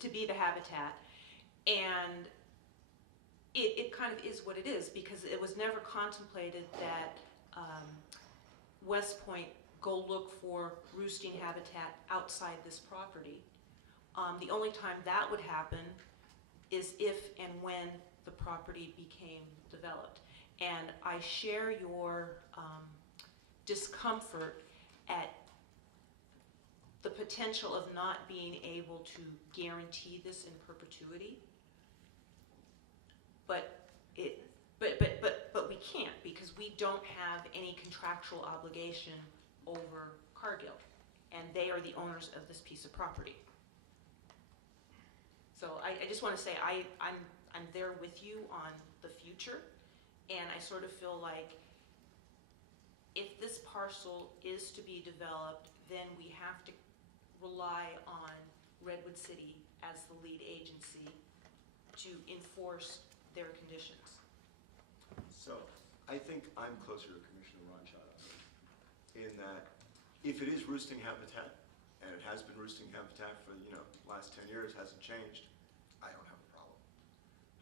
to be the habitat, and it kind of is what it is, because it was never contemplated that Westpoint go look for roosting habitat outside this property. The only time that would happen is if and when the property became developed. And I share your discomfort at the potential of not being able to guarantee this in perpetuity. But we can't, because we don't have any contractual obligation over Cargill, and they are the owners of this piece of property. So I just want to say I'm there with you on the future, and I sort of feel like if this parcel is to be developed, then we have to rely on Redwood City as the lead agency to enforce their conditions. So, I think I'm closer to Commissioner Ronchado in that if it is roosting habitat, and it has been roosting habitat for, last 10 years, hasn't changed, I don't have a problem.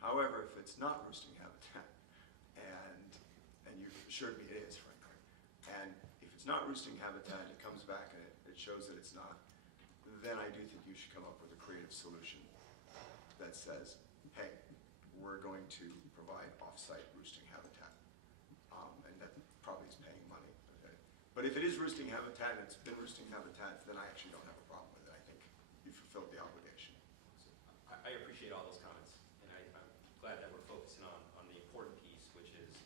However, if it's not roosting habitat, and you've assured me it is, frankly, and if it's not roosting habitat and it comes back and it shows that it's not, then I do think you should come up with a creative solution that says, hey, we're going to provide off-site roosting habitat. And that probably is paying money. Okay? But if it is roosting habitat and it's been roosting habitat, then I actually don't have a problem with it. I think you fulfilled the obligation. So I appreciate all those comments, and I'm glad that we're focusing on the important piece, which is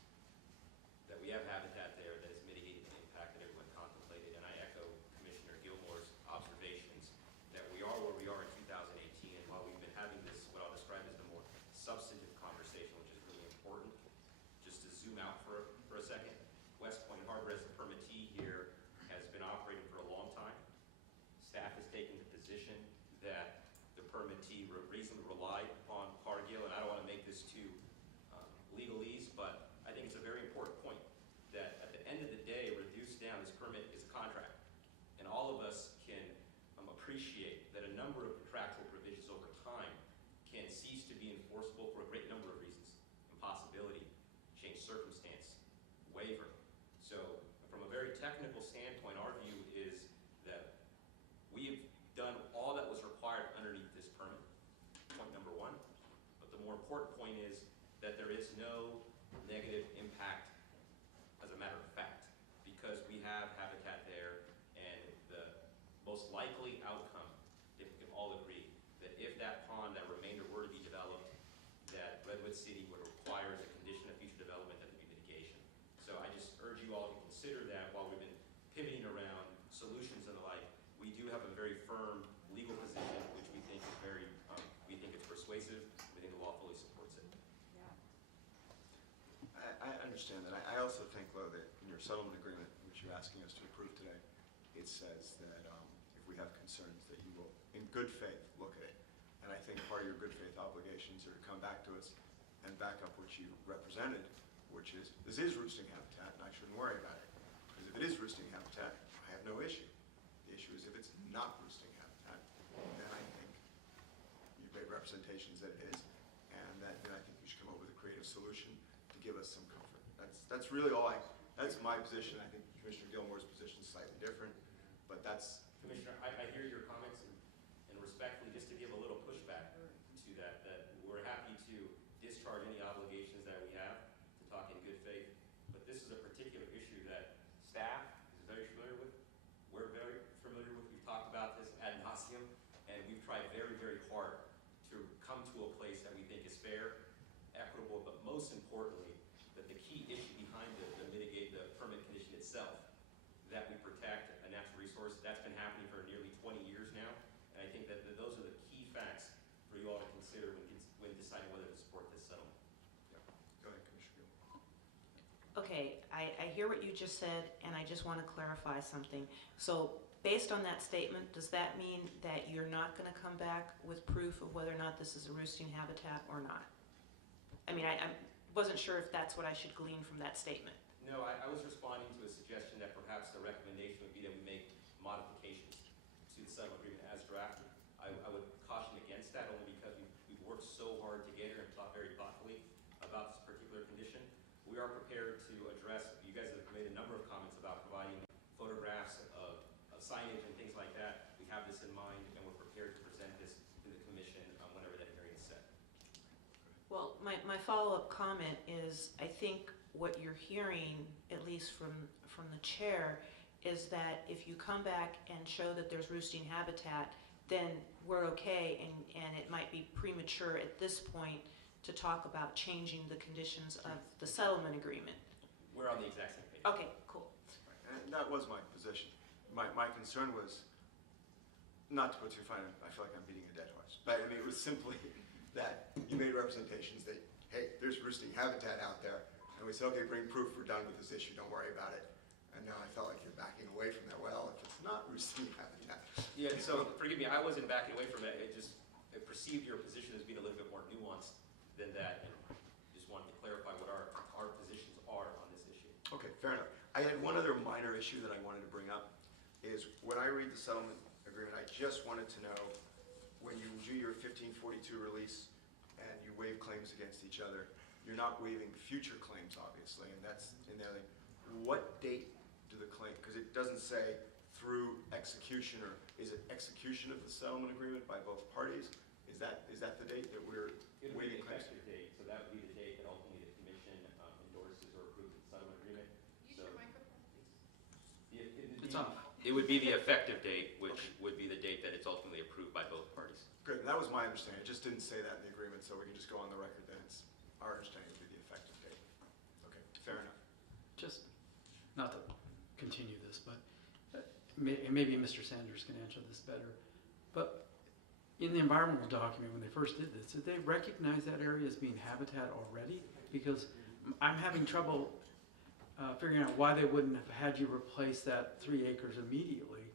that we have habitat there that has mitigated the impact that everyone contemplated. And I echo Commissioner Gilmore's observations that we are where we are in 2018, and while we've been having this, what I'll describe as the more substantive conversation, which is really important, just to zoom out for a second, Westpoint Harbor as the permittee here has been operating for a long time. Staff has taken the position that the permittee reasonably relied upon Cargill, and I don't want to make this too legalese, but I think it's a very important point that at the end of the day, reduced down, this permit is a contract. And all of us can appreciate that a number of contractual provisions over time can cease to be enforceable for a great number of reasons. Impossibility, change circumstance, waiver. So from a very technical standpoint, our view is that we've done all that was required underneath this permit, point number one. But the more important point is that there is no negative impact as a matter of fact, because we have habitat there, and the most likely outcome, if we can all agree, that if that pond, that remainder were to be developed, that Redwood City would require as a condition of future development that there be mitigation. So I just urge you all to consider that while we've been pivoting around solutions and the like. We do have a very firm legal position, which we think is very, we think it's persuasive. We think the law fully supports it. I understand that. I also think, though, that in your settlement agreement, which you're asking us to approve today, it says that if we have concerns, that you will, in good faith, look at it. And I think part of your good faith obligations are to come back to us and back up what you represented, which is, this is roosting habitat, and I shouldn't worry about it. Because if it is roosting habitat, I have no issue. The issue is if it's not roosting habitat, then I think you've made representations that it is, and then I think you should come up with a creative solution to give us some comfort. That's really all that's my position. I think Commissioner Gilmore's position is slightly different, but that's... Commissioner, I hear your comments, and respectfully, just to give a little pushback to that we're happy to discharge any obligations that we have to talk in good faith, but this is a particular issue that staff is very familiar with. We're very familiar with. We've talked about this ad nauseum, and we've tried very, very hard to come to a place that we think is fair, equitable, but most importantly, that the key issue behind the permit condition itself, that we protect a natural resource. That's been happening for nearly 20 years now, and I think that those are the key facts for you all to consider when deciding whether to support this settlement. Yeah. Go ahead, Commissioner Gilmore. Okay, I hear what you just said, and I just want to clarify something. So based on that statement, does that mean that you're not going to come back with proof of whether or not this is a roosting habitat or not? I mean, I wasn't sure if that's what I should glean from that statement. No, I was responding to a suggestion that perhaps the recommendation would be that we make modifications to the settlement agreement as drafted. I would caution against that only because we've worked so hard to get here and thought very thoughtfully about this particular condition. We are prepared to address, you guys have made a number of comments about providing photographs of signage and things like that. We have this in mind, and we're prepared to present this to the commission whenever that hearing is set. follow-up comment is, I think what you're hearing, at least from the chair, is that if you come back and show that there's roosting habitat, then we're okay, and it might be premature at this point to talk about changing the conditions of the settlement agreement. We're on the exact same page. Okay, cool. And that was my position. My concern was, not to put too fine, I feel like I'm beating a dead horse, but I mean, it was simply that you made representations that, hey, there's roosting habitat out there, and we said, okay, bring proof, we're done with this issue, don't worry about it. And now I felt like you're backing away from that. Well, if it's not roosting habitat. Yeah, so forgive me, I wasn't backing away from it. I perceived your position as being a little bit more nuanced than that, and just wanted to clarify what our positions are on this issue. Okay, fair enough. I had one other minor issue that I wanted to bring up, is when I read the settlement agreement, I just wanted to know, when you do your 1542 release and you waive claims against each other, you're not waiving future claims, obviously, and that's in there. Like, what date do the claim, because it doesn't say through execution, or is it execution of the settlement agreement by both parties? Is that the date that we're It would be waiving the claims? effective date, so that would be the date that ultimately the commission endorses or approves the settlement agreement. Use So- your microphone, please. It's off. It would be the effective date, which would be the date that it's ultimately approved by both parties. Good, and that was my understanding. It just didn't say that in the agreement, so we can just go on the record that it's our understanding would be the effective date. Okay, fair enough. Just, not to continue this, but maybe Mr. Sanders can answer this better. But in the environmental document, when they first did this, did they recognize that area as being habitat already? Because I'm having trouble figuring out why they wouldn't have had you replace that 3 acres immediately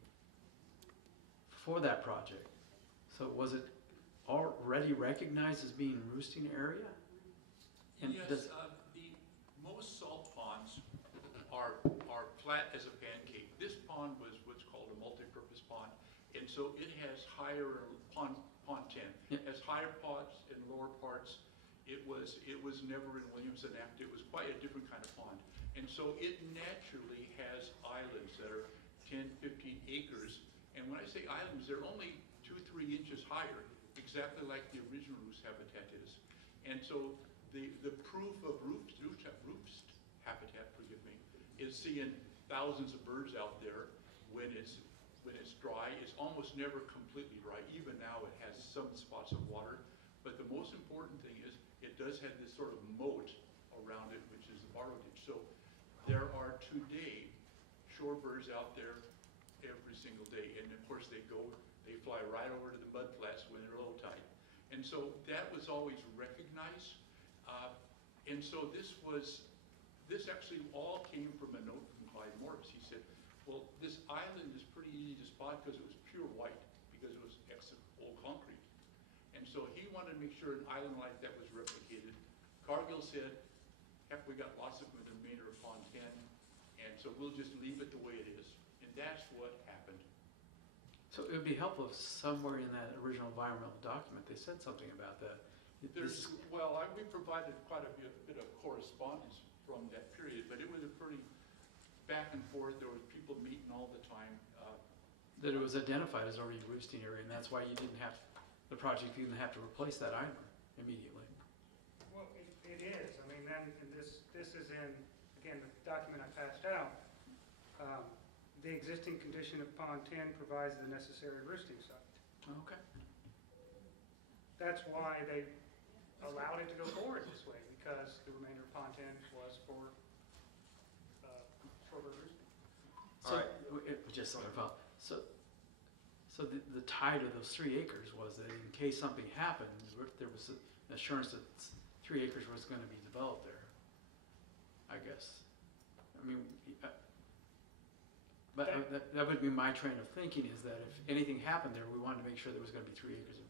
for that project. So was it already recognized as being roosting area? And Yes, does- the most salt ponds are flat as a pancake. This pond was what's called a multi-purpose pond, and so it has higher, pond 10, Yep. has higher parts and lower parts. It was never in Williamson Act. It was quite a different kind of pond. And so it naturally has islands that are 10, 15 acres. And when I say islands, they're only 2-3 inches higher, exactly like the original roost habitat is. And so the proof of roost habitat, forgive me, is seeing thousands of birds out there when it's dry. It's almost never completely dry. Even now it has some spots of water. But the most important thing is it does have this sort of moat around it, which is the borrow ditch. So there are today shorebirds out there every single day. And of course they fly right over to the mud flats when they're low tide. And so that was always recognized. And so this actually all came from a note from Clyde Morris. He said, well, this island is pretty easy to spot because it was pure white, because it was old concrete. And so he wanted to make sure an island like that was replicated. Cargill said, heck, we got lots of them in the remainder of Pond 10, and so we'll just leave it the way it is. And that's what happened. So it would be helpful if somewhere in that original environmental document, they said something about that. We provided quite a bit of correspondence from that period, but it was a pretty back and forth. There was people meeting all the time. That it was identified as already roosting area, and that's why the project didn't have to replace that island immediately. Well, it is. I mean, then, and this is in, again, the document I passed out. The existing condition of Pond 10 provides the necessary roosting site. Okay. That's why they allowed it to go forward this way, because the remainder of Pond 10 was for shorebird roosting. So, All right. just so I follow. So the tie to those 3 acres was that in case something happened, there was an assurance that 3 acres was going to be developed there, I guess. I mean, but that would be my train of thinking, is that if anything happened there, we wanted to make sure there was going to be 3 acres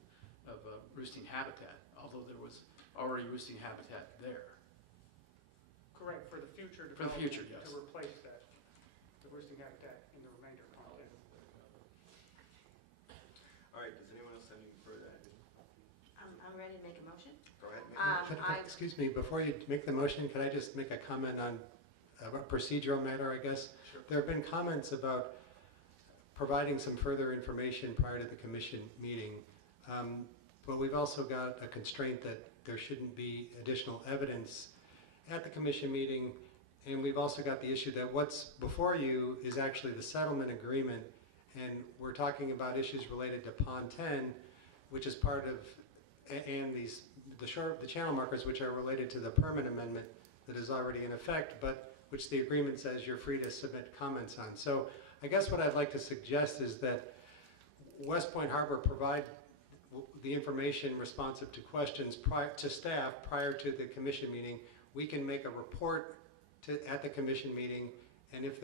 of roosting habitat, although there was already roosting habitat there. Correct, for the future For the development. future, yes. To replace that, the roosting habitat in the remainder of Pond 10. All right, does anyone else have any further? I'm ready to make a motion. Go ahead. Excuse me, before you make the motion, can I just make a comment on a procedural matter, I guess? Sure. There have been comments about providing some further information prior to the commission meeting, but we've also got a constraint that there shouldn't be additional evidence at the commission meeting. And we've also got the issue that what's before you is actually the settlement agreement, and we're talking about issues related to Pond 10, which is part of, and the channel markers, which are related to the permit amendment that is already in effect, but which the agreement says you're free to submit comments on. So I guess what I'd like to suggest is that Westpoint Harbor provide the information responsive to questions to staff prior to the commission meeting. We can make a report at the commission meeting, and if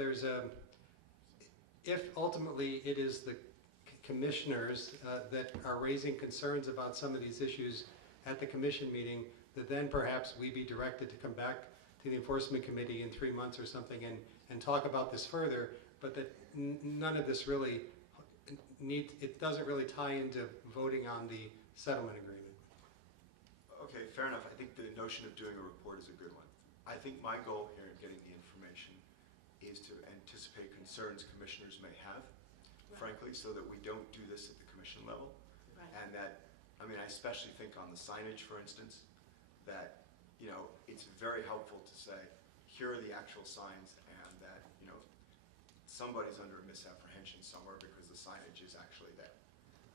ultimately it is the commissioners that are raising concerns about some of these issues at the commission meeting, that then perhaps we be directed to come back to the enforcement committee in 3 months or something and talk about this further, but that none of this really it doesn't really tie into voting on the settlement agreement. Okay, fair enough. I think the notion of doing a report is a good one. I think my goal here in getting the information is to anticipate concerns commissioners may have, frankly, so that we don't do this at the commission level. Right. And that, I mean, I especially think on the signage, for instance, that, you know, it's very helpful to say, here are the actual signs, and that, you know, somebody's under a misapprehension somewhere because the signage is actually there.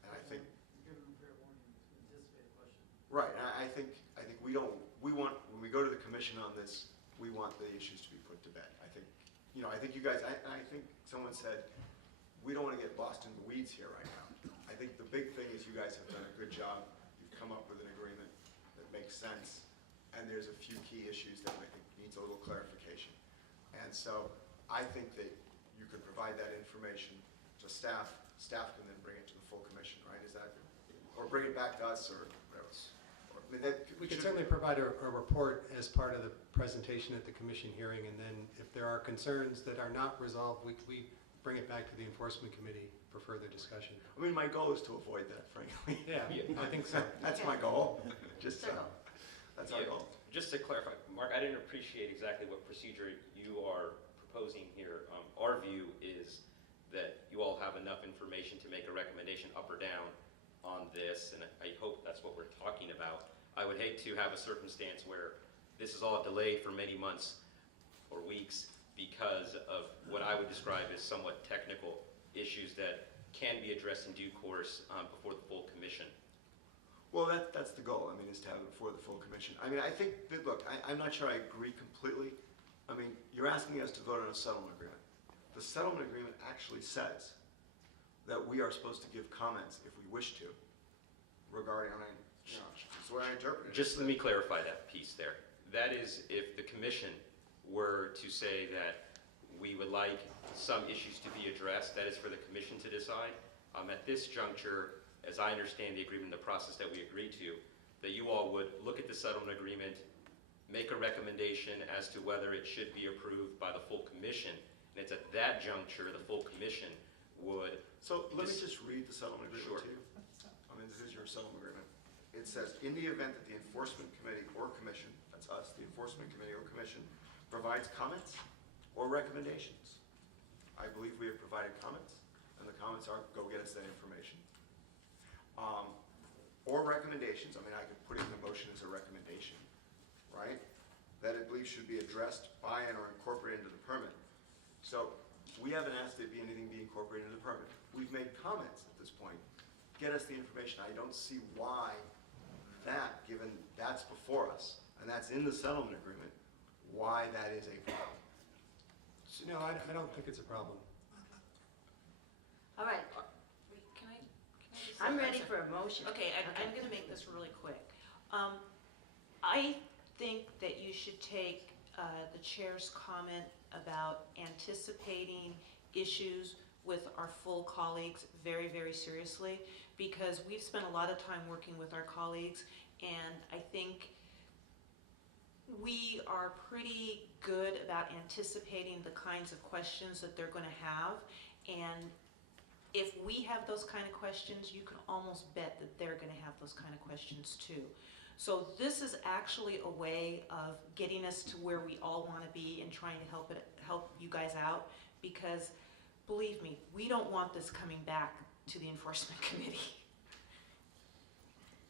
And I think, right, and I think we want, when we go to the commission on this, we want the issues to be put to bed. I think, you know, I think you guys, I think someone said, we don't want to get lost in the weeds here right now. I think the big thing is you guys have done a good job. You've come up with an agreement that makes sense, and there's a few key issues that I think needs a little clarification. And so I think that you could provide that information to staff. Staff can then bring it to the full commission, right? Is that, or bring it back to us, or whatever. Or, I mean, We can certainly provide a report as part of the presentation at the commission hearing, and then if there are concerns that are not resolved, we bring it back to the enforcement committee for further discussion. I mean, my goal is to avoid that, frankly. Yeah, I think so. That's my goal. Just that's our goal. Just to clarify, Mark, I didn't appreciate exactly what procedure you are proposing here. Our view is that you all have enough information to make a recommendation up or down on this, and I hope that's what we're talking about. I would hate to have a circumstance where this is all delayed for many months or weeks because of what I would describe as somewhat technical issues that can be addressed in due course before the full commission. Well, that's the goal. I mean, is to have it before the full commission. I mean, I think that, look, I'm not sure I agree completely. I mean, you're asking us to vote on a settlement agreement. The settlement agreement actually says that we are supposed to give comments if we wish to regarding, I mean, you know, that's the way I interpret it. Just let me clarify that piece there. That is, if the commission were to say that we would like some issues to be addressed, that is for the commission to decide. At this juncture, as I understand the agreement, the process that we agreed to, that you all would look at the settlement agreement, make a recommendation as to whether it should be approved by the full commission, and it's at that juncture the full commission would... So let me just read the settlement agreement to you. I mean, this is your settlement agreement. It says, in the event that the enforcement committee or commission, that's us, the enforcement committee or commission, provides comments or recommendations. I believe we have provided comments, and the comments are, go get us that information. Or recommendations, I mean, I could put it in the motion as a recommendation, right? That I believe should be addressed by and or incorporated into the permit. So we haven't asked it be anything be incorporated into the permit. We've made comments at this point. Get us the information. I don't see why that, given that's before us, and that's in the settlement agreement, why that is a problem. No, I don't think it's a problem. All right, Can I just say I'm one ready second? for a motion. Okay, I'm going to make this really quick. I think that you should take the chair's comment about anticipating issues with our full colleagues very, very seriously, because we've spent a lot of time working with our colleagues, and I think we are pretty good about anticipating the kinds of questions that they're going to have, and if we have those kind of questions, you can almost bet that they're going to have those kind of questions too. So this is actually a way of getting us to where we all want to be and trying to help you guys out, because believe me, we don't want this coming back to the enforcement committee.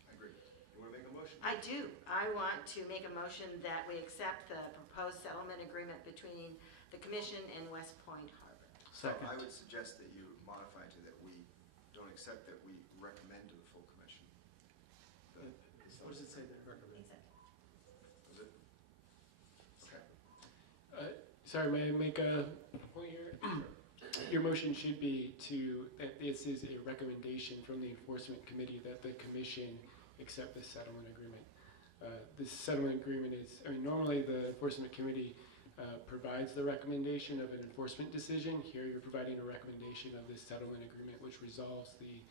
I agree. You want to make a motion? motion? I do. I want to make a motion that we accept the proposed settlement agreement between the Commission and Westpoint Harbor. Second. I would suggest that you modify to that we don't accept, that we recommend to the full commission. What does it say there? Is it? Okay. Sorry, may I make a point here? Your motion should be that this is a recommendation from the Enforcement Committee that the Commission accept the settlement agreement. This settlement agreement is, normally the Enforcement Committee provides the recommendation of an enforcement decision. Here you're providing a recommendation of this settlement agreement which resolves the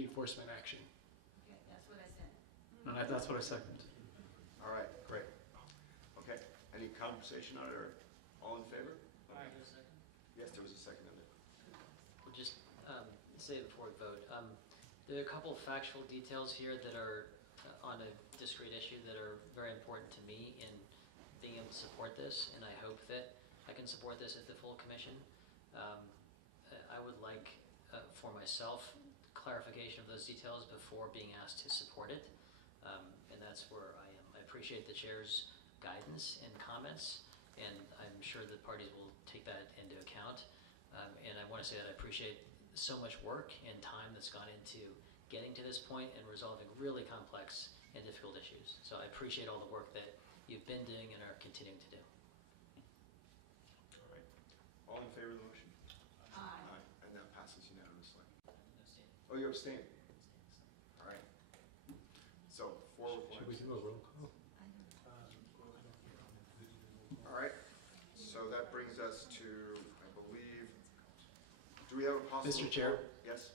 enforcement action. Okay, that's what I said. No, that's what I second. All right, great. Okay, any conversation on it, or all in favor? Yes, there was a second on it. We'll just say before we vote, there are a couple of factual details here that are on a discrete issue that are very important to me in being able to support this, and I hope that I can support this at the full commission. I would like, for myself, clarification of those details before being asked to support it, and that's where I am. I appreciate the chair's guidance and comments, and I'm sure the parties will take that into account. And I want to say that I appreciate so much work and time that's gone into getting to this point and resolving really complex and difficult issues. So I appreciate all the work that you've been doing and are continuing to do. All right. All in favor of the motion? Aye. And that passes unanimously. Oh, you abstain? All right. So, 4 with 1 Should we do a roll call? All right, so that brings us to, I believe, do we have a possible? Mr. Chair? Yes?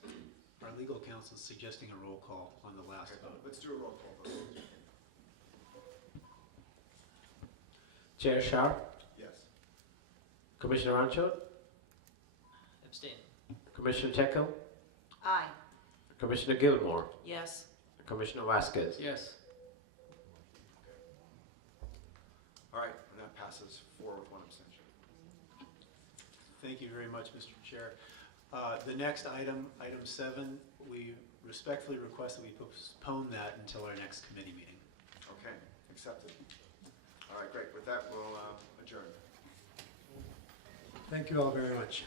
Our legal counsel is suggesting a roll call on the last Okay, vote. let's do a roll call vote. Chair Sharp, Yes. Commissioner Rancho, Abstain. Commissioner Checo, Aye. Commissioner Gilmore, Yes. Commissioner Vasquez. Yes. All right, and that passes 4 with 1 abstention. Thank you very much, Mr. Chair. The next item, item 7, we respectfully request that we postpone that until our next committee meeting. Okay, accepted. All right, great. With that, we'll adjourn. Thank you all very much.